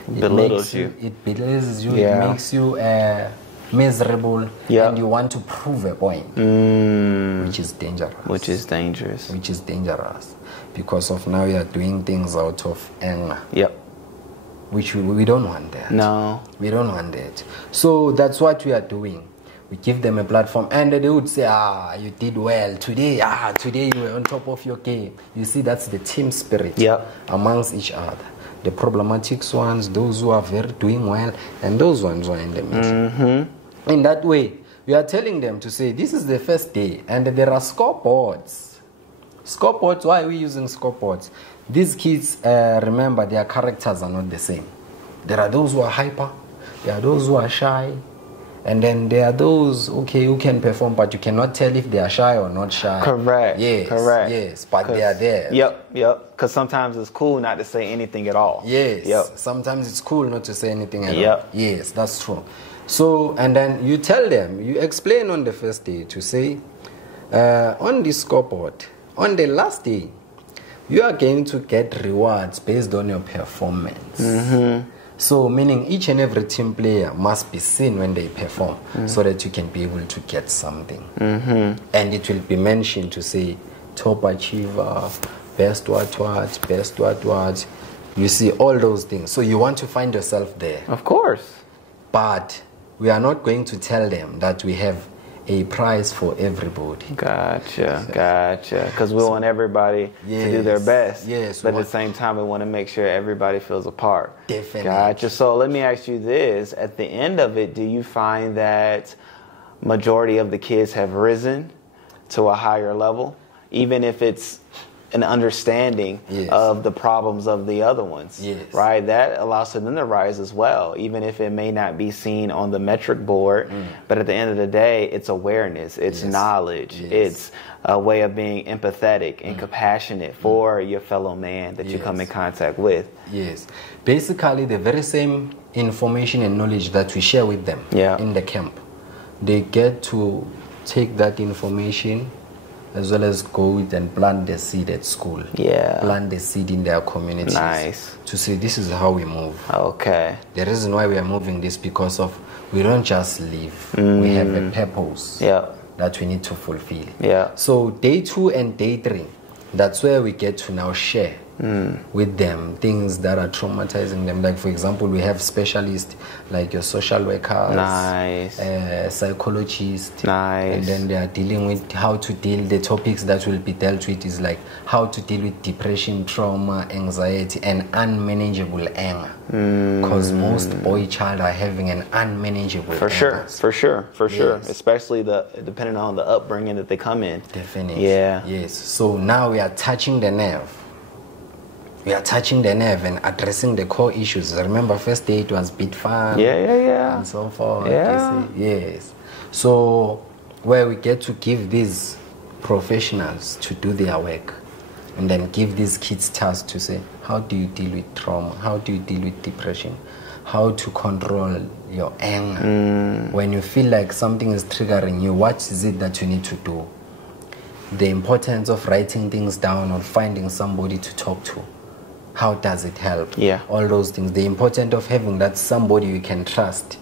It belittles you. It belittles you. It makes you miserable, and you want to prove a point, which is dangerous. Which is dangerous. Because of now you are doing things out of anger. Which we don't want that. No. We don't want that. So that's what we are doing. We give them a platform, and they would say, you did well today. Today you were on top of your game. You see, that's the team spirit amongst each other. The problematic ones, those who are very doing well, and those ones who are in the middle. In that way, we are telling them to say, this is the first day, and there are scoreboards. Scoreboards, why are we using scoreboards? These kids, remember, their characters are not the same. There are those who are hyper, there are those who are shy, and then there are those, who can perform, but you cannot tell if they are shy or not shy. Yes, but they are there. Because sometimes it's cool not to say anything at all. Sometimes it's cool not to say anything at all. Yes, that's true. So, and then you tell them, you explain on the first day to say, on this scoreboard, on the last day, you are going to get rewards based on your performance. So, meaning each and every team player must be seen when they perform, so that you can be able to get something. And it will be mentioned to say, top achiever, best what, best what. You see all those things. So you want to find yourself there. Of course. But we are not going to tell them that we have a prize for everybody. Gotcha. Because we want everybody to do their best. But at the same time, we want to make sure everybody feels a part. Definitely. Gotcha. So let me ask you this. At the end of it, do you find that majority of the kids have risen to a higher level? Even if it's an understanding of the problems of the other ones, right? That allows them to rise as well, even if it may not be seen on the metric board. But at the end of the day, it's awareness, it's knowledge, it's a way of being empathetic and compassionate for your fellow man that you come in contact with. Basically, the very same information and knowledge that we share with them in the camp, they get to take that information as well as go and plant the seed at school. Plant the seed in their communities. To say, this is how we move. The reason why we are moving this because of we don't just live. We have a purpose that we need to fulfill. So day 2 and day 3, that's where we get to now share with them, things that are traumatizing them. Like, for example, we have specialists like your social workers, psychologists, and then they are dealing with how to deal. The topics that will be dealt with is like how to deal with depression, trauma, anxiety, and unmanageable anger. Because most boy child are having an unmanageable anger. For sure. Especially depending on the upbringing that they come in. Definitely. Yeah. Yes. So now we are touching the nerve. We are touching the nerve and addressing the core issues. Remember, first day it was bit fun. Yeah. And so forth. Yeah. Yes. So where we get to give these professionals to do their work and then give these kids tasks to say, how do you deal with trauma? How do you deal with depression? How to control your anger? When you feel like something is triggering you, what is it that you need to do? The importance of writing things down or finding somebody to talk to. How does it help? Yeah. All those things. The importance of having that somebody you can trust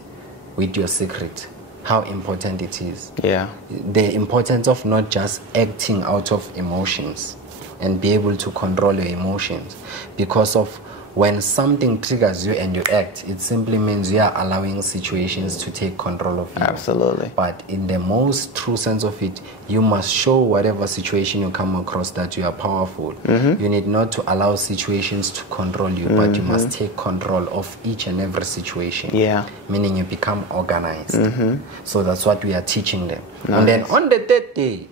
with your secret. How important it is. Yeah. The importance of not just acting out of emotions and be able to control your emotions. Because of when something triggers you and you act, it simply means you are allowing situations to take control of you. Absolutely. But in the most true sense of it, you must show whatever situation you come across that you are powerful. You need not to allow situations to control you, but you must take control of each and every situation. Yeah. Meaning you become organized. So that's what we are teaching them. Nice. And then on the third day,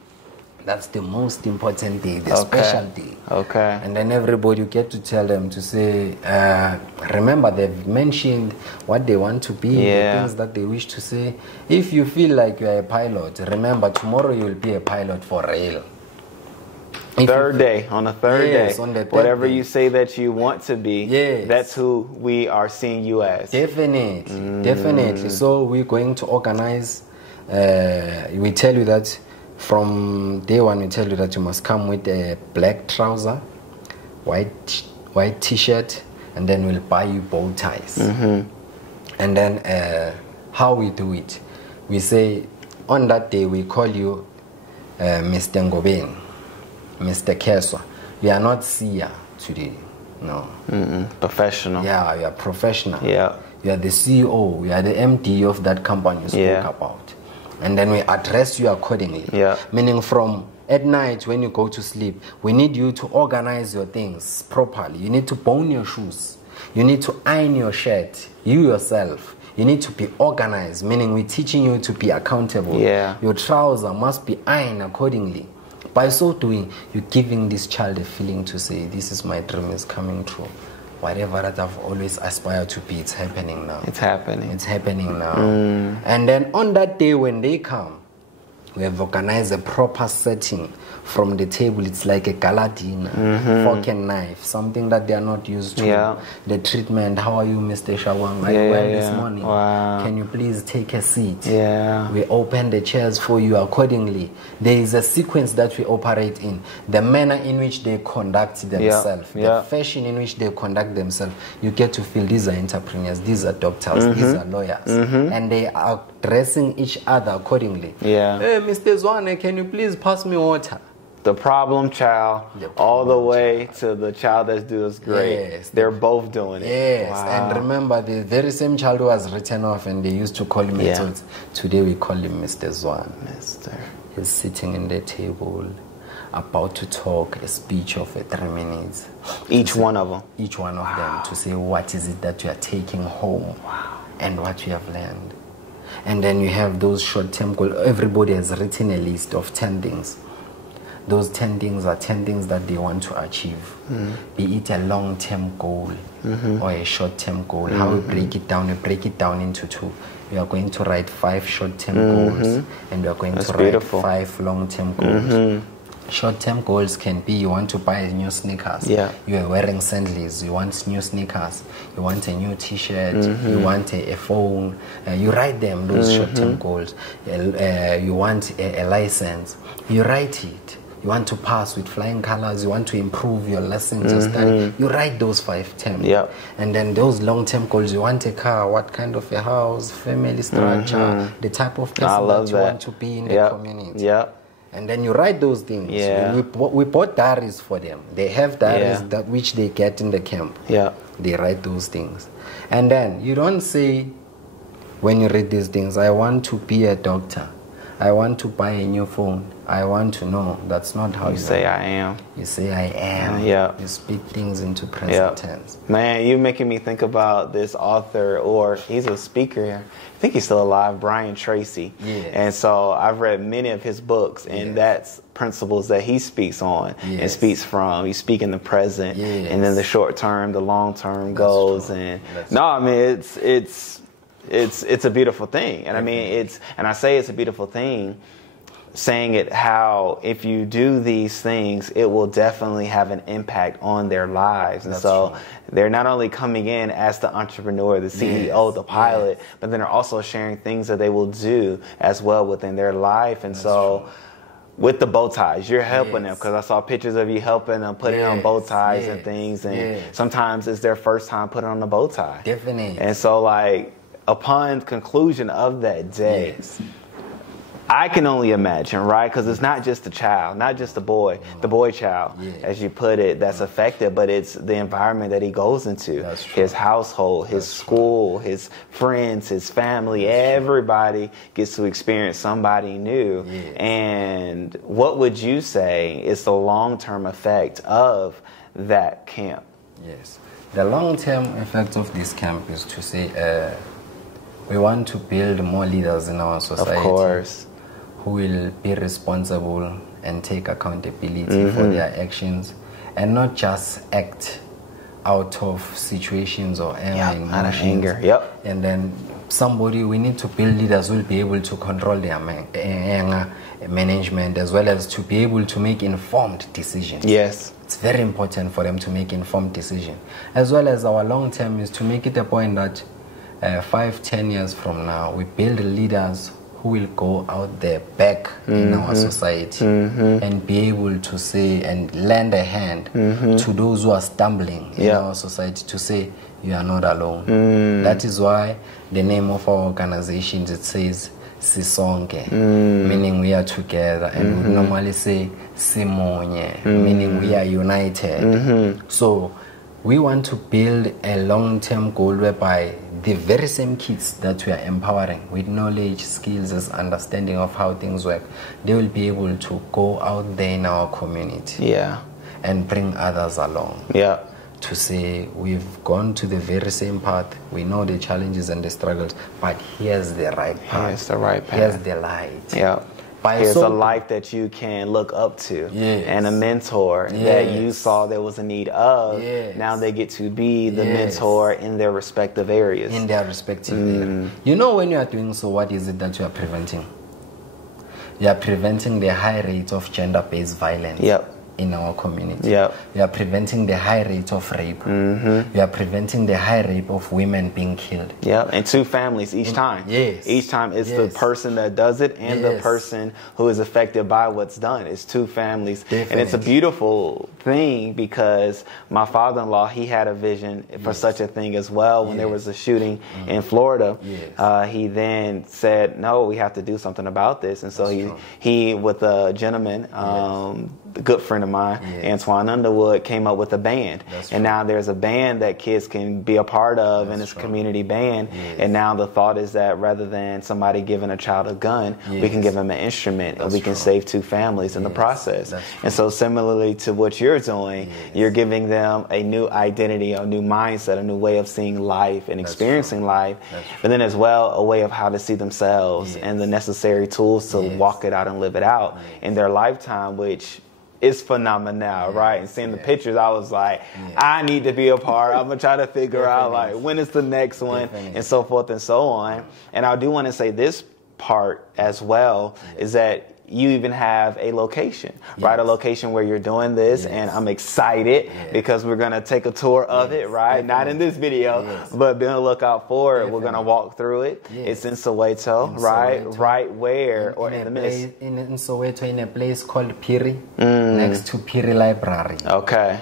that's the most important day, the special day. Okay. And then everybody, you get to tell them to say, remember they've mentioned what they want to be, the things that they wish to say. If you feel like you are a pilot, remember tomorrow you will be a pilot for real. On the third day, on the third whatever day. You say that you want to be, that's who we are seeing you as. Definitely. So we're going to organize, we tell you that from day one, we tell you that you must come with a black trouser, white t-shirt, and then we'll buy you bow ties. And then how we do it, we say on that day we call you Mr. Ngobeni, Mr. Keswa. We are not seer today, no. Professional. Yeah, we are professional. Yeah. You are the CEO, we are the MD of that company you spoke about. And then we address you accordingly. Yeah. Meaning from at night when you go to sleep, we need you to organize your things properly. You need to bone your shoes. You need to iron your shirt. You yourself. You need to be organized, meaning we're teaching you to be accountable. Yeah. Your trouser must be ironed accordingly. By so doing, you're giving this child a feeling to say, this is my dream is coming true. Whatever that I've always aspired to be, it's happening now. It's happening now. And then on that day when they come, we have organized a proper setting from the table. It's like a gala dinner, fork and knife, something that they are not used to. Yeah. The treatment, how are you, Mr. Shawang? Are you well this morning? Wow. Can you please take a seat? Yeah. We open the chairs for you accordingly. There is a sequence that we operate in. The manner in which they conduct themselves, the fashion in which they conduct themselves. You get to feel these are entrepreneurs, these are doctors, these are lawyers. And they are dressing each other accordingly. Yeah. Hey, Mr. Zwane, can you please pass me water? The problem child, all the way to the child that's doing great. Yes. They're both doing it. Yes, Wow. and remember the very same child who was written off and they used to call him Method. Today we call him Mr. Zwane. He's sitting in the table, about to talk a speech of 3 minutes. Each one of them. Each one of them to say what is it that you are taking home and what you have learned. And then you have those short-term goals. Everybody has written a list of 10 things. Those 10 things are 10 things that they want to achieve. Be it a long-term goal or a short-term goal. How we break it down? We break it down into 2. We are going to write 5 short-term goals and we are going to write 5 long-term goals. Short-term goals can be you want to buy new sneakers. You are wearing sandals. You want new sneakers. You want a new T-shirt. You want a phone. You write them, those short-term goals. You want a license. You write it. You want to pass with flying colors. You want to improve your lessons, your study. You write those 5 terms. And then those long-term goals. You want a car. What kind of a house? Family structure. The type of person that you want to be in the community. And then you write those things. Yeah. We bought diaries for them. They have diaries that which they get in the camp. Yeah. They write those things. And then you don't say, when you read these things, I want to be a doctor. I want to buy a new phone. I want to know. That's not how you say I am. You say I am. Yeah. You speak things into present tense. Man, you're making me think about this author, or he's a speaker. I think he's still alive, Brian Tracy. Yeah. And so I've read many of his books, and that's principles that he speaks on and speaks from. You speak in the present, and then the short term, the long term goals. And I mean, it's a beautiful thing. And I mean, I say it's a beautiful thing, saying it how if you do these things, it will definitely have an impact on their lives. And so they're not only coming in as the entrepreneur, the CEO, the pilot, but then they're also sharing things that they will do as well within their life. And with the bow ties, you're helping them, because I saw pictures of you helping them putting on bow ties and things. And sometimes it's their first time putting on a bow tie. Definitely. And so, like, upon conclusion of that day, I can only imagine, right? Because it's not just the child, not just the boy child, as you put it, that's affected, but it's the environment that he goes into, his household, his school, his friends, his family. Everybody gets to experience somebody new. And what would you say is the long-term effect of that camp? Yes. The long-term effect of this camp is to say, we want to build more leaders in our society. Of course. Who will be responsible and take accountability for their actions, and not just act out of situations or out of anger. And then we need to build leaders who will be able to control their anger management, as well as to be able to make informed decisions. Yes. It's very important for them to make informed decisions. As well as our long term is to make it a point that 5-10 years from now, we build leaders who will go out there back in our society and be able to say and lend a hand to those who are stumbling in our society, to say, you are not alone. That is why the name of our organization, it says Sisonke, meaning we are together, and we normally say Simonye, meaning we are united. So we want to build a long-term goal whereby the very same kids that we are empowering with knowledge, skills, and understanding of how things work, they will be able to go out there in our community and bring others along. To say, we've gone to the very same path, we know the challenges and the struggles, but here's the right path. Here's the right path. Here's the light. Here's a life that you can look up to, and a mentor that you saw there was a need of. Now they get to be the mentor in their respective areas. In their respective area. You know, when you are doing so, what is it that you are preventing? You are preventing the high rate of gender-based violence. In our community. You are preventing the high rate of rape. You are preventing the high rate of women being killed. And 2 families each time. Each time it's the person that does it and the person who is affected by what's done. It's 2 families. And it's a beautiful thing, because my father-in-law, he had a vision for such a thing as well. When there was a shooting in Florida, he then said, no, we have to do something about this. And so he with a gentleman, a good friend of mine, Antoine Underwood, came up with a band. And now there's a band that kids can be a part of, and it's a community band. And now the thought is that rather than somebody giving a child a gun, we can give them an instrument, and we can save 2 families in the process. And so similarly to what you're doing, you're giving them a new identity, a new mindset, a new way of seeing life and experiencing life, but then as well a way of how to see themselves and the necessary tools to walk it out and live it out in their lifetime, which is phenomenal, right? And seeing the pictures, I was like, I need to be a part. I'm gonna try to figure out, like, when is the next one, and so forth and so on. And I do want to say this part as well, is that you even have a location, right? A location where you're doing this, and I'm excited because we're gonna take a tour of it, right? Not in this video, but be on the lookout for it. We're gonna walk through it. It's in Soweto, right? Right where, or in the midst? In Soweto, in a place called Piri, next to Piri Library.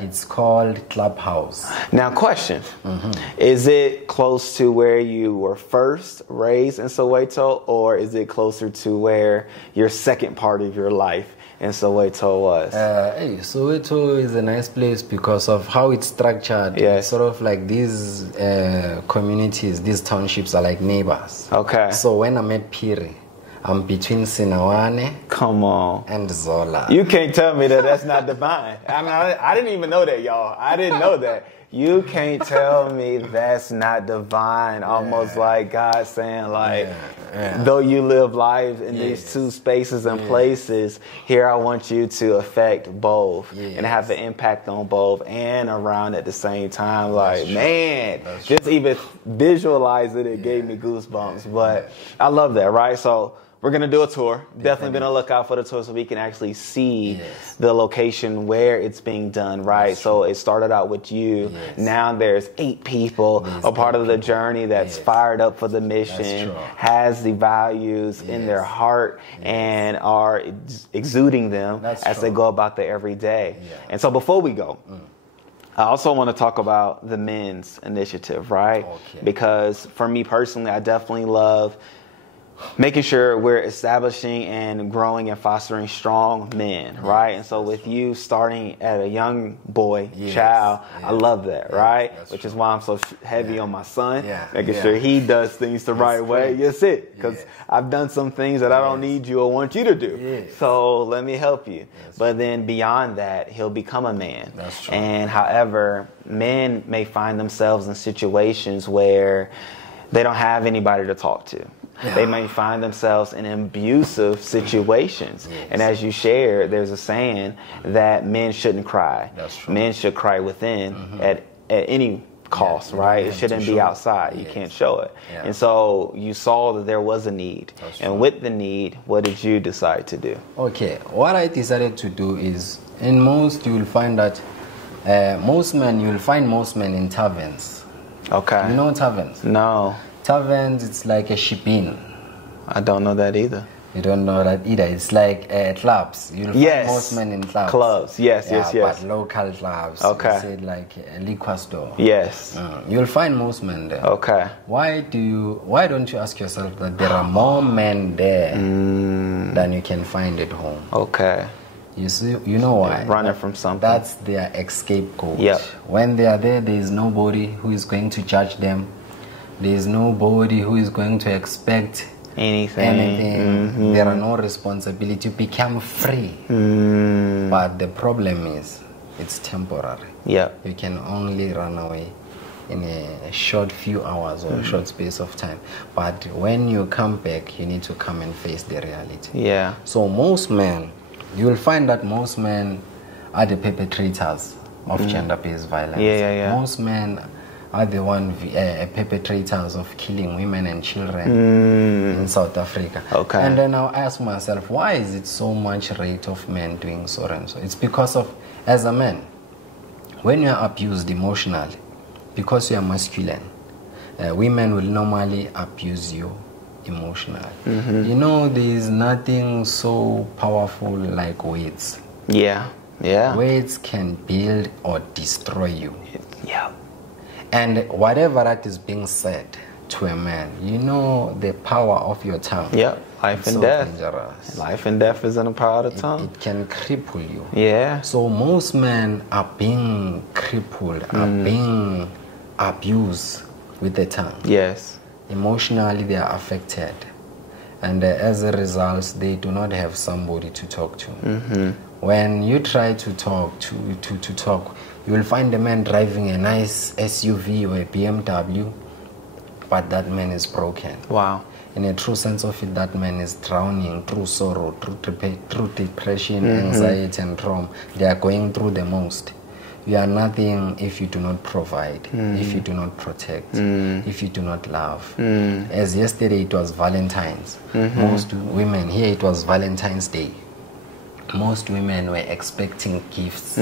It's called Clubhouse. Now, question: is it close to where you were first raised in Soweto, or is it closer to where your second part of your life in Soweto was? Hey, Soweto is a nice place because of how it's structured. Yes. It's sort of like these communities, these townships are like neighbors. Okay. So when I'm at Piri, I'm between Sinawane Come on. and Zola. You can't tell me that that's not divine. I didn't even know that, y'all. I didn't know that. You can't tell me that's not divine. Almost like God saying, like, though you live life in these two spaces and places, here I want you to affect both and have an impact on both and around at the same time. Like, man, just even visualize it, it gave me goosebumps. But I love that, right? So we're going to do a tour. Definitely been on the lookout for the tour so we can actually see the location where it's being done, right? So it started out with you. Now there's 8 people, a part of the journey that's fired up for the mission, has the values in their heart and are exuding them as they go about their everyday. And so before we go, I also want to talk about the men's initiative, right? Because for me personally, I definitely love making sure we're establishing and growing and fostering strong men, right? And so with you starting at a young boy, child, I love that, right? Which is why I'm so heavy on my son, making sure he does things the right way. That's it. Because I've done some things that I don't need you or want you to do. So let me help you. But then beyond that, he'll become a man. And however, men may find themselves in situations where they don't have anybody to talk to. They may find themselves in abusive situations. And as you shared, there's a saying that men shouldn't cry. Men should cry within at any cost, right? It shouldn't be outside. You can't show it. And so you saw that there was a need. And with the need, what did you decide to do? Okay, what I decided to do is, in most, you will find that you'll find most men in taverns. Okay. You know taverns? No. Taverns, it's like a ship-in. I don't know that either. You don't know that either. It's like clubs. You'll find most men in clubs. Clubs, yes. But local clubs. Okay. You said like a liquor store. Yes. You'll find most men there. Okay. Why don't you ask yourself that there are more men there than you can find at home? Okay. You see, you know why? Running from something. That's their escape code. Yep. When they are there is nobody who is going to judge them. There is nobody who is going to expect anything. There are no responsibility. You become free. But the problem is, it's temporary. You can only run away in a short few hours or a short space of time. But when you come back, you need to come and face the reality. So most men, you will find that most men are the perpetrators of gender-based violence. Most men are the perpetrators of killing women and children in South Africa. And then I'll ask myself, why is it so much rate of men doing so and so? It's because of, as a man, when you are abused emotionally, because you are masculine, women will normally abuse you emotionally. You know, there is nothing so powerful like words. Words can build or destroy you. And whatever that is being said to a man, you know the power of your tongue. Life and death. Dangerous. Life and death is in the power of the tongue. It can cripple you. So most men are being crippled, are being abused with the tongue. Emotionally, they are affected. And as a result, they do not have somebody to talk to. When you try to talk, you will find a man driving a nice SUV or a BMW, but that man is broken. In a true sense of it, that man is drowning through sorrow, through depression, anxiety, and trauma. They are going through the most. You are nothing if you do not provide, if you do not protect, if you do not love. As yesterday it was Valentine's. Most women, here it was Valentine's Day. Most women were expecting gifts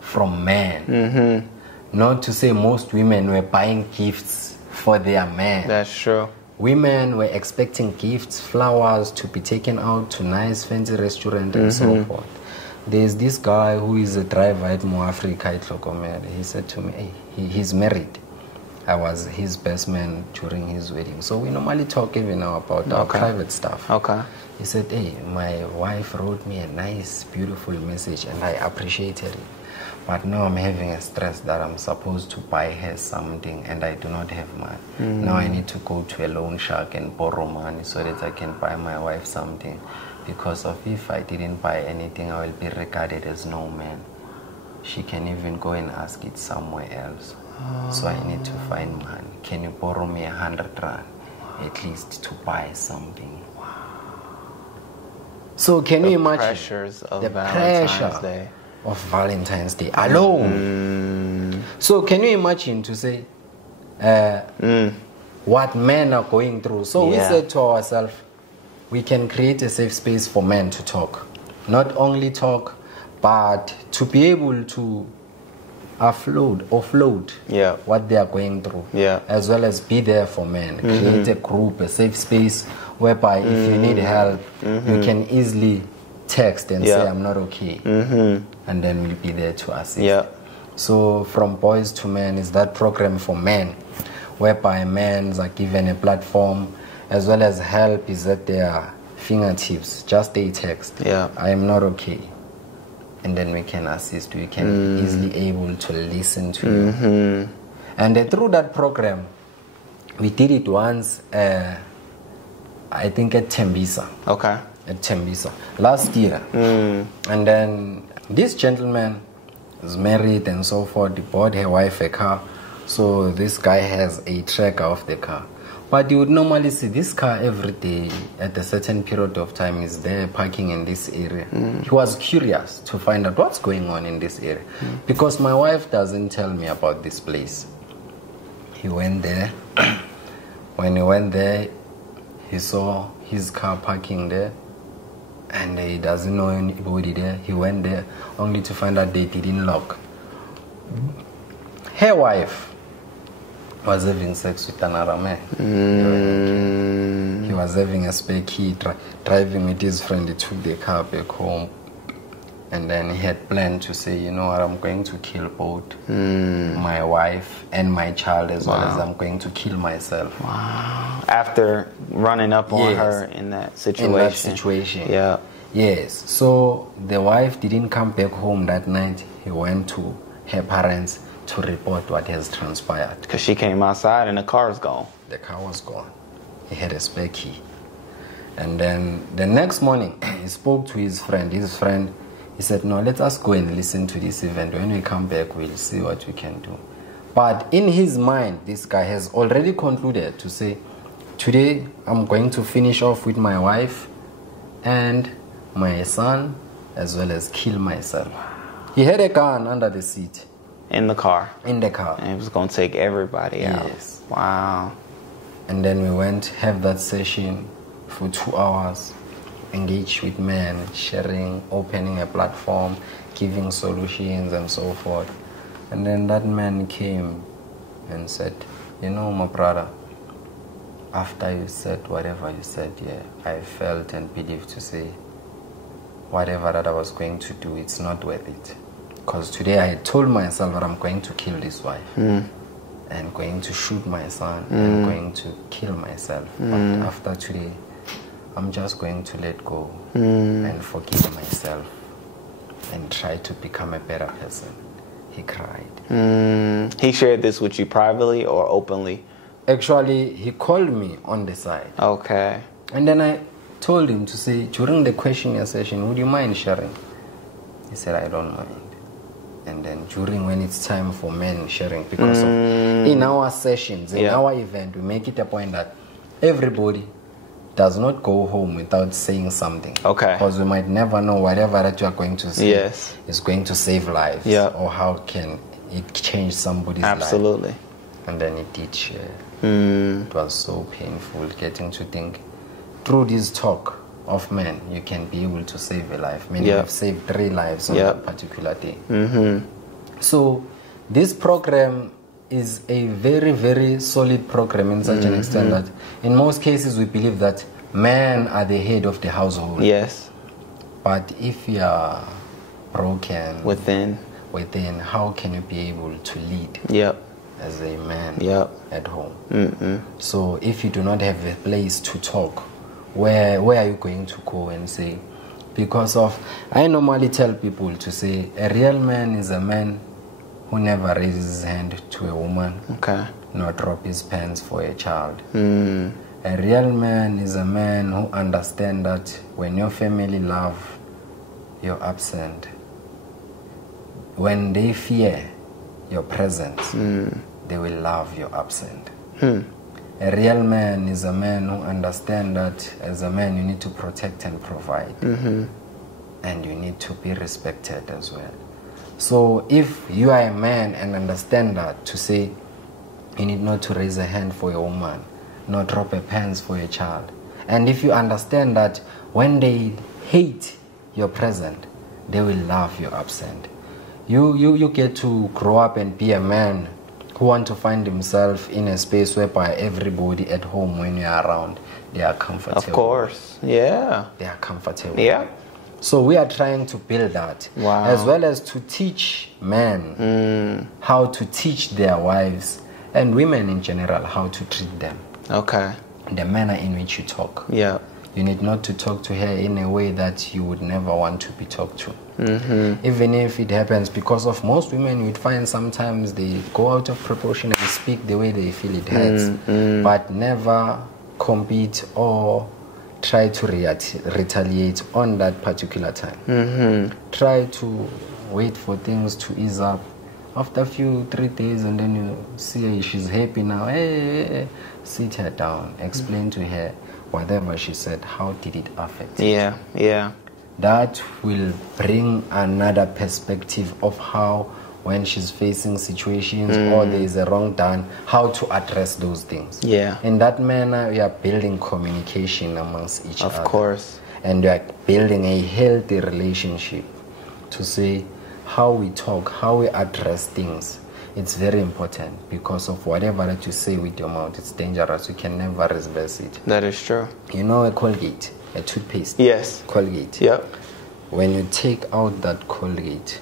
from men. Not to say most women were buying gifts for their men. That's true. Women were expecting gifts, flowers, to be taken out to nice fancy restaurant and so forth. There's this guy who is a driver at Mo Africa at Lokomere. He said to me, hey, he's married. I was his best man during his wedding. So we normally talk even now about our private stuff. Okay. He said, hey, my wife wrote me a nice, beautiful message and I appreciated it. But now I'm having a stress that I'm supposed to buy her something and I do not have money. Now I need to go to a loan shark and borrow money so that I can buy my wife something. Because of if I didn't buy anything, I will be regarded as no man. She can even go and ask it somewhere else. So I need to find money. Can you borrow me 100 rand at least to buy something? Wow. So can you imagine pressures of the Valentine's pressure Day of Valentine's Day alone? So can you imagine to say what men are going through? So we said to ourselves, we can create a safe space for men to talk. Not only talk, but to be able to offload what they are going through, as well as be there for men. Create a group, a safe space whereby if you need help, you can easily text and say, I'm not okay. And then we'll be there to assist. So from Boys to Men is that program for men, whereby men are given a platform, as well as help is at their fingertips. Just a text, I am not okay. And then we can assist. We can be easily able to listen to you. And through that program, we did it once, I think at Tembisa. Okay. At Tembisa. Last year. And then this gentleman is married and so forth. He bought her wife a car. So this guy has a tracker of the car. But you would normally see this car every day at a certain period of time is there parking in this area. He was curious to find out what's going on in this area. Because my wife doesn't tell me about this place. He went there. When he went there, he saw his car parking there. And he doesn't know anybody there. He went there only to find out they didn't lock. Her wife was having sex with another man. He was having a spare key, driving with his friend. He took the car back home. And then he had planned to say, you know what, I'm going to kill both my wife and my child, as well as I'm going to kill myself. Wow. After running up on her in that situation. In that situation. Yeah. Yes. So the wife didn't come back home that night. He went to her parents to report what has transpired. Because she came outside and the car was gone. The car was gone. He had a spare key. And then the next morning, he spoke to his friend. His friend, he said, no, let us go and listen to this event. When we come back, we'll see what we can do. But in his mind, this guy has already concluded to say, today I'm going to finish off with my wife and my son, as well as kill myself. He had a gun under the seat. In the car. In the car. And it was going to take everybody out. Yes. Wow. And then we went have that session for 2 hours, engage with men, sharing, opening a platform, giving solutions and so forth. And then that man came and said, you know, my brother, after you said whatever you said, I felt and believed to say, whatever that I was going to do, it's not worth it. Because today I had told myself that I'm going to kill this wife. And going to shoot my son and going to kill myself. But after today, I'm just going to let go and forgive myself and try to become a better person. He cried. He shared this with you privately or openly? Actually, he called me on the side. Okay. And then I told him to say, during the questioning session, would you mind sharing? He said, I don't mind. And then during when it's time for men sharing, because of, in our sessions, in our event, we make it a point that everybody does not go home without saying something. Okay. Because we might never know whatever that you are going to say is going to save lives. Or how can it change somebody's life. Absolutely. And then it did share. It was so painful getting to think through this talk of men, you can be able to save a life. Many have saved 3 lives on that particular day. So this program is a very, very solid program in such an extent that in most cases we believe that men are the head of the household. Yes. But if you are broken within, how can you be able to lead? as a man at home. So if you do not have a place to talk, where are you going to go and say? Because I normally tell people to say a real man is a man who never raises his hand to a woman, nor drop his pants for a child. A real man is a man who understands that when your family love, you're absent. When they fear your presence, they will love your absent. A real man is a man who understands that as a man you need to protect and provide. And you need to be respected as well. So if you are a man and understand that, to say you need not to raise a hand for a woman, not drop a pants for a child. And if you understand that when they hate your present, they will love your absent. You get to grow up and be a man who want to find himself in a space whereby everybody at home, when you are around, they are comfortable. Of course, yeah. They are comfortable. Yeah. So we are trying to build that, as well as to teach men how to teach their wives and women in general how to treat them. Okay. The manner in which you talk. Yeah. You need not to talk to her in a way that you would never want to be talked to. Even if it happens, because of most women, you'd find sometimes they go out of proportion and speak the way they feel it hurts, but never compete or try to retaliate on that particular time. Try to wait for things to ease up. After a few 3 days, and then you see her, she's happy now. Hey, sit her down, explain to her whatever she said, how did it affect you? Yeah. That will bring another perspective of how, when she's facing situations or there is a wrong done, how to address those things. Yeah. In that manner, we are building communication amongst each other. Of course. And we are building a healthy relationship to say how we talk, how we address things. It's very important, because of whatever that you say with your mouth, it's dangerous. You can never reverse it. That is true. You know a Colgate, a toothpaste? Yes. Colgate. Yep. When you take out that Colgate,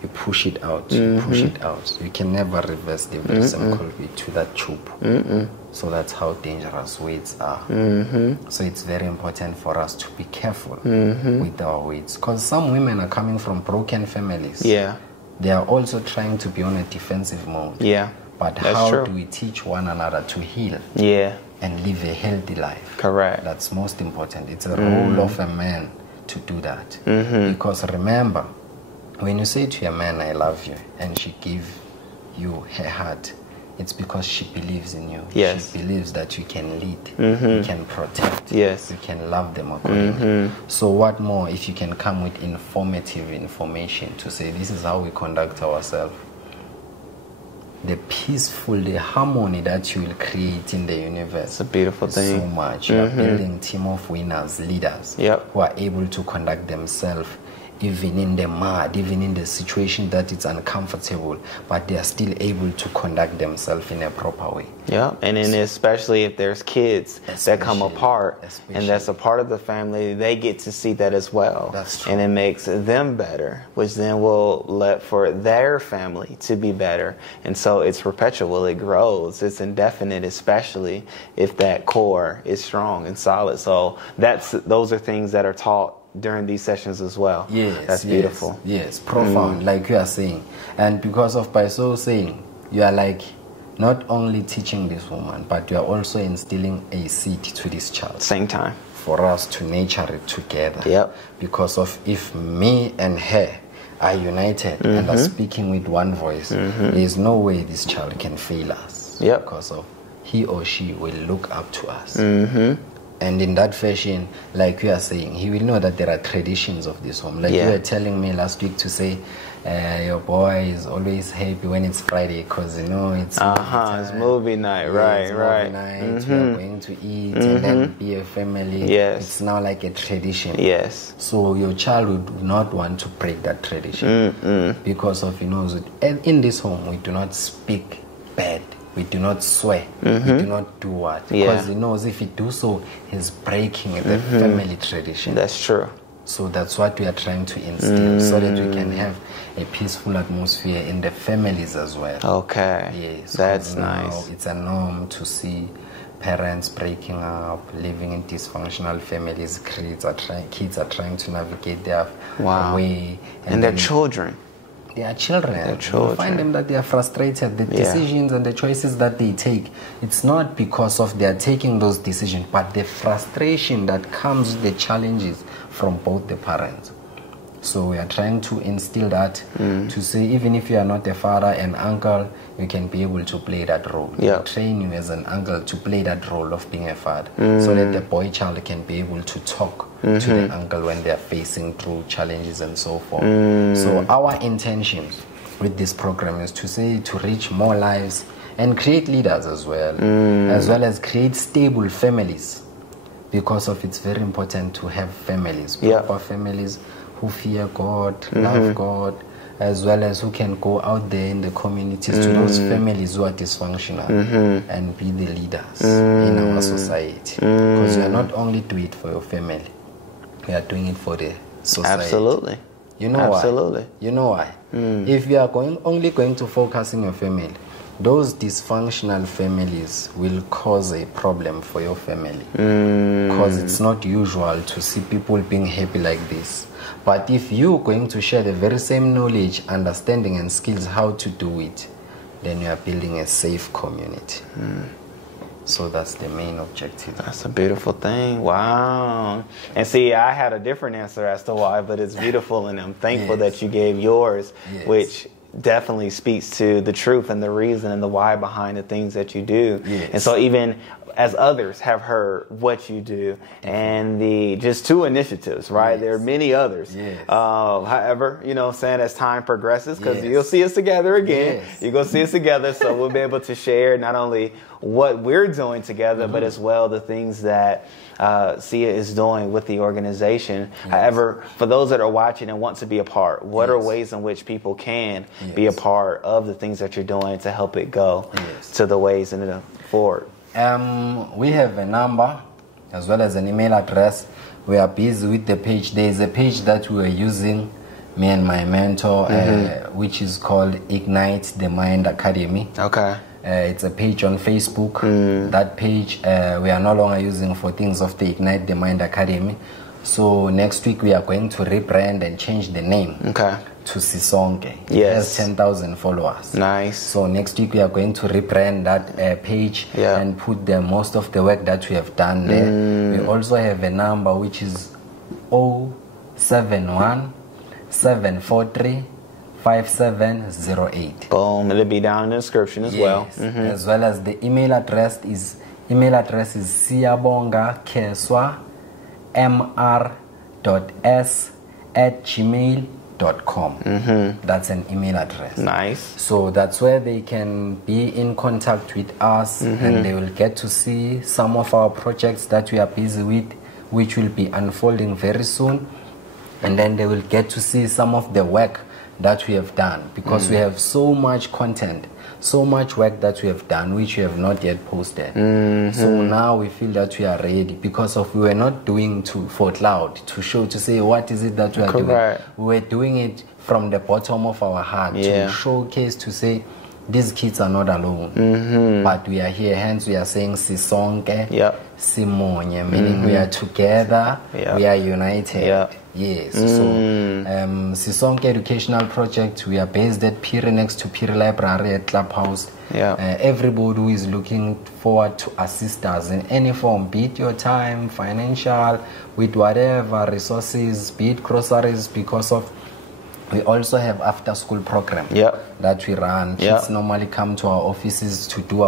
you push it out, you push it out. You can never reverse the very same Colgate to that tube. So that's how dangerous weights are. So it's very important for us to be careful with our weights, because some women are coming from broken families. Yeah. They are also trying to be on a defensive mode. Yeah. But that's how true. do we teach one another to heal? Yeah. And live a healthy life? Correct. That's most important. It's a role of a man to do that. Because remember, when you say to a man, I love you, and she gives you her heart, it's because she believes in you. Yes. She believes that you can lead, you can protect, yes, you can love them accordingly. So what more if you can come with informative information to say this is how we conduct ourselves? The peaceful, the harmony that you will create in the universe. It's a beautiful thing. So much. You are building a team of winners, leaders, who are able to conduct themselves even in the mud, even in the situation that it's uncomfortable, but they are still able to conduct themselves in a proper way. Yeah, and then especially if there's kids that come apart, and that's a part of the family, they get to see that as well. That's true. And it makes them better, which then will let for their family to be better. And so it's perpetual, it grows, it's indefinite, especially if that core is strong and solid. So those are things that are taught during these sessions as well. Yes, that's beautiful. Yes, profound, like you are saying. And because of by so saying, you are like not only teaching this woman, but you are also instilling a seed to this child. Same time. For us to nurture it together. Yep. Because of if me and her are united and are speaking with one voice, there is no way this child can fail us. Yep. Because of he or she will look up to us. And in that fashion, like you are saying, he will know that there are traditions of this home. Like you were telling me last week to say, your boy is always happy when it's Friday because, you know, it's it's movie night, right. Movie night, we are going to eat and then be a family. Yes. It's now like a tradition. Yes. So your child would not want to break that tradition because of, you know, in this home, we do not speak bad. We do not swear. We do not do what? Because he knows if he do so, he's breaking the family tradition. That's true. So that's what we are trying to instill, so that we can have a peaceful atmosphere in the families as well. Okay. Yes, that's now nice. it's a norm to see parents breaking up, living in dysfunctional families. Kids are trying to navigate their way. And their children. They are children. You find them that they are frustrated. The decisions and the choices that they take, it's not because of their taking those decisions, but the frustration that comes with the challenges from both the parents. So we are trying to instill that, to say even if you are not a father and uncle, you can be able to play that role. Yeah. Train you as an uncle to play that role of being a father, so that the boy child can be able to talk to the uncle when they are facing through challenges and so forth. So our intentions with this program is to say to reach more lives and create leaders as well as create stable families, because of it's very important to have families, proper families who fear God, love God, as well as who can go out there in the communities to those families who are dysfunctional and be the leaders in our society. Because you are not only doing it for your family, you are doing it for the society. Absolutely. You know Absolutely. why? You know why? If you are only going to focus on your family, those dysfunctional families will cause a problem for your family. Because it's not usual to see people being happy like this. But if you're going to share the very same knowledge, understanding and skills how to do it, then you are building a safe community. So that's the main objective. That's a beautiful thing. Wow. And see, I had a different answer as to why, but it's beautiful, and I'm thankful that you gave yours, which definitely speaks to the truth and the reason and the why behind the things that you do. And so even as others have heard what you do and the just 2 initiatives, right? There are many others. However, you know what I'm saying, as time progresses, because you'll see us together again. You're going to see us together, so we'll be able to share not only what we're doing together, but as well the things that Sia is doing with the organization. However, for those that are watching and want to be a part, what are ways in which people can be a part of the things that you're doing to help it go to the ways in the forward? We have a number as well as an email address. We are busy with the page. There is a page that we are using, me and my mentor, which is called Ignite the Mind Academy. Okay. It's a page on Facebook. That page we are no longer using for things of the Ignite the Mind Academy. So next week we are going to rebrand and change the name to Sisonke. It has 10,000 followers. Nice. So next week we are going to rebrand that page and put most of the work that we have done there. We also have a number which is 071 743 5708. Boom, it'll be down in the description as well. As well as the email address is Siyabonga Keswa mr.s@gmail.com. That's an email address. Nice. So that's where they can be in contact with us, and they will get to see some of our projects that we are busy with, which will be unfolding very soon. And then they will get to see some of the work that we have done, because we have so much content, so much work that we have done which we have not yet posted. So now we feel that we are ready, because we were not doing for cloud, to show, to say what is it that we are doing. We were doing it from the bottom of our heart, to showcase, to say these kids are not alone, but we are here. Hence we are saying Sisonke, Simonye, meaning we are together, we are united. Yes. So Sisonke Educational Project, we are based at Piri, next to Piri Library at Clubhouse. Everybody who is looking forward to assist us in any form, be it your time, financial, with whatever resources, be it groceries, because of we also have after-school program that we run. Kids normally come to our offices to do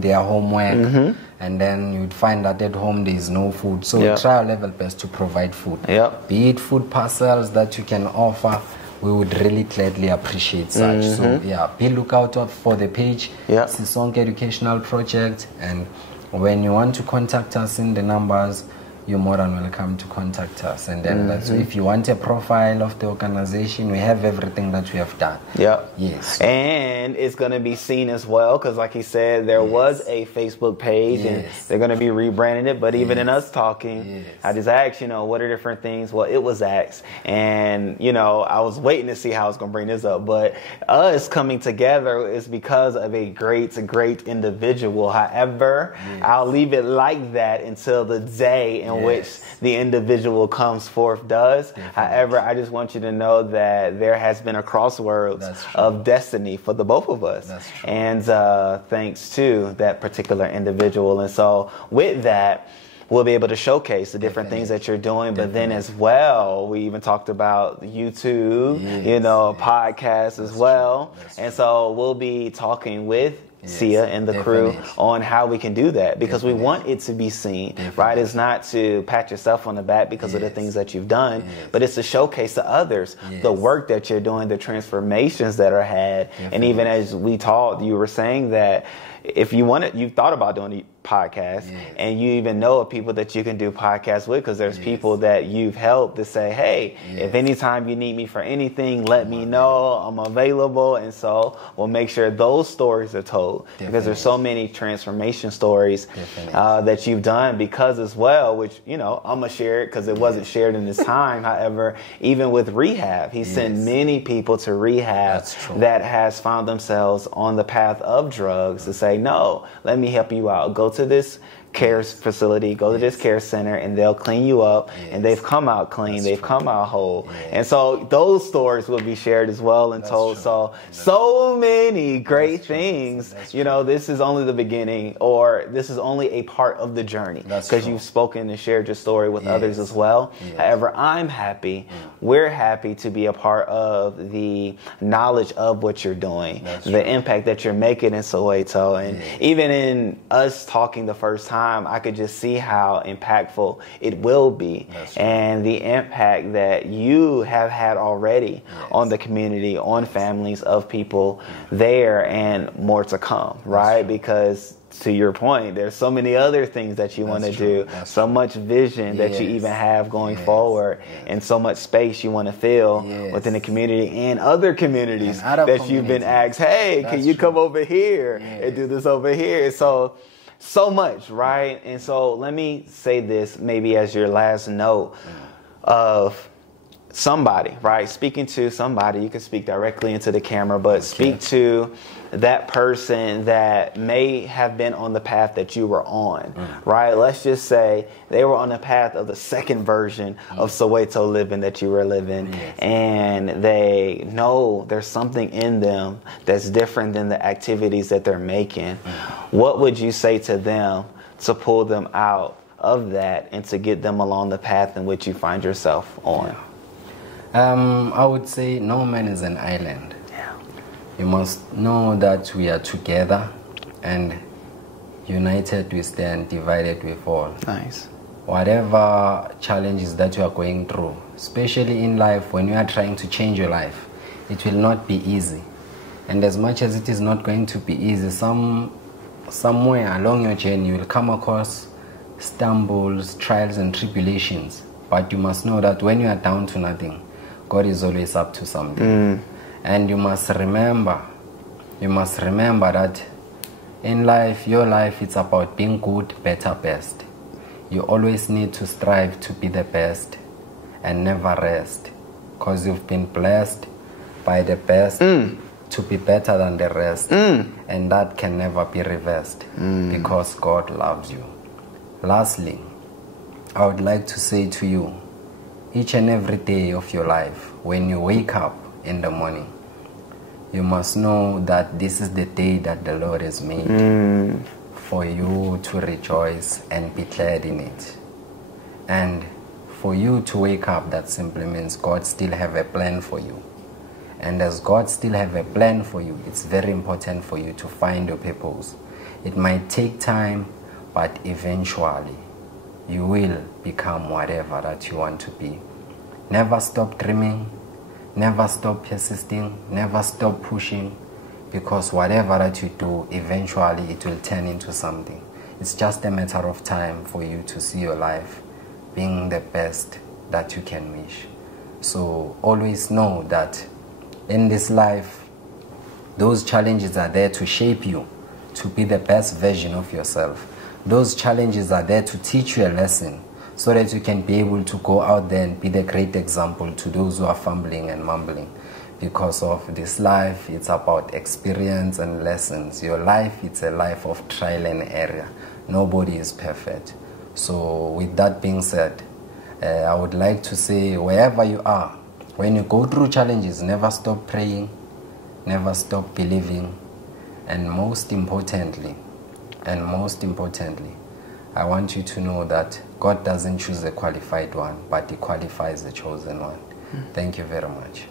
their homework, and then you'd find that at home there is no food. So we try our level best to provide food. Be it food parcels that you can offer, we would really gladly appreciate such. So be lookout for the page, Sisonke Educational Project, and when you want to contact us in the numbers, you're more than welcome to contact us. And then so if you want a profile of the organization, we have everything that we have done. Yep. Yes. And it's going to be seen as well, because like he said, there was a Facebook page, and they're going to be rebranding it. But even in us talking, I just asked, you know, what are different things? Well, it was asked. And, you know, I was waiting to see how I was going to bring this up. But us coming together is because of a great individual. However, I'll leave it like that until the day in which the individual comes forth does. However, I just want you to know that there has been a crossroads of destiny for the both of us. And thanks to that particular individual. And so with that, we'll be able to showcase the different things that you're doing. But then as well, we even talked about YouTube, you know, podcasts as well. And so we'll be talking with Sia and the crew on how we can do that, because we want it to be seen, right? It's not to pat yourself on the back because of the things that you've done, but it's to showcase to others the work that you're doing, the transformations that are had. And even as we talked, you were saying that if you want it, you've thought about doing a podcast, and you even know of people that you can do podcasts with, because there's people that you've helped to say, hey, if anytime you need me for anything, let me know, I'm available. And so we'll make sure those stories are told, because there's so many transformation stories that you've done, because as well, which, you know, I'm gonna share it because it wasn't shared in this time. However, even with rehab, he sent many people to rehab that has found themselves on the path of drugs to say, no, let me help you out. Go to this care facility, go to this care center, and they'll clean you up. And they've come out clean, they've come out whole. And so those stories will be shared as well and told. So many great things. You know, this is only the beginning, or this is only a part of the journey, because you've spoken and shared your story with others as well. However, I'm happy, we're happy to be a part of the knowledge of what you're doing, the impact that you're making in Soweto. And even in us talking the first time, I could just see how impactful it will be, and the impact that you have had already on the community, on families of people there, and more to come, right? Because to your point, there's so many other things that you want to do, so much vision that you even have going forward, and so much space you want to fill within the community and other communities that you've been asked, hey, can you come over here and do this over here? So much, right? And so let me say this maybe as your last note of somebody, right? Speaking to somebody, you can speak directly into the camera, but speak to that person that may have been on the path that you were on, right? Let's just say they were on the path of the second version of Soweto living that you were living, and they know there's something in them that's different than the activities that they're making. What would you say to them to pull them out of that and to get them along the path in which you find yourself on? I would say no man is an island. You must know that we are together, and united we stand, divided we fall. Nice. Whatever challenges that you are going through, especially in life, when you are trying to change your life, it will not be easy. And as much as it is not going to be easy, somewhere along your journey you will come across stumbles, trials and tribulations. But you must know that when you are down to nothing, God is always up to something. And you must remember that in life, your life, it's about being good, better, best. You always need to strive to be the best and never rest, because you've been blessed by the best to be better than the rest. And that can never be reversed, because God loves you. Lastly, I would like to say to you, each and every day of your life, when you wake up in the morning, you must know that this is the day that the Lord has made for you to rejoice and be glad in it. And for you to wake up, that simply means God still have a plan for you. And as God still have a plan for you, it's very important for you to find your purpose. It might take time, but eventually you will become whatever that you want to be. Never stop dreaming, never stop persisting, never stop pushing, because whatever that you do, eventually it will turn into something. It's just a matter of time for you to see your life being the best that you can wish. So always know that in this life, those challenges are there to shape you to be the best version of yourself. Those challenges are there to teach you a lesson so that you can be able to go out there and be the great example to those who are fumbling and mumbling. Because of this life, it's about experience and lessons. Your life, it's a life of trial and error. Nobody is perfect. So with that being said, I would like to say, wherever you are, when you go through challenges, never stop praying, never stop believing, and most importantly, I want you to know that God doesn't choose a qualified one, but He qualifies the chosen one. Thank you very much.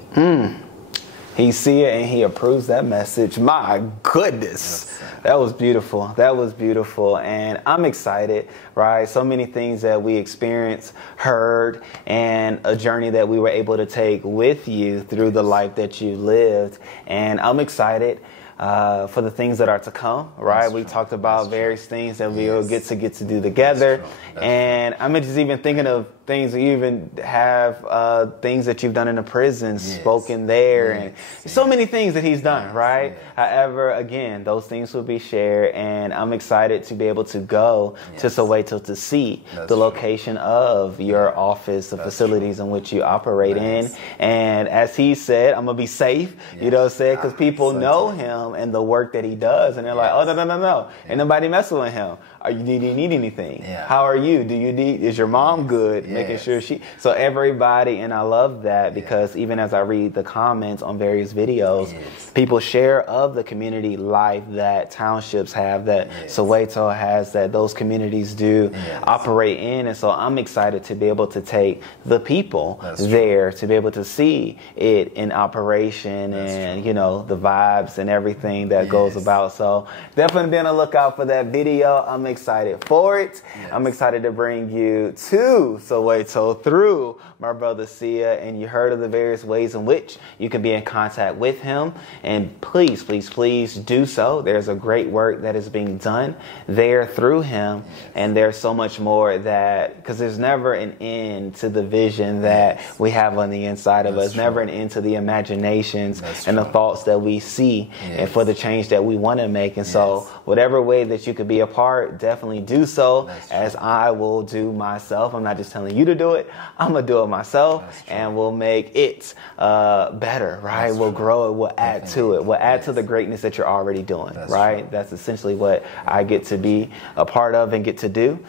He see it and he approves that message. My goodness. Yes, that was beautiful. That was beautiful. And I'm excited, right? So many things that we experienced, heard, and a journey that we were able to take with you through the life that you lived. And I'm excited for the things that are to come, right? We talked about various things that we'll get to do together. And I'm just even thinking of things that you even have, things that you've done in the prisons, spoken there, and so many things that he's done, right? However, again, those things will be shared, and I'm excited to be able to go to Soweto to see the location of your office, the facilities in which you operate in. And as he said, I'm going to be safe, you know what I'm saying? Because people know him and the work that he does, and they're like, oh, no. Ain't nobody messing with him. Do you need anything? How are you? Is your mom good? Making sure so everybody, and I love that because even as I read the comments on various videos, people share of the community life that townships have, that Soweto has, that those communities do operate in. And so I'm excited to be able to take the people there, to be able to see it in operation and, you know, the vibes and everything that goes about. So definitely be on the lookout for that video. I'm excited for it. I'm excited to bring you to Soweto through my brother Sia, and you heard of the various ways in which you can be in contact with him. And please do so. There's a great work that is being done there through him, and there's so much more that, because there's never an end to the vision that we have on the inside of us, never an end to the imaginations and the thoughts that we see and for the change that we want to make. And so whatever way that you could be a part, definitely do so, as I will do myself. I'm not just telling you to do it, I'm gonna do it myself, and we'll make it better, right? We'll grow it, we'll add to it, we'll add to the greatness that you're already doing, right? That's essentially what I get to be a part of and get to do.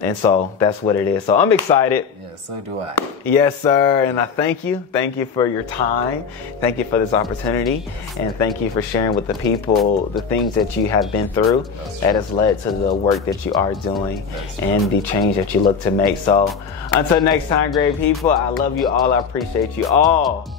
And so that's what it is. So I'm excited. So do I. Yes, sir. And I thank you. Thank you for your time. Thank you for this opportunity. And thank you for sharing with the people the things that you have been through that has led to the work that you are doing and the change that you look to make. So until next time, great people, I love you all. I appreciate you all.